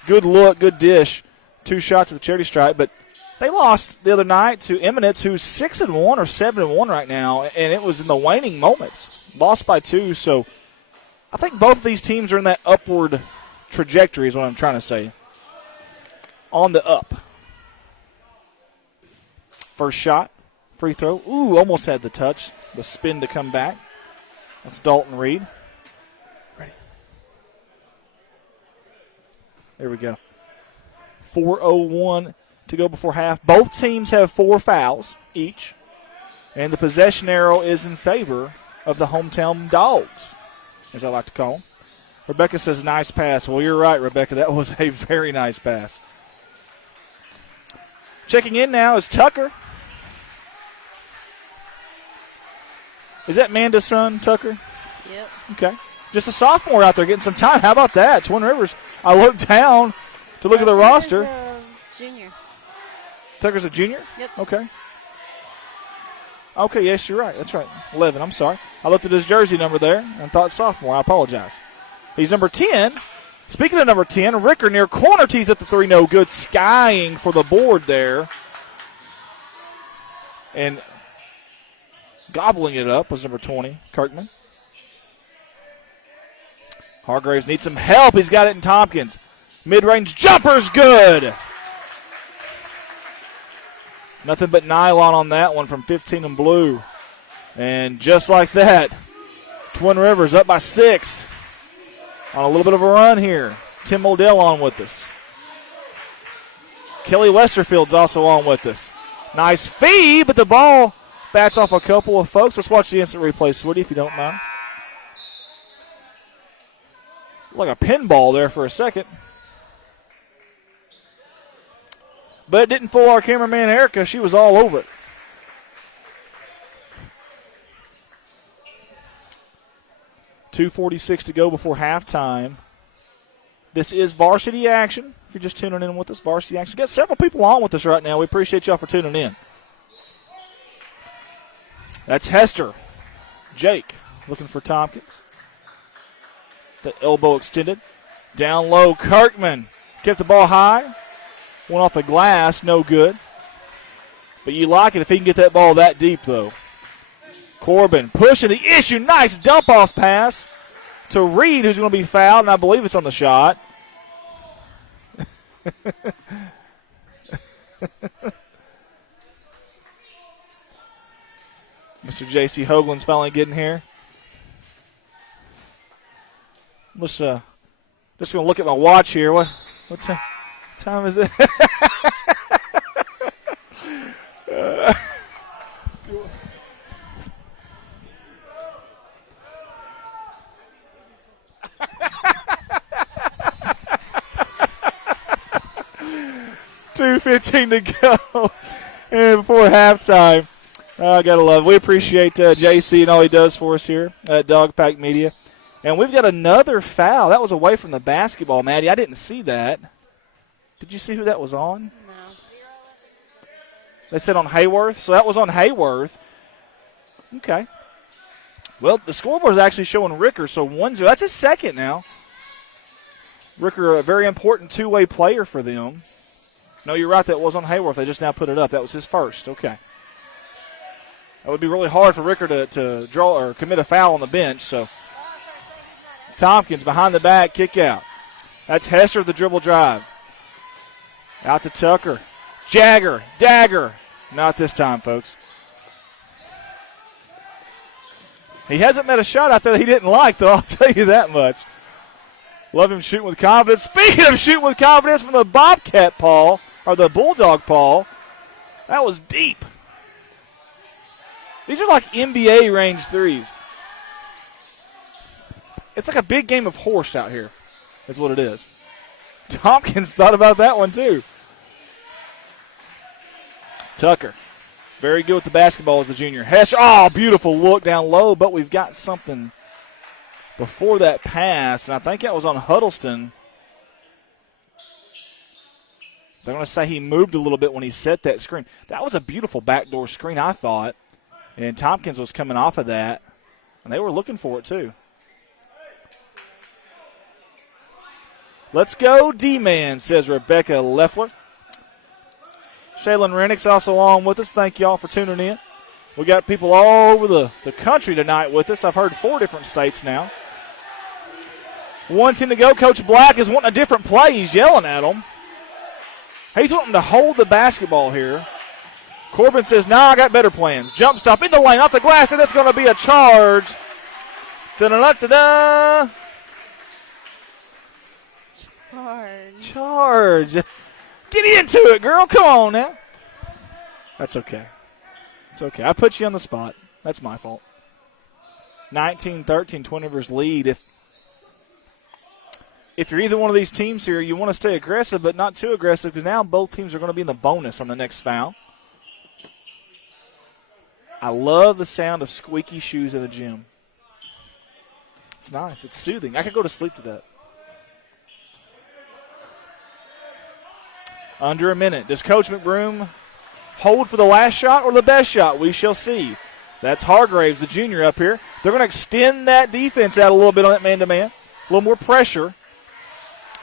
Good look, good dish. 2 shots at the charity stripe, but they lost the other night to Eminence, who's 6-1 or 7-1 right now, and it was in the waning moments. Lost by 2, so I think both of these teams are in that upward trajectory is what I'm trying to say. On the up. First shot, free throw. Ooh, almost had the touch. The spin to come back. That's Dalton Reed. Ready. There we go. 4:01 to go before half. Both teams have 4 fouls each, and the possession arrow is in favor of the hometown Dogs, as I like to call them. Rebecca says, nice pass. Well, you're right, Rebecca. That was a very nice pass. Checking in now is Tucker. Is that Manda's son, Tucker? Yep. Okay. Just a sophomore out there getting some time. How about that? Twin Rivers. I looked down to look at the roster. Junior. Tucker's a junior? Yep. Okay. Okay, yes, you're right. That's right. 11, I'm sorry. I looked at his jersey number there and thought sophomore. I apologize. He's number 10. Speaking of number 10, Ricker near corner tees up the 3, no good. Skying for the board there. And gobbling it up was number 20, Kirkman. Hargraves needs some help. He's got it in Tompkins. Mid-range jumper's good. Nothing but nylon on that one from 15 and blue. And just like that, Twin Rivers up by 6 on a little bit of a run here. Tim Modell on with us. Kelly Westerfield's also on with us. Nice feed, but the ball bats off a couple of folks. Let's watch the instant replay, Switty, if you don't mind. Like a pinball there for a second. But it didn't fool our cameraman, Erica. She was all over it. .246 to go before halftime. This is varsity action. If you're just tuning in with us, varsity action. We've got several people on with us right now. We appreciate y'all for tuning in. That's Hester. Jake looking for Tompkins. The elbow extended. Down low, Kirkman kept the ball high. Went off the glass, no good. But you like it if he can get that ball that deep, though. Corbin pushing the issue. Nice dump-off pass to Reed, who's going to be fouled, and I believe it's on the shot. Mr. J.C. Hoagland's finally getting here. Let's just going to look at my watch here. What time is it? 2:15 to go. And before halftime, I got to love it. We appreciate JC and all he does for us here at Dog Pack Media. And we've got another foul. That was away from the basketball, Maddie. I didn't see that. Did you see who that was on? No. They said on Hayworth, so that was on Hayworth. Okay. Well, the scoreboard is actually showing Ricker, so 1-0. That's his second now. Ricker, a very important two-way player for them. No, you're right, that was on Hayworth. They just now put it up. That was his first. Okay. That would be really hard for Ricker to draw or commit a foul on the bench, so Tompkins behind the back, kick out. That's Hester, the dribble drive. Out to Tucker. Jagger, dagger. Not this time, folks. He hasn't met a shot out there that he didn't like, though, I'll tell you that much. Love him shooting with confidence. Speaking of shooting with confidence from the Bobcat Paul, or the Bulldog Paul, that was deep. These are like NBA range threes. It's like a big game of horse out here, is what it is. Tompkins thought about that one, too. Tucker, very good with the basketball as the junior. Hester, oh, beautiful look down low, but we've got something before that pass, and I think that was on Huddleston. They're going to say he moved a little bit when he set that screen. That was a beautiful backdoor screen, I thought, and Tompkins was coming off of that, and they were looking for it, too. Let's go D-Man, says Rebecca Leffler. Shaylin Rennick's also on with us. Thank y'all for tuning in. We got people all over the country tonight with us. I've heard 4 different states now. 1:10 to go. Coach Black is wanting a different play. He's yelling at them. He's wanting to hold the basketball here. Corbin says, "No, I got better plans." Jump stop in the lane, off the glass, and that's going to be a charge. Da-da-da-da-da. Charge. Get into it, girl. Come on now. That's okay. It's okay. I put you on the spot. That's my fault. 19-13, Twin Rivers lead. If you're either one of these teams here, you want to stay aggressive, but not too aggressive, because now both teams are going to be in the bonus on the next foul. I love the sound of squeaky shoes in the gym. It's nice. It's soothing. I could go to sleep to that. Under a minute. Does Coach McBroom hold for the last shot or the best shot? We shall see. That's Hargraves, the junior, up here. They're going to extend that defense out a little bit on that man-to-man. A little more pressure.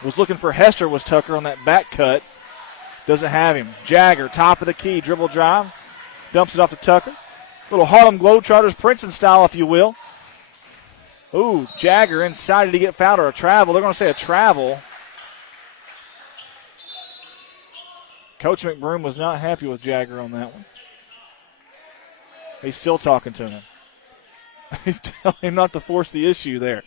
Was looking for Hester, was Tucker on that back cut. Doesn't have him. Jagger, top of the key, dribble drive. Dumps it off to Tucker. Little Harlem Globetrotters, Princeton style, if you will. Ooh, Jagger inside. Did he get fouled or a travel? They're going to say a travel. Coach McBroom was not happy with Jagger on that one. He's still talking to him. He's telling him not to force the issue there.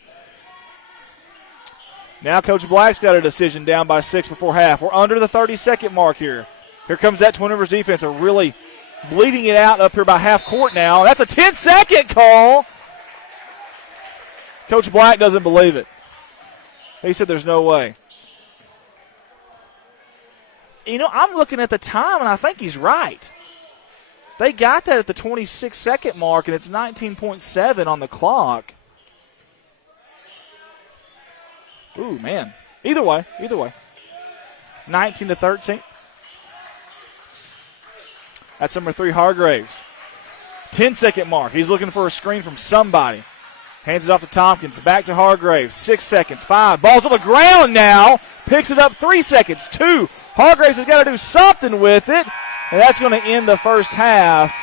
Now Coach Black's got a decision, down by 6 before half. We're under the 30-second mark here. Here comes that Twin Rivers defense. They're really bleeding it out up here by half court now. That's a 10-second call. Coach Black doesn't believe it. He said there's no way. You know, I'm looking at the time, and I think he's right. They got that at the 26-second mark, and it's 19.7 on the clock. Ooh, man. Either way. 19-13. That's number 3, Hargraves. 10-second mark. He's looking for a screen from somebody. Hands it off to Tompkins. Back to Hargraves. 6 seconds. 5. Ball's on the ground now. Picks it up. 3 seconds. 2. Hargraves has got to do something with it. And that's going to end the first half.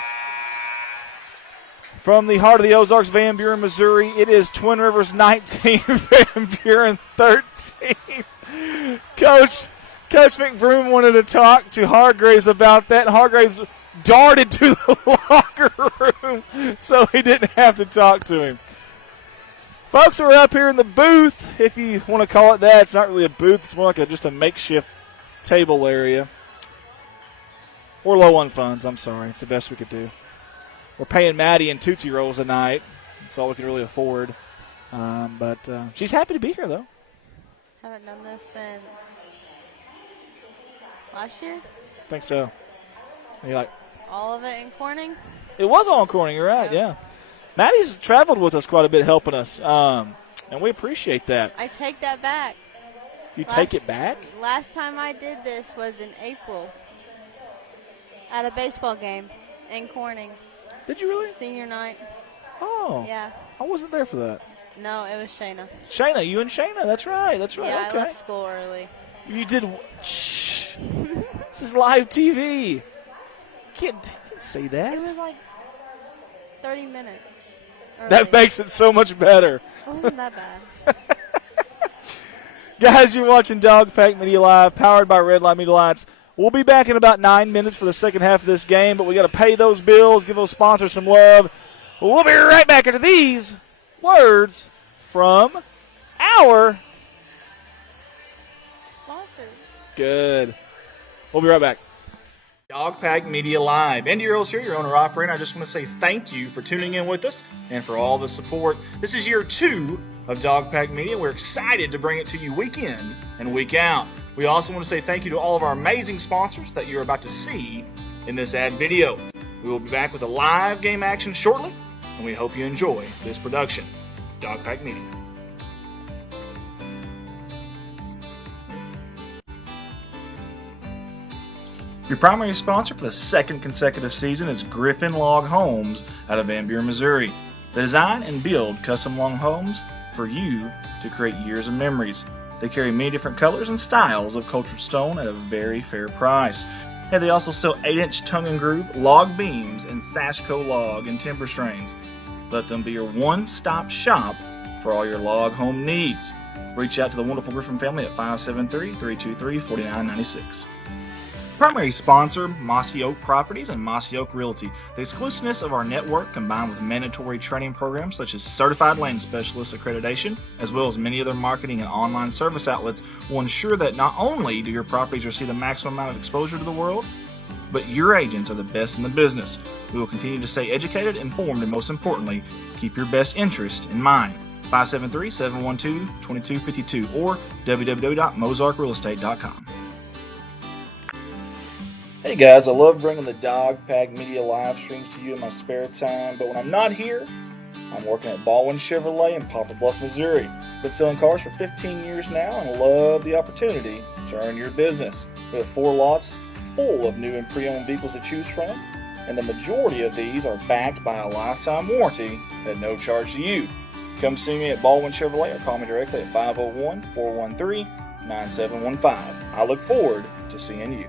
From the heart of the Ozarks, Van Buren, Missouri, it is Twin Rivers 19, Van Buren 13. Coach McBroom wanted to talk to Hargraves about that. Hargraves darted to the locker room, so he didn't have to talk to him. Folks, we're up here in the booth, if you want to call it that. It's not really a booth. It's more like just a makeshift table area. We're low on funds. I'm sorry. It's the best we could do. We're paying Maddie and Tootsie Rolls a night. That's all we can really afford. But she's happy to be here, though. Haven't done this since last year. I think so. You like All of it in Corning. it was all in Corning, you're right? Yeah. Maddie's traveled with us quite a bit, helping us, and we appreciate that. I take that back. You take it back? Last time I did this was in April at a baseball game in Corning. Did you really? Senior night. Oh. Yeah. I wasn't there for that. No, it was Shayna. Shayna, you and Shayna. That's right. Yeah, Okay. I left school early. You did. Shh. This is live TV. You can't say that. It was like 30 minutes. That early. makes it so much better. It wasn't that bad. Guys, you're watching Dog Pack Media Live, powered by Red Light Media Lights. We'll be back in about 9 minutes for the second half of this game, but we got to pay those bills, give those sponsors some love. We'll be right back after these words from our Sponsors. good. We'll be right back. Dog Pack Media Live. Andy Earls here, your owner-operator. I just want to say thank you for tuning in with us and for all the support. This is year 2 of Dog Pack Media. We're excited to bring it to you week in and week out. We also want to say thank you to all of our amazing sponsors that you're about to see in this ad video. We will be back with a live game action shortly, and we hope you enjoy this production. Dog Pack Media. Your primary sponsor for the second consecutive season is Griffin Log Homes out of Van Buren, Missouri. They design and build custom log homes for you to create years of memories. They carry many different colors and styles of cultured stone at a very fair price. And they also sell 8-inch tongue and groove log beams and Sashco log and timber strains. Let them be your one-stop shop for all your log home needs. Reach out to the wonderful Griffin family at 573-323-4996. Primary sponsor, Mossy Oak Properties and Mossy Oak Realty. The exclusiveness of our network, combined with mandatory training programs such as Certified Land Specialist accreditation, as well as many other marketing and online service outlets, will ensure that not only do your properties receive the maximum amount of exposure to the world, but your agents are the best in the business. We will continue to stay educated, informed, and most importantly, keep your best interest in mind. 573-712-2252 or www.mozarkrealestate.com. Hey guys, I love bringing the Dog Pack Media live streams to you in my spare time, but when I'm not here, I'm working at Baldwin Chevrolet in Poplar Bluff, Missouri. Been selling cars for 15 years now and I love the opportunity to earn your business. We have 4 lots full of new and pre-owned vehicles to choose from, and the majority of these are backed by a lifetime warranty at no charge to you. Come see me at Baldwin Chevrolet or call me directly at 501-413-9715. I look forward to seeing you.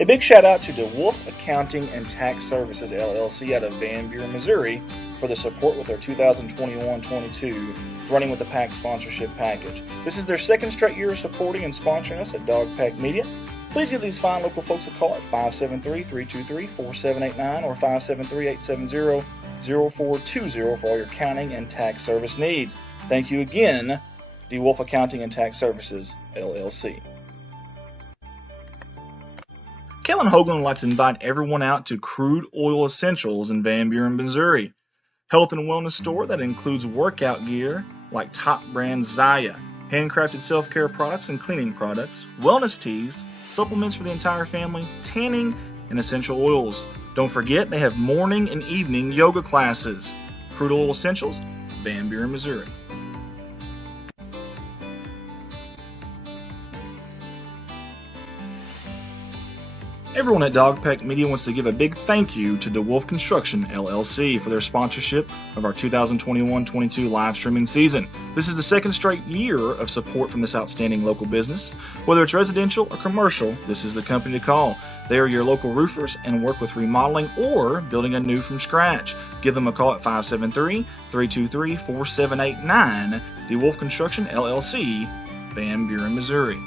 A big shout out to DeWolf Accounting and Tax Services LLC out of Van Buren, Missouri for the support with their 2021-22 Running with the Pack sponsorship package. This is their second straight year of supporting and sponsoring us at Dog Pack Media. Please give these fine local folks a call at 573-323-4789 or 573-870-0420 for all your accounting and tax service needs. Thank you again, DeWolf Accounting and Tax Services, LLC. Kellen Hoagland would like to invite everyone out to Crude Oil Essentials in Van Buren, Missouri. Health and wellness store that includes workout gear like top brand Zaya, handcrafted self-care products and cleaning products, wellness teas, supplements for the entire family, tanning, and essential oils. Don't forget, they have morning and evening yoga classes. Crude Oil Essentials, Van Buren, Missouri. Everyone at Dogpack Media wants to give a big thank you to DeWolf Construction, LLC for their sponsorship of our 2021-22 live streaming season. This is the second straight year of support from this outstanding local business. Whether it's residential or commercial, this is the company to call. They are your local roofers and work with remodeling or building anew from scratch. Give them a call at 573-323-4789. DeWolf Construction, LLC, Van Buren, Missouri.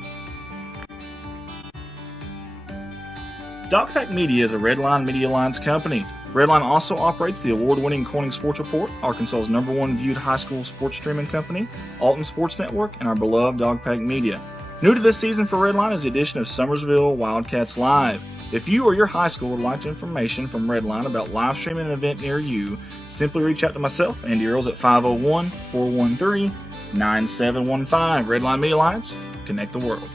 Dogpack Media is a Redline Media Alliance company. Redline also operates the award-winning Corning Sports Report, Arkansas's #1 viewed high school sports streaming company, Alton Sports Network, and our beloved Dogpack Media. New to this season for Redline is the addition of Summersville Wildcats Live. If you or your high school would like information from Redline about live streaming an event near you, simply reach out to myself, Andy Earls, at 501-413-9715. Redline Media Alliance, connect the world.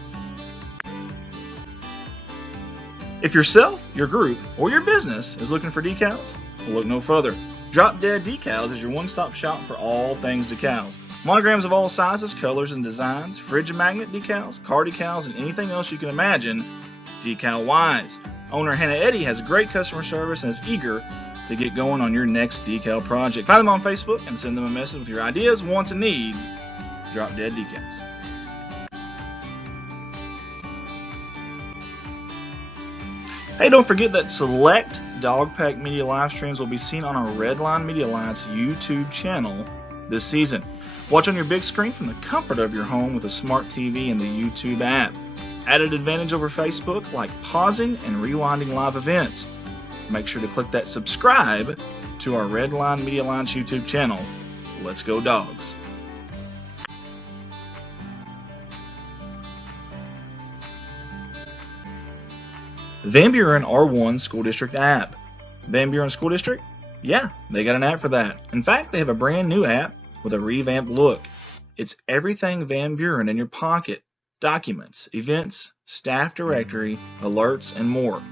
If yourself, your group, or your business is looking for decals, well, look no further. Drop Dead Decals is your one-stop shop for all things decals. Monograms of all sizes, colors, and designs, fridge magnet decals, car decals, and anything else you can imagine, decal-wise. Owner Hannah Eddy has great customer service and is eager to get going on your next decal project. Find them on Facebook and send them a message with your ideas, wants, and needs. Drop Dead Decals. Hey, don't forget that select Dogpack Media live streams will be seen on our Redline Media Alliance YouTube channel this season. Watch on your big screen from the comfort of your home with a smart TV and the YouTube app. Added advantage over Facebook like pausing and rewinding live events. Make sure to click that subscribe to our Redline Media Alliance YouTube channel. Let's go Dogs. Van Buren R1 School District app. Van Buren School District? Yeah, they got an app for that. In fact, they have a brand new app with a revamped look. It's everything Van Buren in your pocket. Documents, events, staff directory, alerts, and more.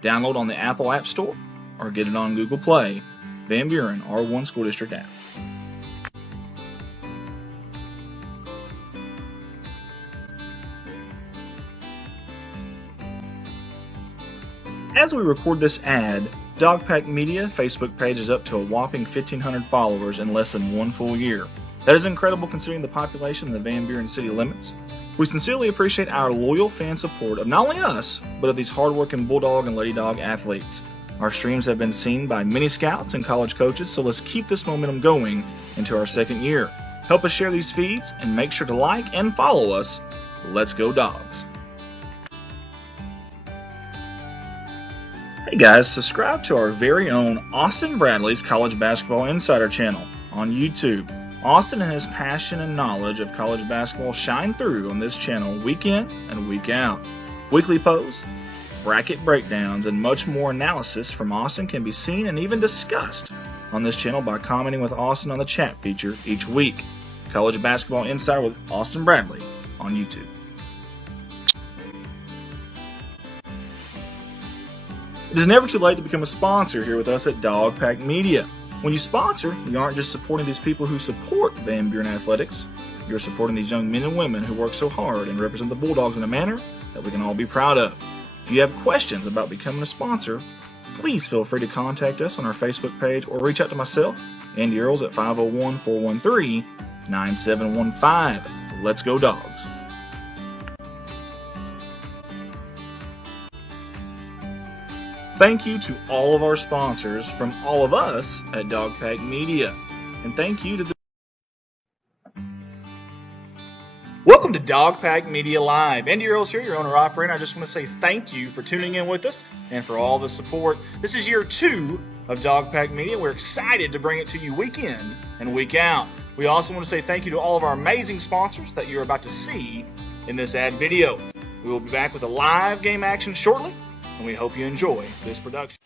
Download on the Apple App Store or get it on Google Play. Van Buren R1 School District app. As we record this ad, Dogpack Media Facebook page is up to a whopping 1,500 followers in less than one full year. That is incredible considering the population in the Van Buren city limits. We sincerely appreciate our loyal fan support of not only us, but of these hardworking Bulldog and Lady Dog athletes. Our streams have been seen by many scouts and college coaches, so let's keep this momentum going into our second year. Help us share these feeds and make sure to like and follow us. Let's go Dogs. Hey guys, subscribe to our very own Austin Bradley's College Basketball Insider channel on YouTube. Austin and his passion and knowledge of college basketball shine through on this channel week in and week out. Weekly posts, bracket breakdowns, and much more analysis from Austin can be seen and even discussed on this channel by commenting with Austin on the chat feature each week. College Basketball Insider with Austin Bradley on YouTube. It is never too late to become a sponsor here with us at Dogpack Media. When you sponsor, you aren't just supporting these people who support Van Buren Athletics. You're supporting these young men and women who work so hard and represent the Bulldogs in a manner that we can all be proud of. If you have questions about becoming a sponsor, please feel free to contact us on our Facebook page or reach out to myself, Andy Earls, at 501-413-9715. Let's go Dogs. Thank you to all of our sponsors from all of us at Dogpack Media. And thank you to the Welcome to Dog Pack Media Live. Andy Earls here, your owner-operator. I just want to say thank you for tuning in with us and for all the support. This is year 2 of Dog Pack Media. We're excited to bring it to you week in and week out. We also want to say thank you to all of our amazing sponsors that you're about to see in this ad video. We will be back with a live game action shortly, and we hope you enjoy this production.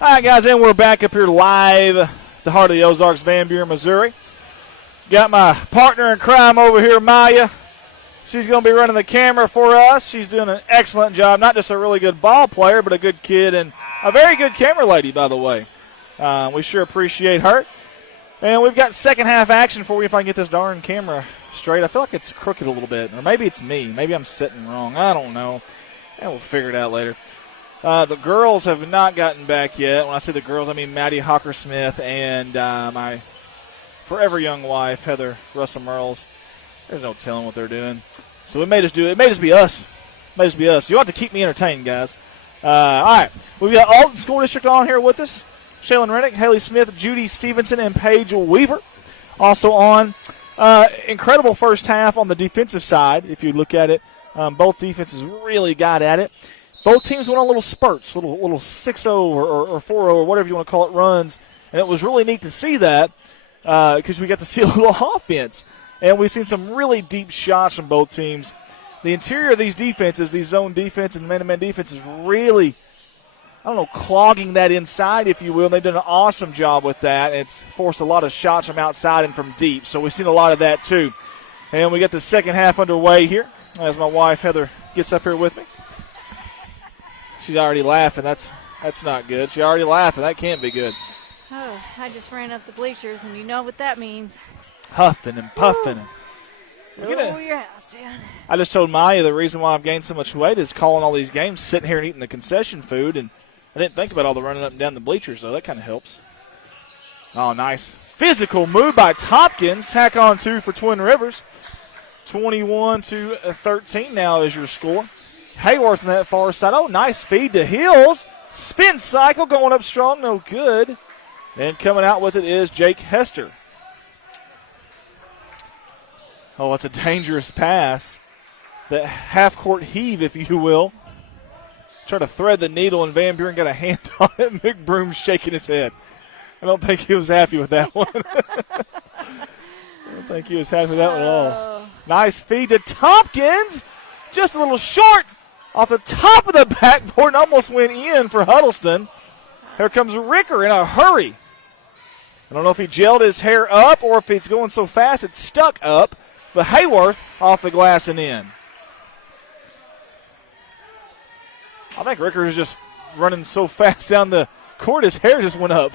All right, guys, and we're back up here live at the heart of the Ozarks, Van Buren, Missouri. Got my partner in crime over here, Maya. She's going to be running the camera for us. She's doing an excellent job. Not just a really good ball player, but a good kid and a very good camera lady, by the way. We sure appreciate her. And we've got second half action for you if I can get this darn camera straight. I feel like it's crooked a little bit. Or maybe it's me. Maybe I'm sitting wrong. I don't know. And we'll figure it out later. The girls have not gotten back yet. When I say the girls, I mean Maddie Hawker-Smith and my forever young wife, Heather Russell-Merles. There's no telling what they're doing. So it may just be us. You'll have to keep me entertained, guys. All right. We've got Alton School District on here with us. Shaylin Rennick, Haley Smith, Judy Stevenson, and Paige Weaver. Also on. Incredible first half on the defensive side, if you look at it. Both defenses really got at it. Both teams went on little spurts, little 6-0 or 4-0 or whatever you want to call it runs. And it was really neat to see that. Because we got to see a little offense. And we've seen some really deep shots from both teams. The interior of these defenses, these zone defense and man-to-man defense is really, clogging that inside, if you will. And they've done an awesome job with that. It's forced a lot of shots from outside and from deep. So we've seen a lot of that, too. And we got the second half underway here as my wife, Heather, gets up here with me. She's already laughing. That's not good. She's already laughing. That can't be good. Oh, I just ran up the bleachers, and you know what that means. Huffing and puffing. Oh, your house down. I just told Maya the reason why I've gained so much weight is calling all these games, sitting here and eating the concession food, and I didn't think about all the running up and down the bleachers, though. That kind of helps. Oh, nice. Physical move by Tompkins. Tack on 2 for Twin Rivers. 21-13 now is your score. Hayworth on that far side. Oh, nice feed to Hills. Spin cycle going up strong, no good. And coming out with it is Jake Hester. Oh, it's a dangerous pass. The half-court heave, if you will. Try to thread the needle, and Van Buren got a hand on it. Mick Broom's shaking his head. I don't think he was happy with that one. I don't think he was happy with that one at all. Nice feed to Tompkins. Just a little short off the top of the backboard and almost went in for Huddleston. Here comes Ricker in a hurry. I don't know if he gelled his hair up or if he's going so fast it's stuck up. But Hayworth off the glass and in. I think Ricker is just running so fast down the court his hair just went up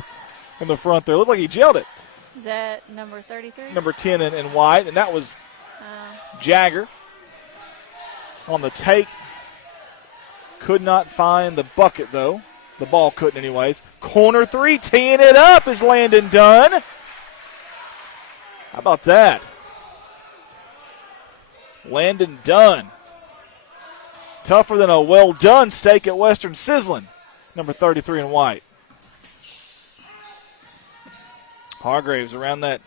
in the front there. Looked like he gelled it. Is that number 33? Number 10 in white, and that was Jagger on the take. Could not find the bucket, though. The ball couldn't anyways. Corner 3, teeing it up is Landon Dunn. How about that? Landon Dunn. Tougher than a well-done steak at Western Sizzlin'. Number 33 in white. Hargraves around that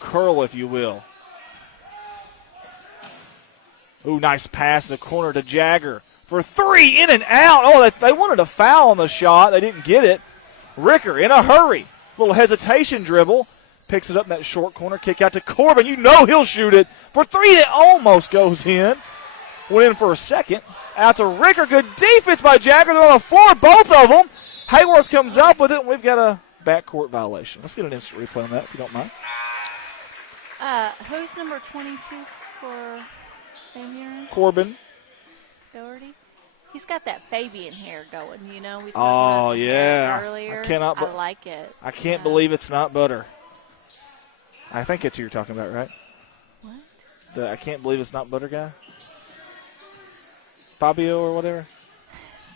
curl, if you will. Ooh, nice pass in the corner to Jagger. For 3, in and out. Oh, they wanted a foul on the shot. They didn't get it. Ricker in a hurry. Little hesitation dribble. Picks it up in that short corner. Kick out to Corbin. You know he'll shoot it. For 3, it almost goes in. Went in for a second. Out to Ricker. Good defense by Jagger. They're on the floor, both of them. Hayworth comes up with it, and we've got a backcourt violation. Let's get an instant replay on that, if you don't mind. Who's number 22 for Van Buren? Corbin. Doherty? He's got that Fabian hair going, you know. We Oh, about the yeah. hair earlier. I I like it. I can't believe it's not butter. I think that's who you're talking about, right? What? The I can't believe it's not butter guy? Fabio or whatever?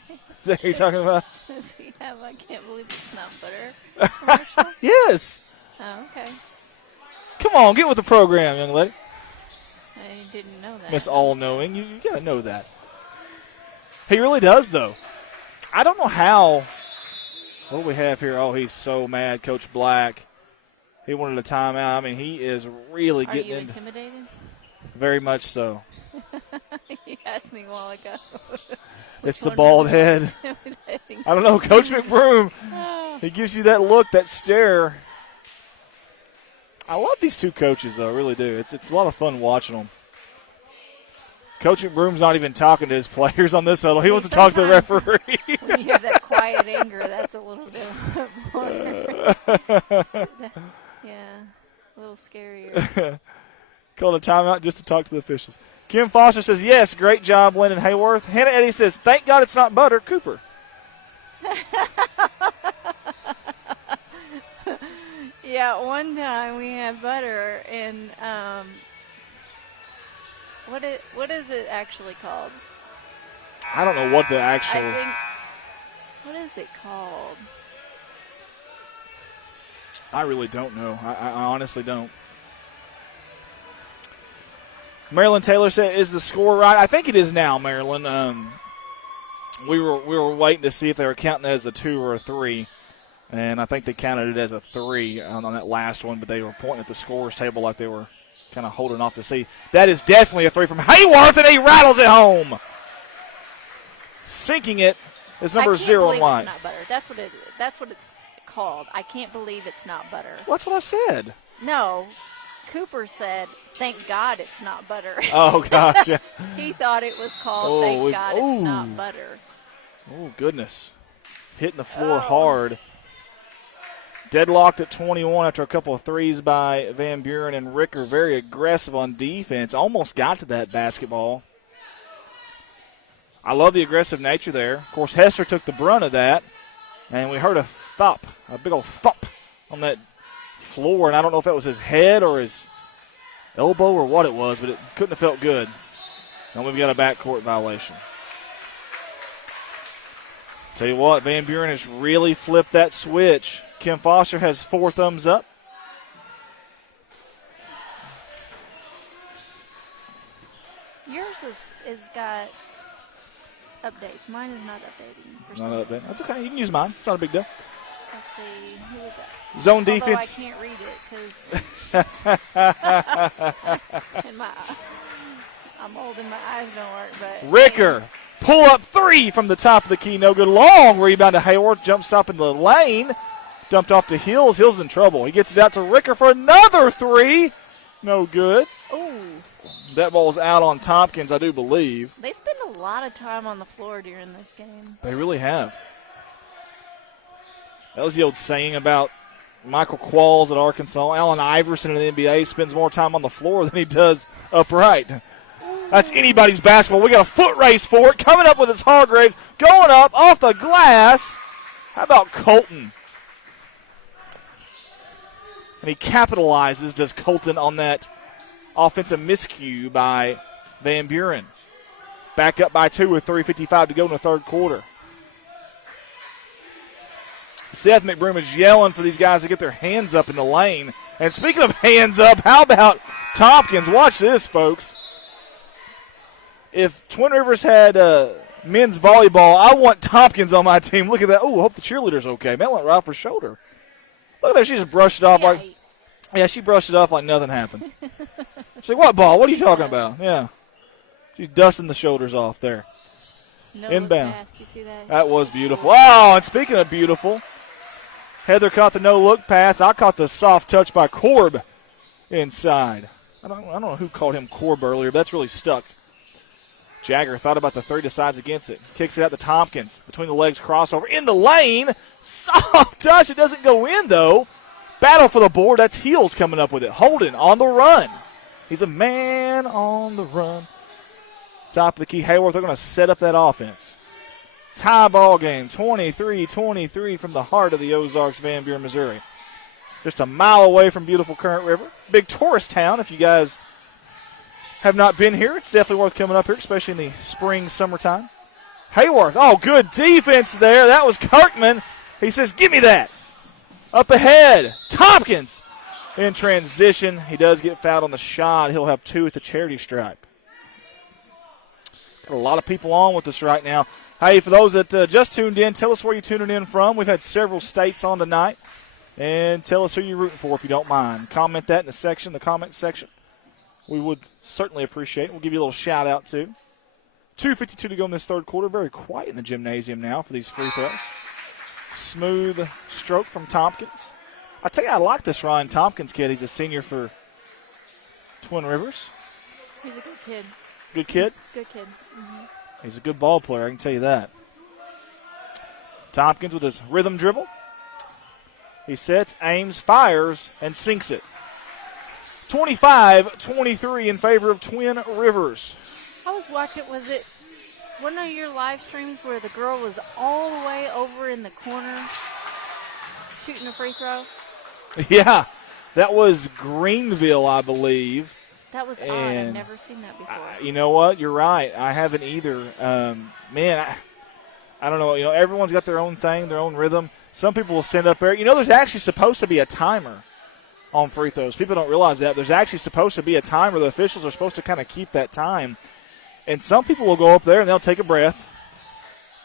Is that who you're talking about? Does he have I can't believe it's not butter commercial? Yes. Oh, okay. Come on, get with the program, young lady. I didn't know that. Miss All-Knowing. You got to know that. He really does, though. I don't know how. What do we have here? Oh, he's so mad, Coach Black. He wanted a timeout. I mean, he is really getting into. Are you intimidated? Very much so. You asked me a while ago. It's the bald head. I don't know. Coach McBroom, he gives you that look, that stare. I love these two coaches, though. I really do. It's a lot of fun watching them. Coach McBroom's not even talking to his players on this huddle. He wants to talk to the referee. When you have that quiet anger, that's a little bit more. Yeah, a little scarier. Called a timeout just to talk to the officials. Kim Foster says, yes, great job, Lyndon Hayworth. Hannah Eddy says, thank God it's not butter, Cooper. Yeah, one time we had butter and what is it actually called? I don't know what the actual. I think, what is it called? I really don't know. I honestly don't. Marilyn Taylor said, is the score right? I think it is now, Marilyn. We were waiting to see if they were counting it as a 2 or a 3, and I think they counted it as a 3 on that last one, but they were pointing at the scores table like they were kind of holding off to see. That is definitely a 3 from Hayworth, and he rattles it home. Sinking it is number 0 in line. It's not butter. That's what it's called. I can't believe it's not butter. Well, that's what I said. No. Cooper said, thank God it's not butter. Oh, gotcha. He thought it was called thank God it's not butter. Oh, goodness. Hitting the floor hard. Deadlocked at 21 after a couple of threes by Van Buren, and Ricker very aggressive on defense. Almost got to that basketball. I love the aggressive nature there. Of course, Hester took the brunt of that, and we heard a thump, a big old thump on that floor, and I don't know if that was his head or his elbow or what it was, but it couldn't have felt good. And we've got a backcourt violation. Tell you what, Van Buren has really flipped that switch. Kim Foster has 4 thumbs up. Yours is got updates. Mine is not updating. For Not some update. reason. That's okay. You can use mine. It's not a big deal. Let's see. Who is that? Zone Although defense. I can't read it because I'm old and my eyes don't work. But Ricker, pull up 3 from the top of the key. No good. Long rebound to Hayworth. Jump stop in the lane. Dumped off to Hills. Hills in trouble. He gets it out to Ricker for another 3. No good. Ooh. That ball's out on Tompkins, I do believe. They spend a lot of time on the floor during this game. They really have. That was the old saying about Michael Qualls at Arkansas. Allen Iverson in the NBA spends more time on the floor than he does upright. That's anybody's basketball. We got a foot race for it. Coming up with his Hargraves. Going up off the glass. How about Colton? And he capitalizes, does Colton, on that offensive miscue by Van Buren. Back up by 2 with 3:55 to go in the third quarter. Seth McBroom is yelling for these guys to get their hands up in the lane. And speaking of hands up, how about Tompkins? Watch this, folks. If Twin Rivers had men's volleyball, I want Tompkins on my team. Look at that. Oh, I hope the cheerleader's okay. Man, went right off her shoulder. Look at that. She just brushed it off like. Yeah, she brushed it off like nothing happened. She's like, what ball? What are you talking about? Yeah. She's dusting the shoulders off there. No Inbound. look pass. You see that? That was beautiful. Oh, and speaking of beautiful, Heather caught the no-look pass. I caught the soft touch by Korb inside. I don't know who called him Korb earlier, but that's really stuck. Jagger thought about the 3, decides against it. Kicks it out to Tompkins. Between the legs, crossover. In the lane. Soft touch. It doesn't go in, though. Battle for the board. That's Heels coming up with it. Holden on the run. He's a man on the run. Top of the key, Hayworth. They're going to set up that offense. Tie ball game. 23-23 from the heart of the Ozarks, Van Buren, Missouri. Just a mile away from beautiful Current River. Big tourist town. If you guys have not been here, it's definitely worth coming up here, especially in the spring, summertime. Hayworth. Oh, good defense there. That was Kirkman. He says, give me that. Up ahead, Tompkins in transition. He does get fouled on the shot. He'll have 2 at the charity stripe. Got a lot of people on with us right now. Hey, for those that just tuned in, tell us where you're tuning in from. We've had several states on tonight. And tell us who you're rooting for if you don't mind. Comment that in the comment section. we would certainly appreciate. We'll give you a little shout-out, too. 2:52 to go in this third quarter. Very quiet in the gymnasium now for these free throws. Smooth stroke from Tompkins. I tell you, I like this Ryan Tompkins kid. He's a senior for Twin Rivers. He's a good kid. Good kid? Good kid. Mm-hmm. He's a good ball player, I can tell you that. Tompkins with his rhythm dribble. He sets, aims, fires, and sinks it. 25-23 in favor of Twin Rivers. I was watching, was it one of your live streams where the girl was all the way over in the corner shooting a free throw? Yeah, that was Greenville, I believe. That was odd. I've never seen that before. You know what? You're right. I haven't either. Man, I don't know. You know, everyone's got their own thing, their own rhythm. Some people will stand up there. You know, there's actually supposed to be a timer on free throws. People don't realize that. There's actually supposed to be a timer. The officials are supposed to kind of keep that time. And some people will go up there and they'll take a breath,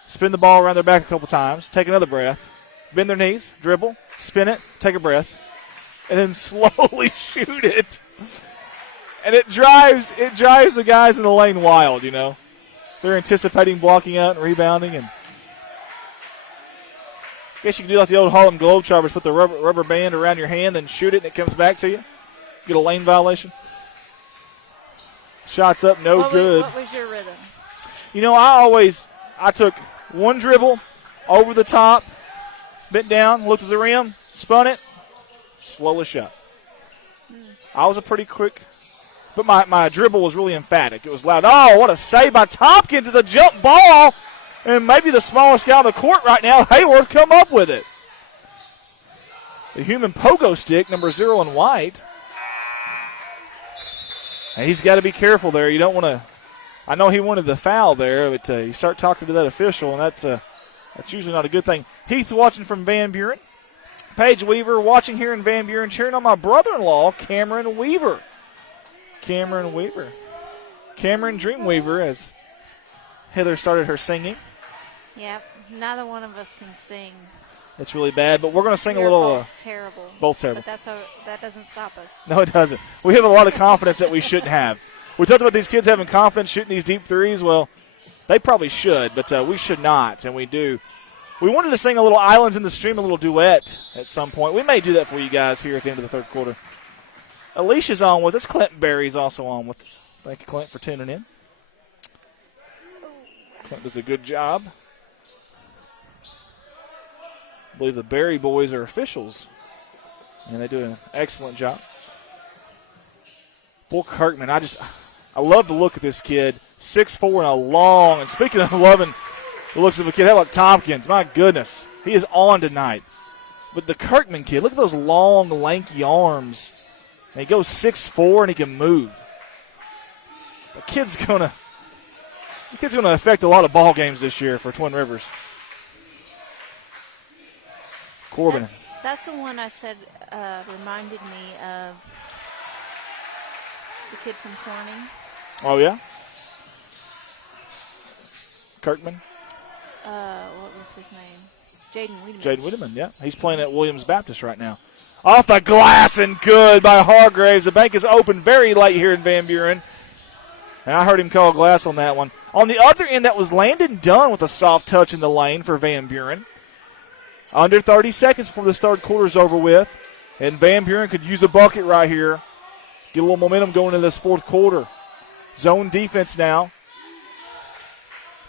spin the ball around their back a couple times, take another breath, bend their knees, dribble, spin it, take a breath, and then slowly shoot it. And it drives the guys in the lane wild, you know. They're anticipating blocking out and rebounding. And I guess you can do like the old Harlem Globetrotters, put the rubber band around your hand and shoot it and it comes back to you. Get a lane violation. Shots up, no good. What was your rhythm? You know, I took one dribble over the top, bent down, looked at the rim, spun it, slowly shot. I was a pretty quick, but my dribble was really emphatic. It was loud. Oh, what a save by Tompkins. It's a jump ball, and maybe the smallest guy on the court right now, Hayworth, come up with it. The human pogo stick, number 0 in white. And he's got to be careful there. You don't want to – I know he wanted the foul there, but you start talking to that official, and that's usually not a good thing. Heath watching from Van Buren. Paige Weaver watching here in Van Buren, cheering on my brother-in-law, Cameron Weaver. Cameron Dreamweaver, as Heather started her singing. Yep, neither one of us can sing. It's really bad, but we're going to sing We're a little. both terrible. Both terrible. But that doesn't stop us. No, it doesn't. We have a lot of confidence that we shouldn't have. We talked about these kids having confidence shooting these deep threes. Well, they probably should, but we should not, and we do. We wanted to sing a little Islands in the Stream, a little duet at some point. We may do that for you guys here at the end of the third quarter. Alicia's on with us. Clint Berry's also on with us. Thank you, Clint, for tuning in. Clint does a good job. I believe the Berry boys are officials, and they do an excellent job. Bull Kirkman, I love the look of this kid. 6'4" and a long. And speaking of loving the looks of a kid, how about Tompkins? My goodness, he is on tonight. But the Kirkman kid, look at those long, lanky arms. And he goes 6'4" and he can move. The kid's gonna affect a lot of ball games this year for Twin Rivers. Corbin. That's the one I said reminded me of the kid from Corning. Oh, yeah? Kirkman? What was his name? Jaden Wiedemann. Jaden Wiedemann, yeah. He's playing at Williams Baptist right now. Off the glass and good by Hargraves. The bank is open very late here in Van Buren. And I heard him call glass on that one. On the other end, that was Landon Dunn with a soft touch in the lane for Van Buren. Under 30 seconds before this third quarter is over with. And Van Buren could use a bucket right here. Get a little momentum going into this fourth quarter. Zone defense now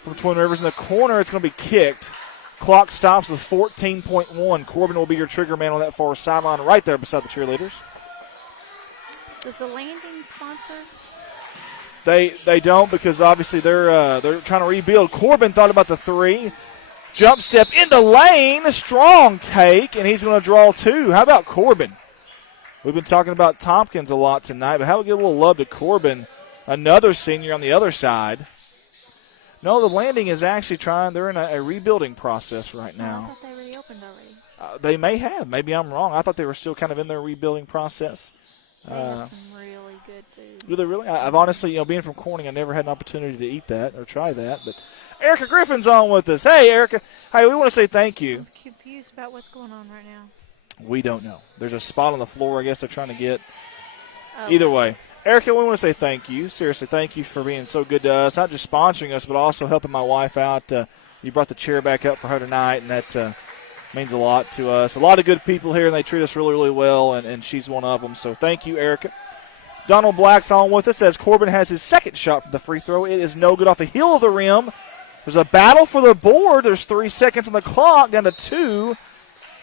from Twin Rivers. In the corner, it's going to be kicked. Clock stops with 14.1. Corbin will be your trigger man on that far sideline right there beside the cheerleaders. Does the Landing sponsor? They don't, because obviously they're trying to rebuild. Corbin thought about the three. Jump step in the lane. Strong take, and he's going to draw two. How about Corbin? We've been talking about Tompkins a lot tonight, but how about we get a little love to Corbin, another senior on the other side. No, the Landing is actually trying. They're in a rebuilding process right now. I thought they reopened already. They may have. Maybe I'm wrong. I thought they were still kind of in their rebuilding process. They have some really good food. Do they really? I've honestly, being from Corning, I never had an opportunity to eat that or try that. But Erica Griffin's on with us. Hey, Erica. Hey, we want to say thank you. I'm confused about what's going on right now. We don't know. There's a spot on the floor I guess they're trying to get. Oh. Either way, Erica, we want to say thank you. Seriously, thank you for being so good to us, not just sponsoring us, but also helping my wife out. You brought the chair back up for her tonight, and that means a lot to us. A lot of good people here, and they treat us really, really well, and she's one of them. So thank you, Erica. Donald Black's on with us as Corbin has his second shot from the free throw. It is no good off the heel of the rim. There's a battle for the board. There's 3 seconds on the clock, down to 2.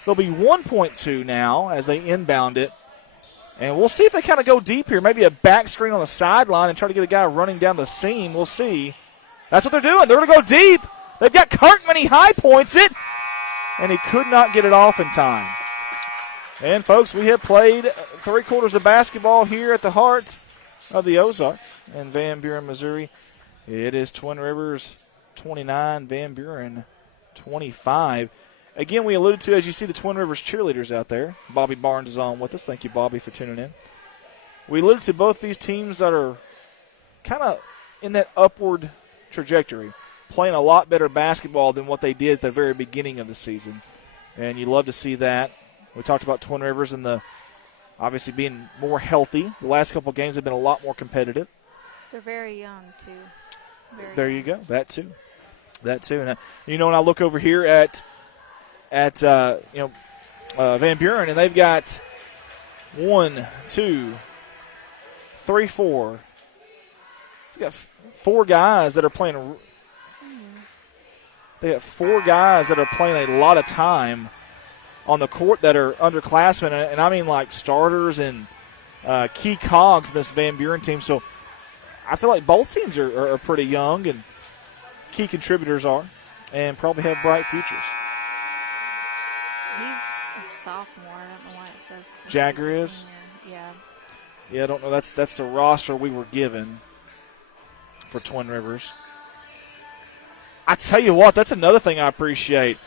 There'll be 1.2 now as they inbound it. And we'll see if they kind of go deep here. Maybe a back screen on the sideline and try to get a guy running down the seam. We'll see. That's what they're doing. They're going to go deep. They've got Kirkman. He high points it. And he could not get it off in time. And, folks, we have played 3/4 of basketball here at the heart of the Ozarks in Van Buren, Missouri. It is Twin Rivers 29, Van Buren 25. Again, we alluded to, as you see, the Twin Rivers cheerleaders out there. Bobby Barnes is on with us. Thank you, Bobby, for tuning in. We alluded to both these teams that are kind of in that upward trajectory, playing a lot better basketball than what they did at the very beginning of the season. And you love to see that. We talked about Twin Rivers and obviously being more healthy. The last couple of games have been a lot more competitive. They're very young, too. There you go. That, too. And, when I look over here at Van Buren, and they've got 1, 2, 3, 4. They've got 4 guys that are playing. They got 4 guys that are playing a lot of time on the court that are underclassmen, and I mean like starters and key cogs in this Van Buren team. So I feel like both teams are pretty young, and key contributors are, and probably have bright futures. He's a sophomore. I don't know why it says. Jagger is? Yeah. Yeah, I don't know. That's the roster we were given for Twin Rivers. I tell you what, that's another thing I appreciate.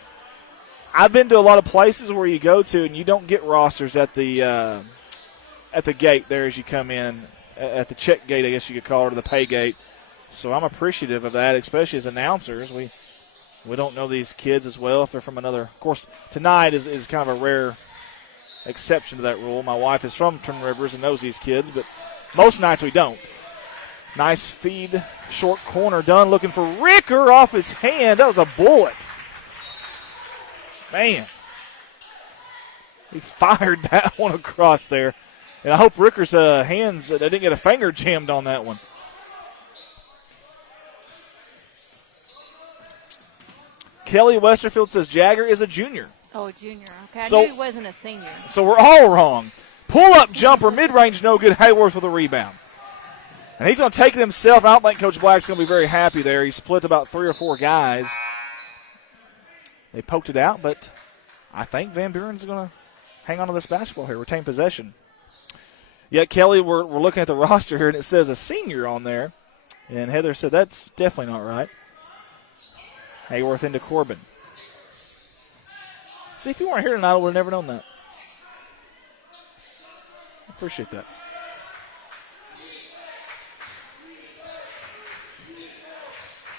I've been to a lot of places where you go to and you don't get rosters at the gate there as you come in, at the check gate, I guess you could call it, or the pay gate. So I'm appreciative of that, especially as announcers. We don't know these kids as well if they're from another. Of course, tonight is kind of a rare exception to that rule. My wife is from Twin Rivers and knows these kids, but most nights we don't. Nice feed, short corner done, looking for Ricker off his hand. That was a bullet. Man. He fired that one across there. And I hope Ricker's hands, they didn't get a finger jammed on that one. Kelly Westerfield says Jagger is a junior. Oh, junior. Okay, I So- knew he wasn't a senior. So we're all wrong. Pull-up jumper, mid-range, no good. Hayworth with a rebound. And he's going to take it himself. I don't think Coach Black's going to be very happy there. He split about 3 or 4 guys. They poked it out, but I think Van Buren's going to hang on to this basketball here, retain possession. Yet, Kelly, we're looking at the roster here, and it says a senior on there. And Heather said that's definitely not right. Hayworth into Corbin. See, if you weren't here tonight, I would have never known that. I appreciate that.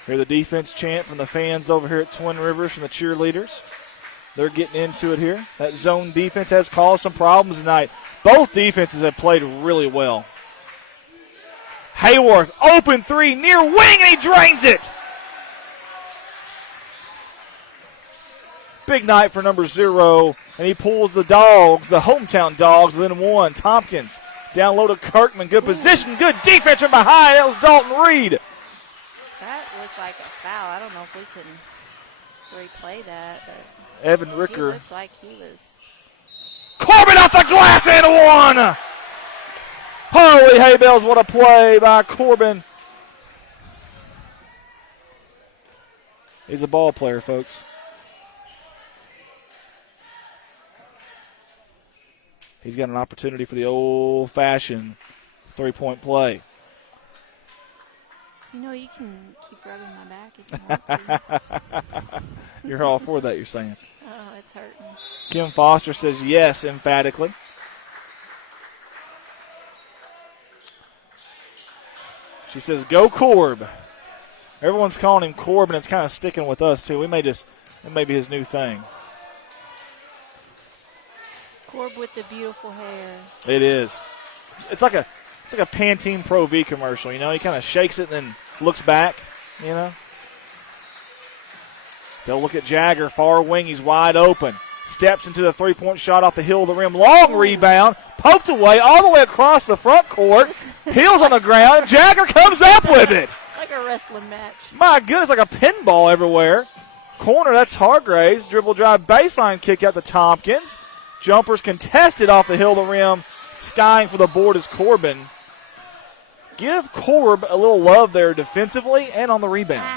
Hear the defense chant from the fans over here at Twin Rivers, from the cheerleaders. They're getting into it here. That zone defense has caused some problems tonight. Both defenses have played really well. Hayworth, open 3, near wing, and he drains it. Big night for number 0, and he pulls the Dogs, the hometown Dogs, within 1. Tompkins down low to Kirkman. Good position, good defense from behind. That was Dalton Reed. That looks like a foul. I don't know if we can replay that, but Evan he Ricker. looked like he was. Corbin off the glass and 1. Holy hay bells, what a play by Corbin. He's a ball player, folks. He's got an opportunity for the old-fashioned 3-point play. You know, you can keep rubbing my back if you want to. You're all for that, you're saying. Oh, it's hurting. Kim Foster says yes emphatically. She says, go Corb. Everyone's calling him Corb, and it's kind of sticking with us, too. It may be his new thing. Corb with the beautiful hair. It is. It's like It's like a Pantene Pro V commercial, you know. He kind of shakes it and then looks back, you know. They'll look at Jagger, far wing. He's wide open. Steps into the three-point shot off the heel of the rim. Long rebound. Poked away all the way across the front court. Heels on the ground. Jagger comes up with it. Like a wrestling match. My goodness, like a pinball everywhere. Corner, that's Hargraves. Dribble drive baseline kick out to Tompkins. Jumpers contested off the hill of the rim. Skying for the board is Corbin. Give Corb a little love there defensively and on the rebound.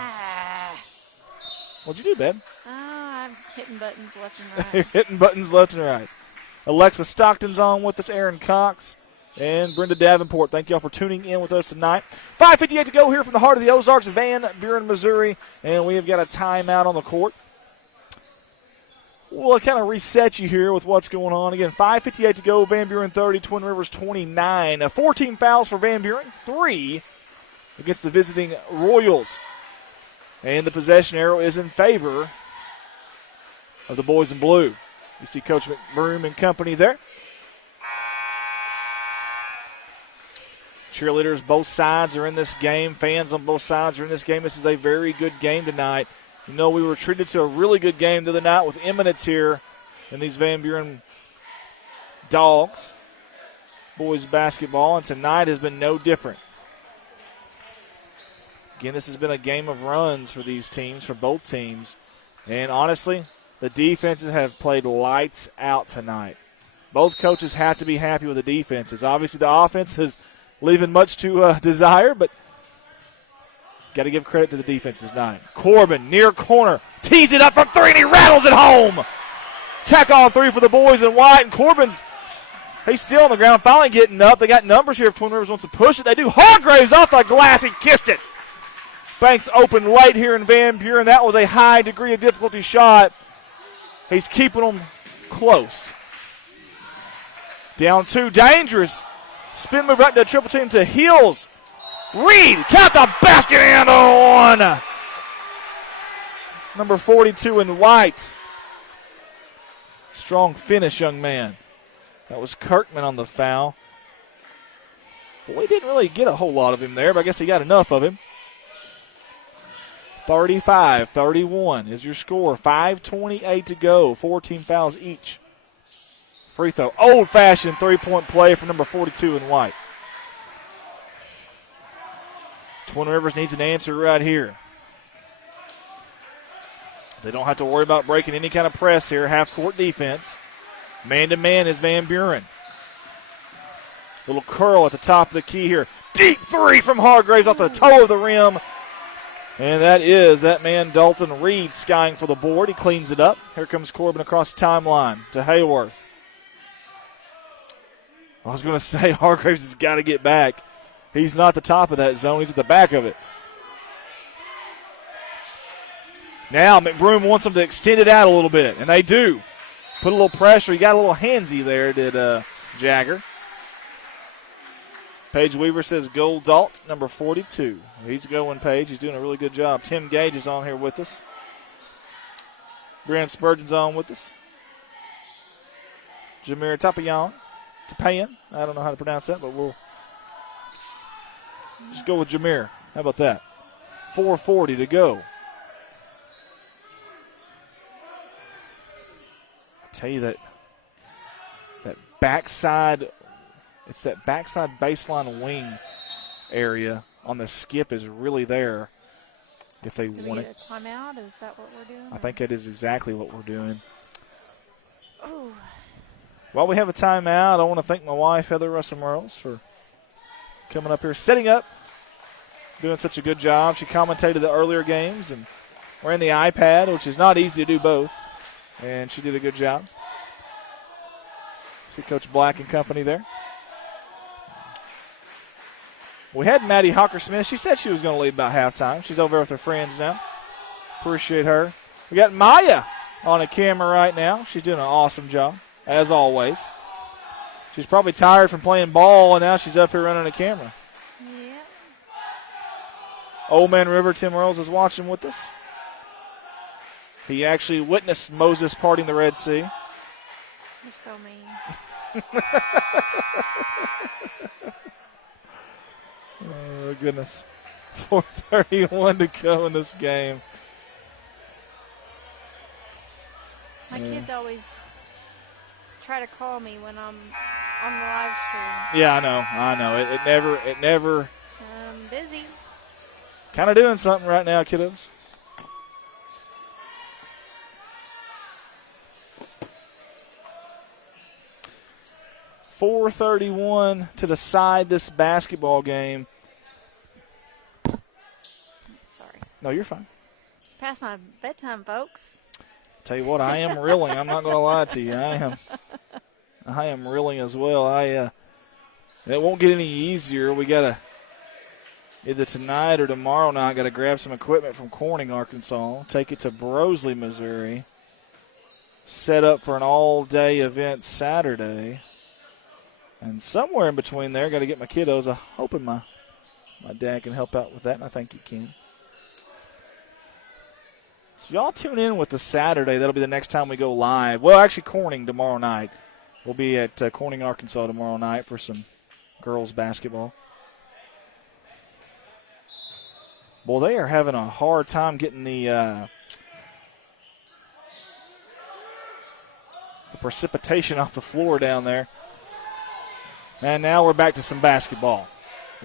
What'd you do, babe? I'm hitting buttons left and You're right. hitting buttons left and right. Alexa Stockton's on with us, Aaron Cox, and Brenda Davenport. Thank you all for tuning in with us tonight. 5:58 to go here from the heart of the Ozarks, Van Buren, Missouri, and we have got a timeout on the court. We'll kind of reset you here with what's going on. Again, 5:58 to go, Van Buren 30, Twin Rivers 29. 14 fouls for Van Buren, 3 against the visiting Royals. And the possession arrow is in favor of the boys in blue. You see Coach McBroom and company there. Cheerleaders both sides are in this game. Fans on both sides are in this game. This is a very good game tonight. You know, we were treated to a really good game the other night with Eminence here in these Van Buren Dogs. Boys basketball, and tonight has been no different. Again, this has been a game of runs for these teams, for both teams. And honestly, the defenses have played lights out tonight. Both coaches have to be happy with the defenses. Obviously, the offense is leaving much to desire, but got to give credit to the defenses tonight. Corbin, near corner, tees it up from three, and he rattles it home. Tack on three for the boys in white, and Corbin's, he's still on the ground, finally getting up. They got numbers here if Twin Rivers wants to push it. They do. Hargraves off the glass. He kissed it. Banks open late here in Van Buren. That was a high degree of difficulty shot. He's keeping them close. Down two, dangerous. Spin move right to triple team to Heels. Reed, count the basket and the one. Number 42 in white. Strong finish, young man. That was Kirkman on the foul. But we didn't really get a whole lot of him there, but I guess he got enough of him. 35-31 is your score. 5:28 to go. 14 fouls each. Free throw. Old-fashioned three-point play for number 42 in white. Twin Rivers needs an answer right here. They don't have to worry about breaking any kind of press here. Half-court defense. Man-to-man is Van Buren. Little curl at the top of the key here. Deep three from Hargraves off the toe of the rim. And that is that man Dalton Reed skying for the board. He cleans it up. Here comes Corbin across the timeline to Hayworth. I was going to say Hargraves has got to get back. He's not at the top of that zone. He's at the back of it. Now McBroom wants them to extend it out a little bit, and they do. Put a little pressure. He got a little handsy there, did Jagger. Paige Weaver says Gold Dalt, number 42. He's going, Paige. He's doing a really good job. Tim Gage is on here with us. Brian Spurgeon's on with us. Jameer Tapayan. I don't know how to pronounce that, but we'll just go with Jameer. How about that? 4:40 to go. I tell you that backside, it's that backside baseline wing area on the skip is really there if they Do we want get it. a timeout? Is that what we're doing? I think that is exactly what we're doing. Oh. While we have a timeout, I want to thank my wife, Heather Russell-Merles, for coming up here, setting up, doing such a good job. She commentated the earlier games and ran the iPad, which is not easy to do both, and she did a good job. See Coach Black and company there. We had Maddie Hawker-Smith. She said she was going to leave about halftime. She's over with her friends now. Appreciate her. We got Maya on a camera right now. She's doing an awesome job, as always. She's probably tired from playing ball, and now she's up here running a camera. Yeah. Old Man River, Tim Earls, is watching with us. He actually witnessed Moses parting the Red Sea. You're so mean. goodness. 4:31 to go in this game. My kids always try to call me when I'm on the live stream. Yeah, I know. It never. I'm busy. Kind of doing something right now, kiddos. .431 to decide this basketball game. Sorry. No, you're fine. It's past my bedtime, folks. Tell you what, I am reeling. I'm not going to lie to you. I am reeling as well. It won't get any easier. We got to either tonight or tomorrow night got to grab some equipment from Corning, Arkansas, take it to Brosley, Missouri, set up for an all-day event Saturday. And somewhere in between there, got to get my kiddos. I'm hoping my dad can help out with that, and I think he can. So y'all tune in with the Saturday. That'll be the next time we go live. Well, actually, Corning tomorrow night. We'll be at Corning, Arkansas tomorrow night for some girls basketball. Well, they are having a hard time getting the precipitation off the floor down there. And now we're back to some basketball.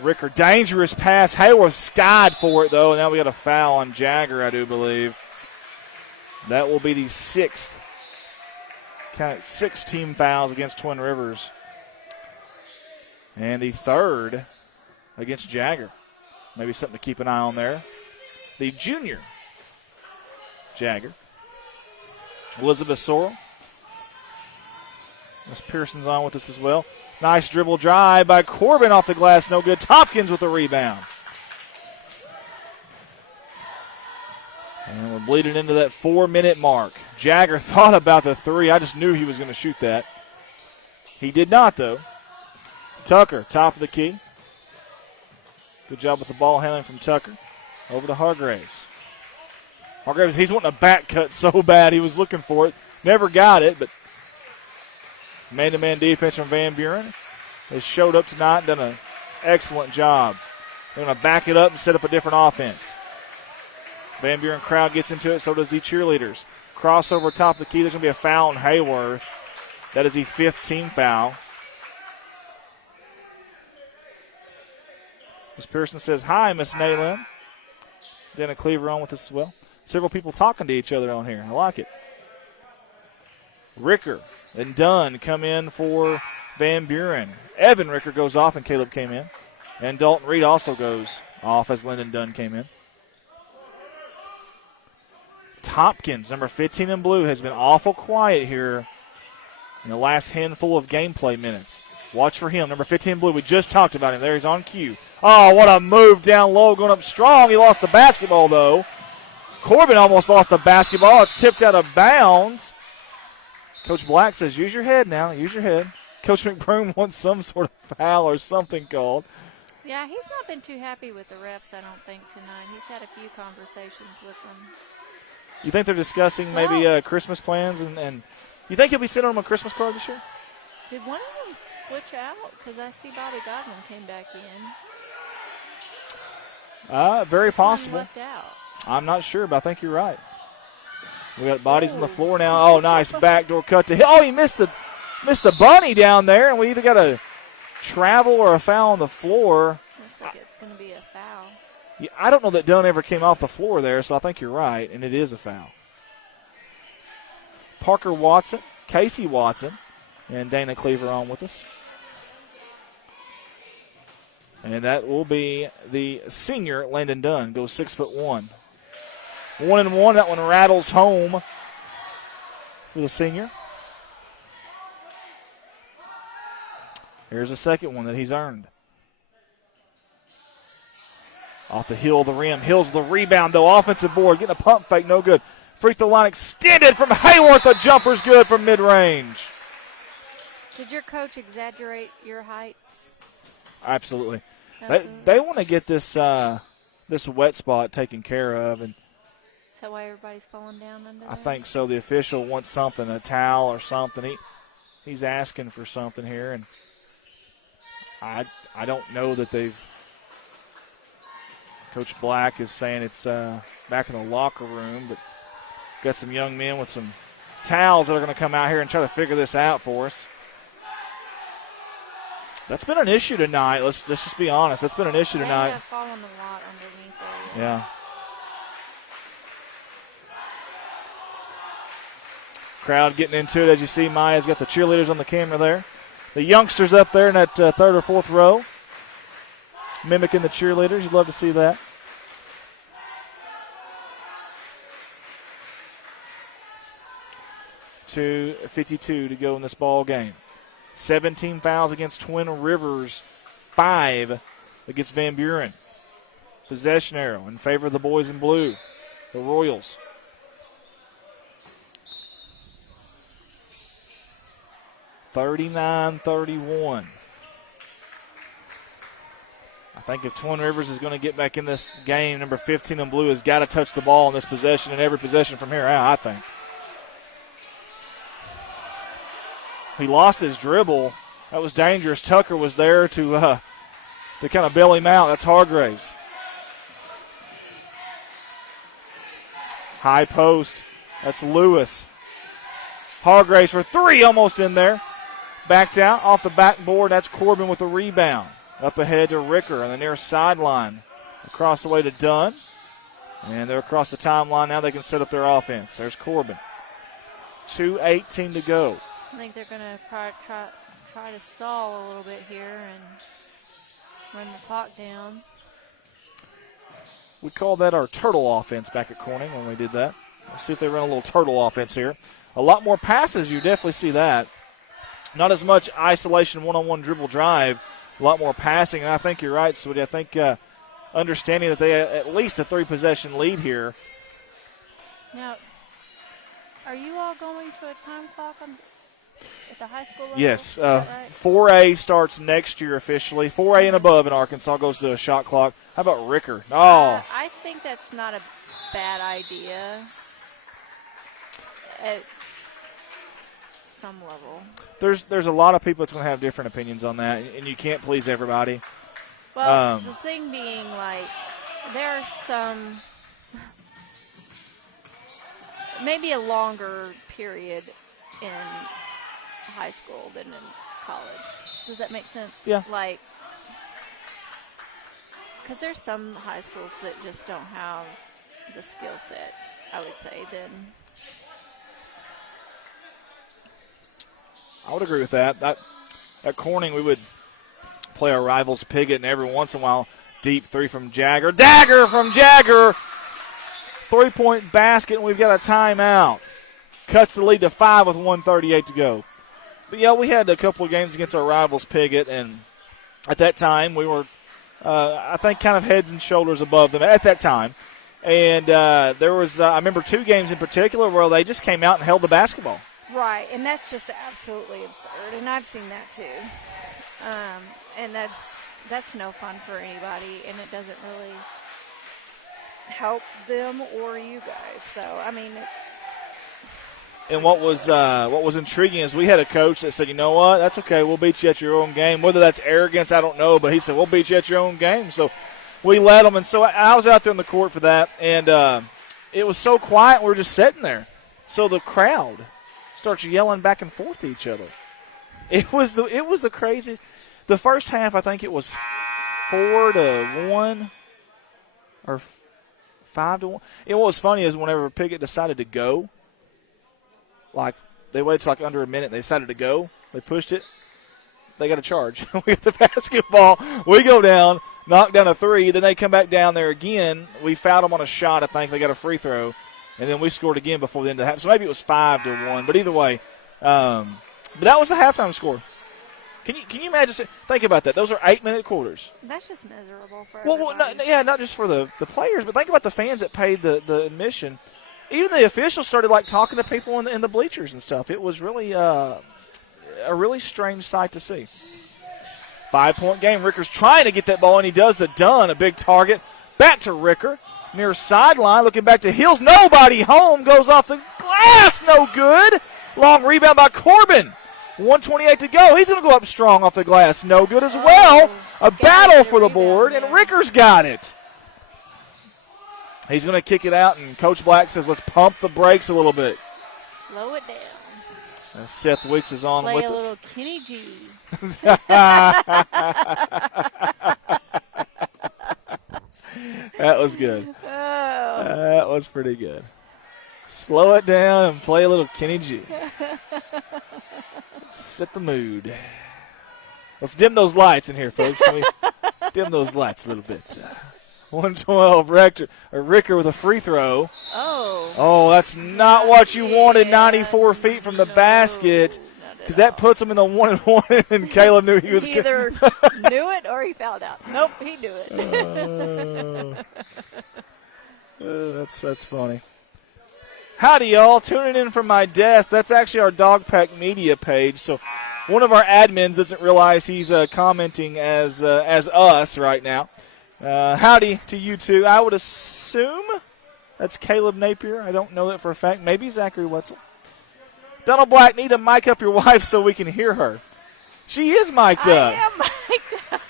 Ricker, dangerous pass. Hayworth skied for it, though. And now we got a foul on Jagger, I do believe. That will be the sixth team fouls against Twin Rivers. And the third against Jagger. Maybe something to keep an eye on there. The junior Jagger. Elizabeth Sorrell. Miss Pearson's on with us as well. Nice dribble drive by Corbin off the glass. No good. Tompkins with the rebound. And we're bleeding into that 4-minute mark. Jagger thought about the three. I just knew he was going to shoot that. He did not, though. Tucker, top of the key. Good job with the ball handling from Tucker. Over to Hargraves. Hargraves, he's wanting a back cut so bad. He was looking for it. Never got it, but man-to-man defense from Van Buren has showed up tonight and done an excellent job. They're going to back it up and set up a different offense. Van Buren crowd gets into it, so does the cheerleaders. Crossover top of the key. There's going to be a foul on Hayworth. That is the 15th foul. Miss Pearson says, hi, Miss Naylin. Dana Cleaver on with us as well. Several people talking to each other on here. I like it. Ricker and Dunn come in for Van Buren. Evan Ricker goes off and Caleb came in. And Dalton Reed also goes off as Lyndon Dunn came in. Tompkins, number 15 in blue, has been awful quiet here in the last handful of gameplay minutes. Watch for him, number 15 in blue. We just talked about him. There he's on cue. Oh, what a move down low, going up strong. He lost the basketball, though. Corbin almost lost the basketball. It's tipped out of bounds. Coach Black says, use your head now. Use your head. Coach McBroom wants some sort of foul or something called. Yeah, he's not been too happy with the refs, I don't think, tonight. He's had a few conversations with them. You think they're discussing maybe Christmas plans? And you think he'll be sending them a Christmas card this year? Did one of them switch out? Because I see Bobby Godwin came back in. Very possible. Left out. I'm not sure, but I think you're right. We got bodies on the floor now. Oh, nice backdoor cut to him. Oh, he missed the bunny down there, and we either got a travel or a foul on the floor. Looks like it's going to be a foul. Yeah, I don't know that Dunn ever came off the floor there, so I think you're right, and it is a foul. Parker Watson, Casey Watson, and Dana Cleaver on with us. And that will be the senior, Landon Dunn, goes 6'1". 1-1, that one rattles home for the senior. Here's a second one that he's earned. Off the heel of the rim. Hill's the rebound, though. Offensive board. Getting a pump fake. No good. Free throw line extended from Hayworth. The jumper's good from mid-range. Did your coach exaggerate your heights? Absolutely. They want to get this this wet spot taken care of. And is that why everybody's falling down under I there? think so. The official wants something, a towel or something. He's asking for something here. And I don't know that they've Coach Black is saying it's back in the locker room, but got some young men with some towels that are going to come out here and try to figure this out for us. That's been an issue tonight. Let's just be honest. That's been an issue tonight. They have fallen a lot underneath there. Yeah. Crowd getting into it. As you see, Maya's got the cheerleaders on the camera there. The youngsters up there in that third or fourth row mimicking the cheerleaders. You'd love to see that. .52 to go in this ball game. 17 fouls against Twin Rivers, 5 against Van Buren. Possession arrow in favor of the boys in blue, the Royals. (39-31). I think if Twin Rivers is going to get back in this game, number 15 in blue has got to touch the ball in this possession and every possession from here out, I think. He lost his dribble. That was dangerous. Tucker was there to kind of bail him out. That's Hargraves. High post. That's Lewis. Hargraves for 3, almost in there. Backed out off the backboard. That's Corbin with the rebound. Up ahead to Ricker on the near sideline. Across the way to Dunn. And they're across the timeline now. They can set up their offense. There's Corbin. 2:18 to go. I think they're going to try to stall a little bit here and run the clock down. We called that our turtle offense back at Corning when we did that. Let's see if they run a little turtle offense here. A lot more passes, you definitely see that. Not as much isolation, one-on-one dribble drive. A lot more passing, and I think you're right, Sweetie. I think understanding that they have at least a 3-possession lead here. Now, are you all going to a time clock at the high school level? Yes. Right? 4A starts next year officially. 4A and above in Arkansas goes to a shot clock. How about Ricker? Oh. I think that's not a bad idea at some level. There's a lot of people that's going to have different opinions on that, and you can't please everybody. Well, the thing being, like, there are some maybe a longer period in high school than in college. Does that make sense? Yeah. Like, because there's some high schools that just don't have the skill set, I would say, then. I would agree with that. At Corning, we would play our rivals Piggott, and every once in a while, deep 3 from Jagger. Dagger from Jagger! 3-point basket, and we've got a timeout. Cuts the lead to 5 with 1:38 to go. But, yeah, we had a couple of games against our rivals Piggott, and at that time we were, I think, kind of heads and shoulders above them at that time. And there was, I remember 2 games in particular where they just came out and held the basketball. Right, and that's just absolutely absurd, and I've seen that too. And that's no fun for anybody, and it doesn't really help them or you guys. So, I mean, it's. And what was intriguing is we had a coach that said, you know what, that's okay, we'll beat you at your own game. Whether that's arrogance, I don't know, but he said, we'll beat you at your own game. So we let them, and so I was out there on the court for that, and it was so quiet, we were just sitting there. So the crowd starts yelling back and forth to each other. It was the craziest. The first half, I think it was 4-1 or 5-1. And what was funny is whenever Piggott decided to go, like they waited till like under a minute, and they decided to go. They pushed it. They got a charge. We get the basketball. We go down, knock down a 3. Then they come back down there again. We fouled them on a shot. I think they got a free throw. And then we scored again before the end of the half. So maybe it was 5-1. But either way, but that was the halftime score. Can you imagine? Think about that. Those are 8-minute quarters. That's just miserable for Well, everybody. not just for the players, but think about the fans that paid the admission. Even the officials started like talking to people in the bleachers and stuff. It was really a really strange sight to see. 5-point game. Ricker's trying to get that ball, and he does the done. A big target. Back to Ricker. Near sideline, looking back to Hills. Nobody home. Goes off the glass. No good. Long rebound by Corbin. 1:28 to go. He's going to go up strong off the glass. No good as well. A battle for the board, and Ricker's got it. He's going to kick it out, and Coach Black says, let's pump the brakes a little bit. Slow it down. Seth Weeks is on Play with a us. little Kenny G. That was good. Oh. That was pretty good. Slow it down and play a little Kenny G. Set the mood. Let's dim those lights in here, folks. Can we dim those lights a little bit? 112, Ricker with a free throw. Oh. Oh, that's not what you wanted, 94 feet from the basket, because that puts him in the 1-and-1, and Caleb knew he was He either knew it or he fouled out. Nope, he knew it. That's funny. Howdy, y'all. Tuning in from my desk. That's actually our Dog Pack Media page. So one of our admins doesn't realize he's commenting as us right now. Howdy to you two. I would assume that's Caleb Napier. I don't know that for a fact. Maybe Zachary Wetzel. Donald Black, need to mic up your wife so we can hear her. She is mic'd up. I am mic'd up.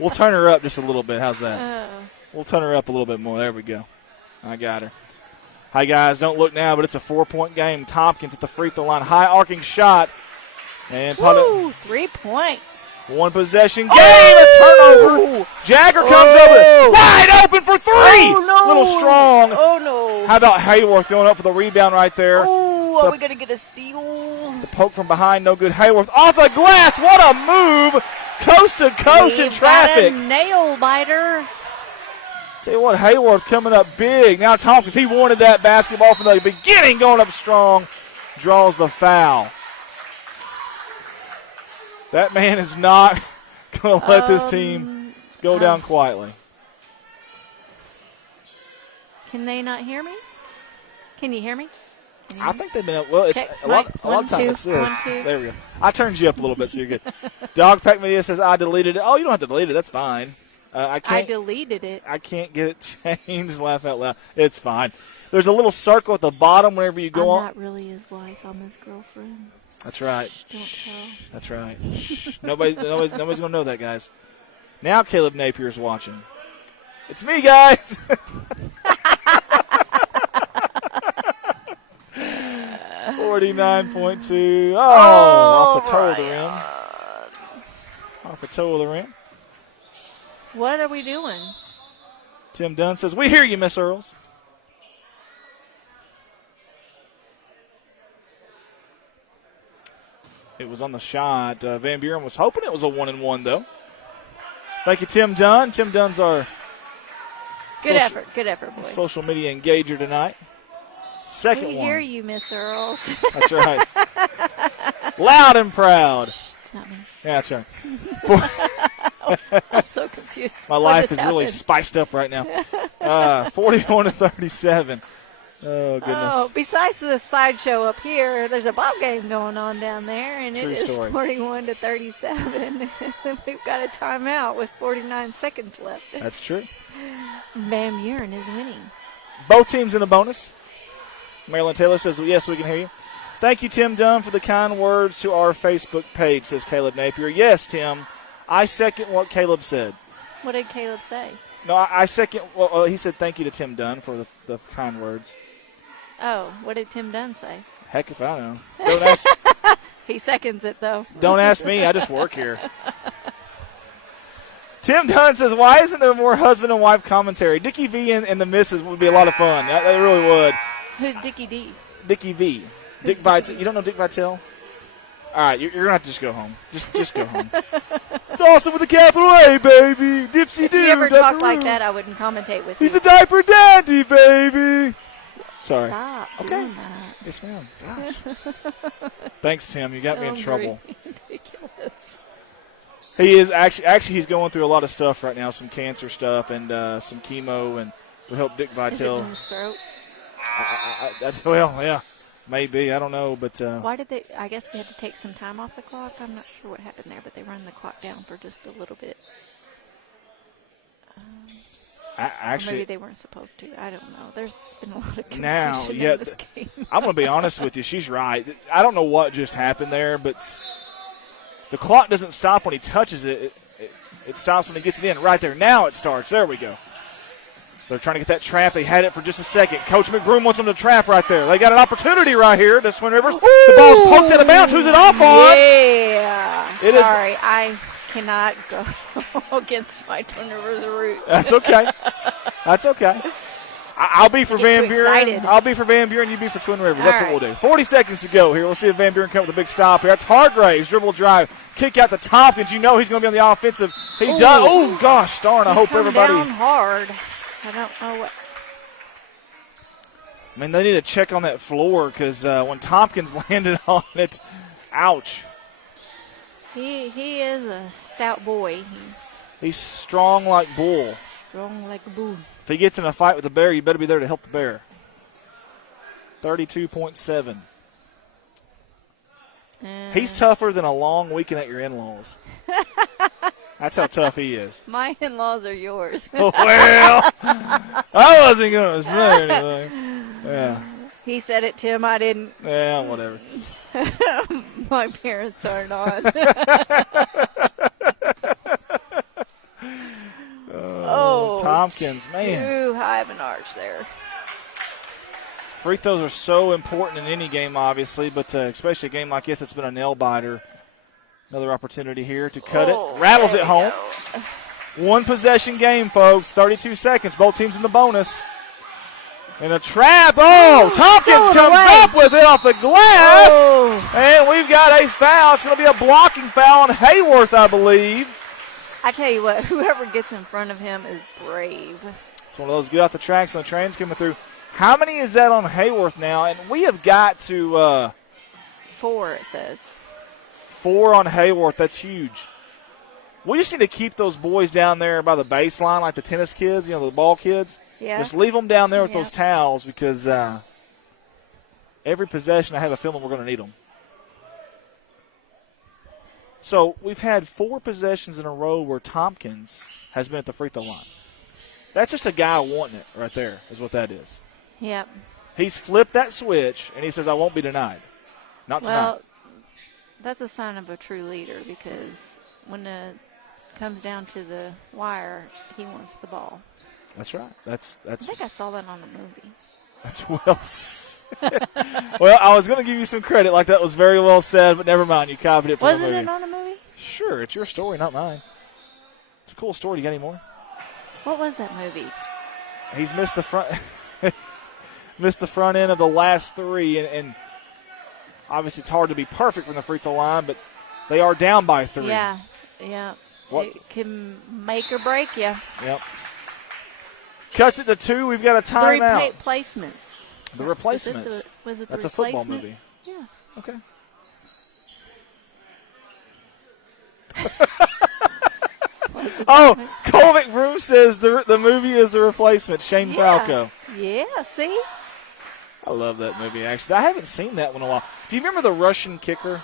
We'll turn her up just a little bit. How's that? We'll turn her up a little bit more. There we go. I got her. Hi, guys. Don't look now, but it's a 4-point game. Tompkins at the free throw line. High arcing shot. And Woo, 3 points. one possession game. A turnover. Jagger comes over. Wide open for three. Oh, no. Little strong. Oh, no. How about Hayworth going up for the rebound right there? Oh, are we going to get a steal? The poke from behind, no good. Hayworth off the glass. What a move. Coast to coast in We've got traffic. a nail biter. Tell you what, Hayworth coming up big. Now Tompkins, he wanted that basketball from the beginning, going up strong. Draws the foul. That man is not going to let this team go down quietly. Can they not hear me? Can you hear me? I think they've been, well, it's Check, a lot mic, of time it's 1, 2, this. 1, 2. There we go. I turned you up a little bit so you're good. Dog Pack Media says, I deleted it. Oh, you don't have to delete it. That's fine. I I deleted it. I can't get it changed. Laugh out loud. It's fine. There's a little circle at the bottom whenever you go I'm on. not really his wife. I'm his girlfriend. That's right. Don't tell. That's right. Nobody's going to know that, guys. Now Caleb Napier's watching. It's me, guys. 49.2. Off the toe of the rim. Off the toe of the rim. What are we doing? Tim Dunn says, we hear you, Miss Earls. It was on the shot. Van Buren was hoping it was a 1-and-1, though. Thank you, Tim Dunn. Tim Dunn's our Good effort. Good effort, boys. social media engager tonight. Second We one. hear you, Miss Earls. That's right. Loud and proud. It's not me. Yeah, that's right. I'm so confused. My What life just is really happened? spiced up right now. 41-37. Oh, goodness. Oh, besides the sideshow up here, there's a ball game going on down there, and True it is story. 41-37. We've got a timeout with 49 seconds left. That's true. Van Buren is winning. Both teams in a bonus. Marilyn Taylor says, well, yes, we can hear you. Thank you, Tim Dunn, for the kind words to our Facebook page, says Caleb Napier. Yes, Tim, I second what Caleb said. What did Caleb say? No, I second. Well, he said thank you to Tim Dunn for the kind words. Oh, what did Tim Dunn say? Heck if I know. Don't ask, He seconds it, though. don't ask me. I just work here. Tim Dunn says, why isn't there more husband and wife commentary? Dickie V and the missus would be a lot of fun. That really would. Who's Dickie D? Dickie V. Dick Vitale. You don't know Dick Vitale? All right, you're going to have to just go home. Just go home. It's awesome with a capital A, baby. Dipsy If you doo. ever talk like that, I wouldn't commentate with He's you. a diaper dandy, baby. Sorry. Stop Okay. doing that. Yes, ma'am. Gosh. Thanks, Tim. You got me in trouble. Ridiculous. He is actually he's going through a lot of stuff right now, some cancer stuff and some chemo, and we help Dick Is it Vitale. in the throat? Well, yeah, maybe. I don't know, but Why did they? I guess we had to take some time off the clock. I'm not sure what happened there, but they run the clock down for just a little bit. Or maybe actually, they weren't supposed to. I don't know. There's been a lot of confusion now, yeah, in this game. I'm going to be honest with you. She's right. I don't know what just happened there, but the clock doesn't stop when he touches it. It stops when he gets it in. Right there. Now it starts. There we go. They're trying to get that trap. They had it for just a second. Coach McBroom wants them to trap right there. They got an opportunity right here. This Twin Rivers. The ball's poked out of bounds. Who's it off on? Yeah. It is- Sorry, I cannot go against my Twin Rivers roots. That's okay. That's okay. I'll be for Get Van too Buren. excited. I'll be for Van Buren. You be for Twin Rivers. All That's right. what we'll do. 40 seconds to go here. We'll see if Van Buren come with a big stop here. That's Hargraves. Dribble drive. Kick out to Tompkins. You know he's going to be on the offensive. He does. Oh, gosh darn. I hope Come everybody. down hard. I don't know what. I mean, they need to check on that floor because when Tompkins landed on it, ouch. He is a stout boy. He's strong like bull. Strong like a bull. If he gets in a fight with the bear, you better be there to help the bear. 32.7. He's tougher than a long weekend at your in-laws. That's how tough he is. My in-laws are yours. Well, I wasn't going to say anything. Yeah, He said it, Tim. I didn't. yeah, whatever. My parents are not. Oh, Tompkins, man. too high of an arch there. Free throws are so important in any game, obviously, but especially a game like this that's been a nail-biter. Another opportunity here to cut it. Rattles it home. One possession game, folks. 32 seconds. Both teams in the bonus. And a trap. Oh, Tompkins comes up with it off the glass. Oh. And we've got a foul. It's going to be a blocking foul on Hayworth, I believe. I tell you what, whoever gets in front of him is brave. It's one of those get off the tracks and the train's coming through. How many is that on Hayworth now? And we have got to 4, it says. 4 on Hayworth. That's huge. We just need to keep those boys down there by the baseline like the tennis kids, the ball kids. Yeah. Just leave them down there with Yeah. those towels because every possession I have a feeling we're going to need them. So we've had 4 possessions in a row where Tompkins has been at the free throw line. That's just a guy wanting it right there is what that is. Yep. He's flipped that switch, and he says, I won't be denied. Not tonight. Well, that's a sign of a true leader because when it comes down to the wire, he wants the ball. That's right. That's I think I saw that on a movie. That's well, I was going to give you some credit, like that was very well said, but never mind. You copied it from a Wasn't movie. it on a movie? Sure, it's your story, not mine. It's a cool story. Do you got any more? What was that movie? He's missed the front, missed the front end of the last 3, and obviously it's hard to be perfect from the free throw line, but they are down by 3. Yeah. What? It can make or break you. Yep. Cuts it to 2. We've got a 3 timeout. placements. The replacements. Was it the That's a football replacements? movie. Yeah. Okay. Oh, Cole McBroom says the movie is The Replacement. Shane Falco. Yeah, see? I love that movie, actually. I haven't seen that one in a while. Do you remember the Russian kicker?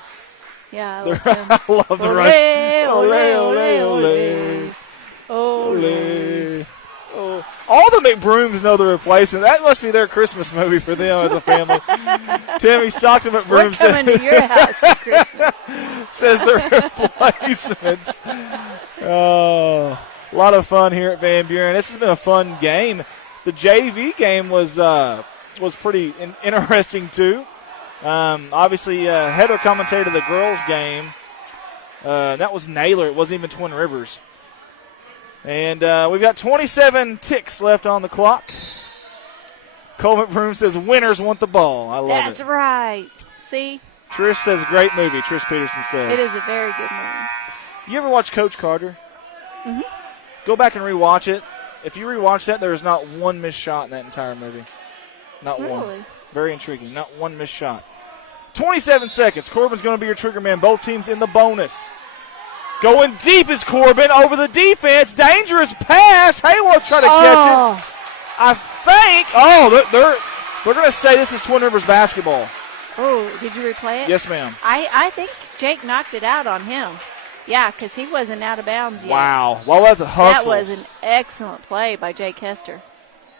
Yeah, I The- love him. I love the Russian. Ole, ole, ole. Ole. Ole. Oh. All the McBrooms know The Replacement. That must be their Christmas movie for them as a family. Timmy Stockton We're McBroom coming to your house for Christmas. says The Replacements. Oh, a lot of fun here at Van Buren. This has been a fun game. The JV game was pretty interesting too. Obviously, Heather commentated the girls' game. That was Naylor. It wasn't even Twin Rivers. And we've got 27 ticks left on the clock. Cole McBroom says winners want the ball. I love That's it. right. See? Trish says great movie. Trish Peterson says. It is a very good movie. You ever watch Coach Carter? Mm-hmm. Go back and rewatch it. If you rewatch that, there is not one missed shot in that entire movie. Not one. Really? Very intriguing. Not one missed shot. 27 seconds. Corbin's going to be your trigger man. Both teams in the bonus. Going deep is Corbin over the defense. Dangerous pass. Hayworth trying to catch it. I think. They're going to say this is Twin Rivers basketball. Oh, did you replay it? Yes, ma'am. I think Jake knocked it out on him. Yeah, because he wasn't out of bounds yet. Wow. Well, that's the hustle. That was an excellent play by Jake Hester.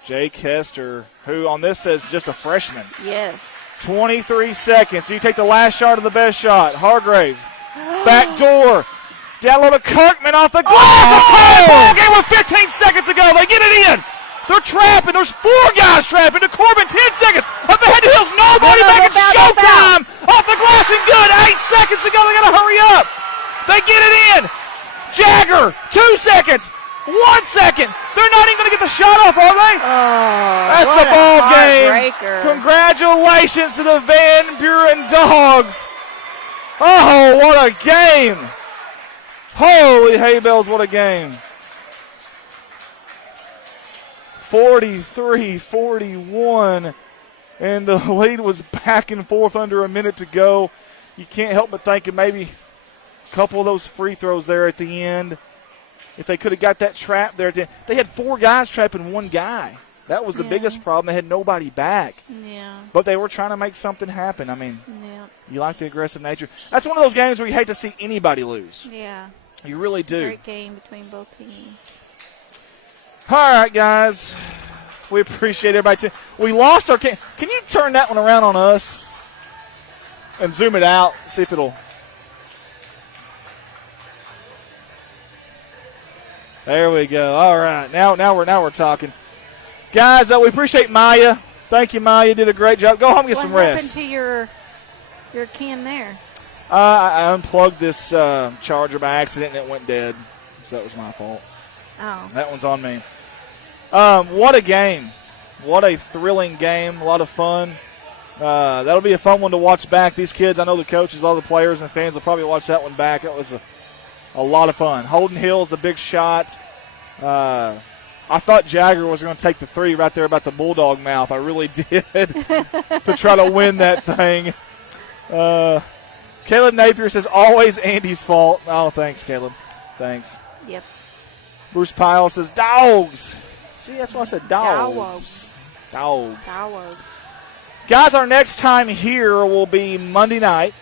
Jake Hester, who on this says just a freshman. Yes. 23 seconds. So you take the last shot of the best shot. Hargraves. Back door. Down low to Kirkman off the glass. A tie ball game with 15 seconds to go. They get it in. They're trapping. There's 4 guys trapping. To Corbin, 10 seconds. Up ahead to Hills. Nobody No, back. It's look out, showtime. Off the glass and good. 8 seconds to go. They got to hurry up. They get it in. Jagger, 2 seconds. 1 second. They're not even going to get the shot off, are they? That's what the a ball game. heartbreaker. Congratulations to the Van Buren Dogs. Oh, what a game. Holy hay bells, what a game. 43-41, and the lead was back and forth under a minute to go. You can't help but think of maybe a couple of those free throws there at the end. If they could have got that trap there at the end. They had 4 guys trapping 1 guy. That was the biggest problem. They had nobody back. Yeah. But they were trying to make something happen. I mean, Yeah. you like the aggressive nature. That's one of those games where you hate to see anybody lose. Yeah. You really do. Great game between both teams. All right, guys. We appreciate everybody. We lost our – can you turn that one around on us and zoom it out, see if it'll – there we go. All right. Now we're talking. Guys, we appreciate Maya. Thank you, Maya. You did a great job. Go home and get some What rest. happened to your can there? I unplugged this charger by accident and it went dead. So that was my fault. Oh. That one's on me. What a game. What a thrilling game. A lot of fun. That'll be a fun one to watch back. These kids, I know the coaches, all the players and fans will probably watch that one back. It was a lot of fun. Holden Hill's a big shot. I thought Jagger was going to take the 3 right there about the Bulldog mouth. I really did to try to win that thing. Caleb Napier says, always Andy's fault. Oh, thanks, Caleb. Thanks. Yep. Bruce Pyle says, dogs. See, that's why I said dogs. Dogs. Dogs. Guys, our next time here will be Monday night.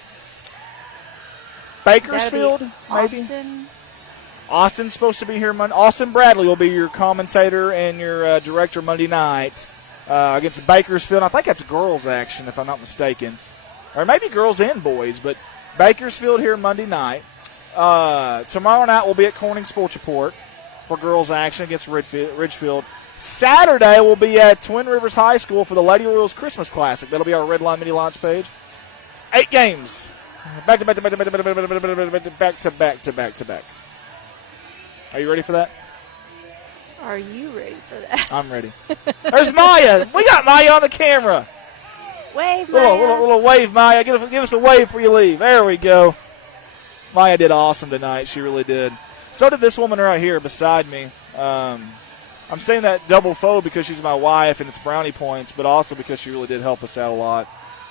Bakersfield, maybe? Austin. Austin's supposed to be here Monday. Austin Bradley will be your commentator and your director Monday night against Bakersfield. I think that's girls action, if I'm not mistaken. Or maybe girls and boys, but Bakersfield here Monday night. Tomorrow night we'll be at Corning Sports Report for girls action against Ridgefield. Saturday we'll be at Twin Rivers High School for the Lady Royals Christmas Classic. That'll be our Red Line Mini Lots page. 8 games. Back to back. Are you ready for that? Are you ready for that? I'm ready. There's Maya. We got Maya on the camera. Wave, Maya. Little wave, Maya. Give us a wave before you leave. There we go. Maya did awesome tonight. She really did. So did this woman right here beside me. I'm saying that double fold because she's my wife and it's brownie points, but also because she really did help us out a lot.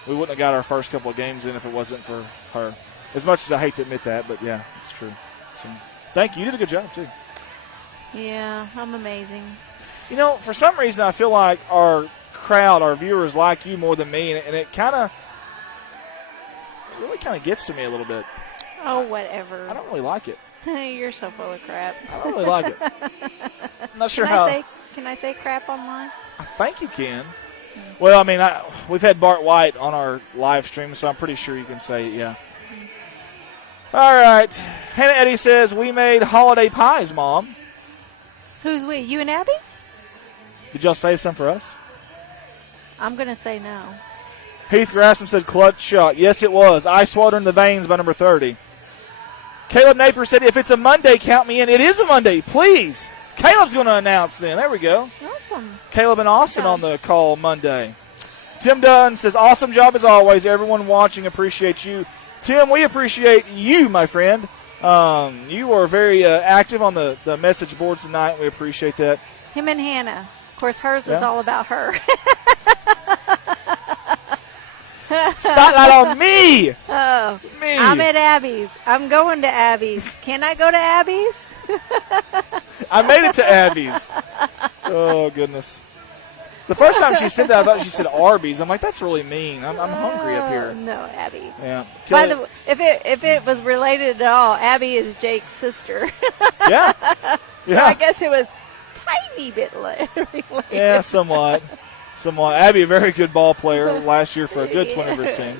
We wouldn't have got our first couple of games in if it wasn't for her. As much as I hate to admit that, but yeah, it's true. So, thank you. You did a good job, too. Yeah, I'm amazing. You know, for some reason, I feel like our crowd, our viewers, like you more than me, and it really kind of gets to me a little bit. Oh, whatever. I don't really like it. You're so full of crap. I don't really like it. I'm not sure Can I say crap online? I think you can. Well, I mean, we've had Bart White on our live stream, so I'm pretty sure you can say it, yeah. All right. Hannah Eddie says, we made holiday pies, Mom. Who's we? You and Abby? Did y'all save some for us? I'm going to say no. Heath Grassam said, clutch shot. Yes, it was. Ice water in the veins by number 30. Caleb Napier said, if it's a Monday, count me in. It is a Monday. Please. Caleb's going to announce then. There we go. Awesome. Caleb and Austin on the call Monday. Tim Dunn says, awesome job as always. Everyone watching appreciates you. Tim, we appreciate you, my friend. You were very active on the message boards tonight. We appreciate that. Him and Hannah. Of course, hers was all about her. Spotlight on me. Oh, me. I'm at Abby's. I'm going to Abby's. Can I go to Abby's? I made it to Abby's. Oh, goodness. The first time she said that, I thought she said Arby's. I'm like, that's really mean. I'm hungry up here. No, Abby. Yeah. By the way, if it was related at all, Abby is Jake's sister. Yeah. So I guess it was tiny bit related. Yeah, somewhat. Abby, a very good ball player last year for a good Twin Rivers team.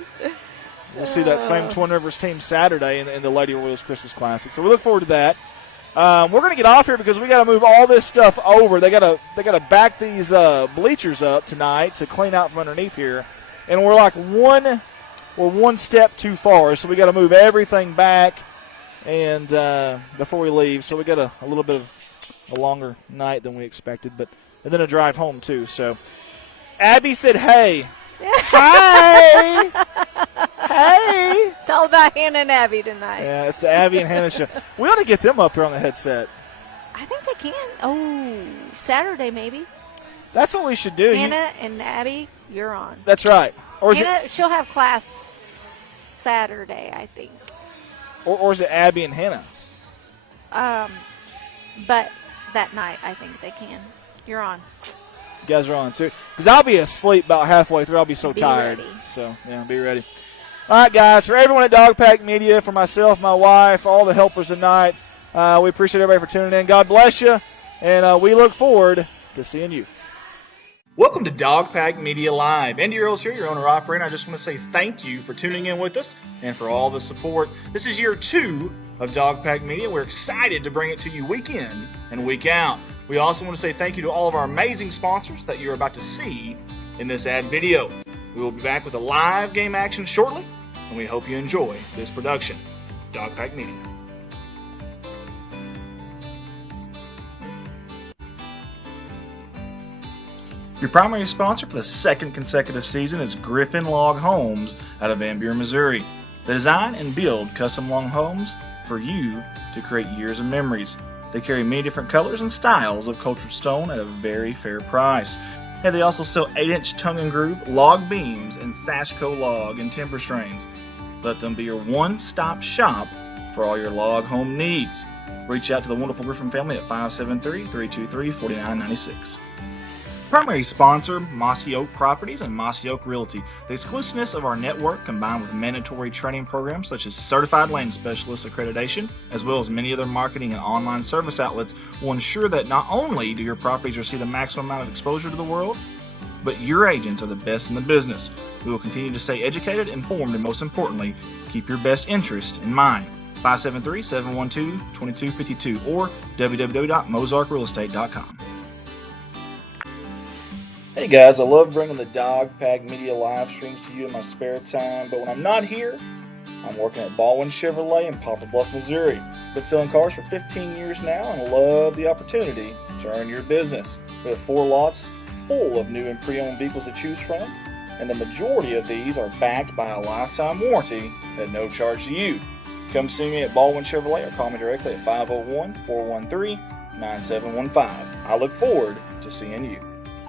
We'll see that same Twin Rivers team Saturday in the Lady Royals Christmas Classic. So we look forward to that. We're going to get off here because we got to move all this stuff over. They got to back these bleachers up tonight to clean out from underneath here, and we're like one step too far, so we got to move everything back and before we leave. So we got a little bit of a longer night than we expected, and then a drive home too. So Abby said, "Hey, hey, hey." It's all about Hannah and Abby tonight. Yeah, it's the Abby and Hannah show. We ought to get them up here on the headset. I think they can. Oh, Saturday maybe. That's what we should do. Hannah and Abby, you're on. That's right. Or is Hannah, she'll have class Saturday, I think. or is it Abby and Hannah? But that night, I think they can. You're on. You guys are on. Because I'll be asleep about halfway through. I'll be so Be tired. ready. So, yeah, be ready. All right, guys. For everyone at Dogpack Media, for myself, my wife, all the helpers tonight, we appreciate everybody for tuning in. God bless you, and we look forward to seeing you. Welcome to Dogpack Media Live. Andy Earls here, your owner-operator. I just want to say thank you for tuning in with us and for all the support. This is year 2 of Dogpack Media. We're excited to bring it to you week in and week out. We also want to say thank you to all of our amazing sponsors that you're about to see in this ad video. We will be back with a live game action shortly, and we hope you enjoy this production. Dogpack Media. Your primary sponsor for the second consecutive season is Griffin Log Homes out of Van Buren, Missouri. They design and build custom log homes for you to create years of memories. They carry many different colors and styles of cultured stone at a very fair price. And they also sell 8-inch tongue and groove log beams and Sashco log and timber strains. Let them be your one-stop shop for all your log home needs. Reach out to the wonderful Griffin family at 573-323-4996. Primary sponsor, Mossy Oak Properties and Mossy Oak Realty. The exclusiveness of our network, combined with mandatory training programs such as Certified Land Specialist accreditation, as well as many other marketing and online service outlets, will ensure that not only do your properties receive the maximum amount of exposure to the world, but your agents are the best in the business. We will continue to stay educated, informed, and most importantly, keep your best interest in mind. 573-712-2252 or www.mozarkrealestate.com. Hey guys, I love bringing the Dogpack Media live streams to you in my spare time, but when I'm not here, I'm working at Baldwin Chevrolet in Poplar Bluff, Missouri. Been selling cars for 15 years now and love the opportunity to earn your business. We have 4 lots full of new and pre-owned vehicles to choose from, and the majority of these are backed by a lifetime warranty at no charge to you. Come see me at Baldwin Chevrolet or call me directly at 501-413-9715. I look forward to seeing you.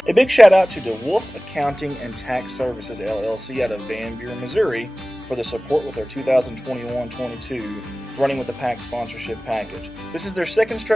A big shout out to DeWolf Accounting and Tax Services LLC out of Van Buren, Missouri for the support with their 2021-22 Running with the Pack sponsorship package. This is their second straight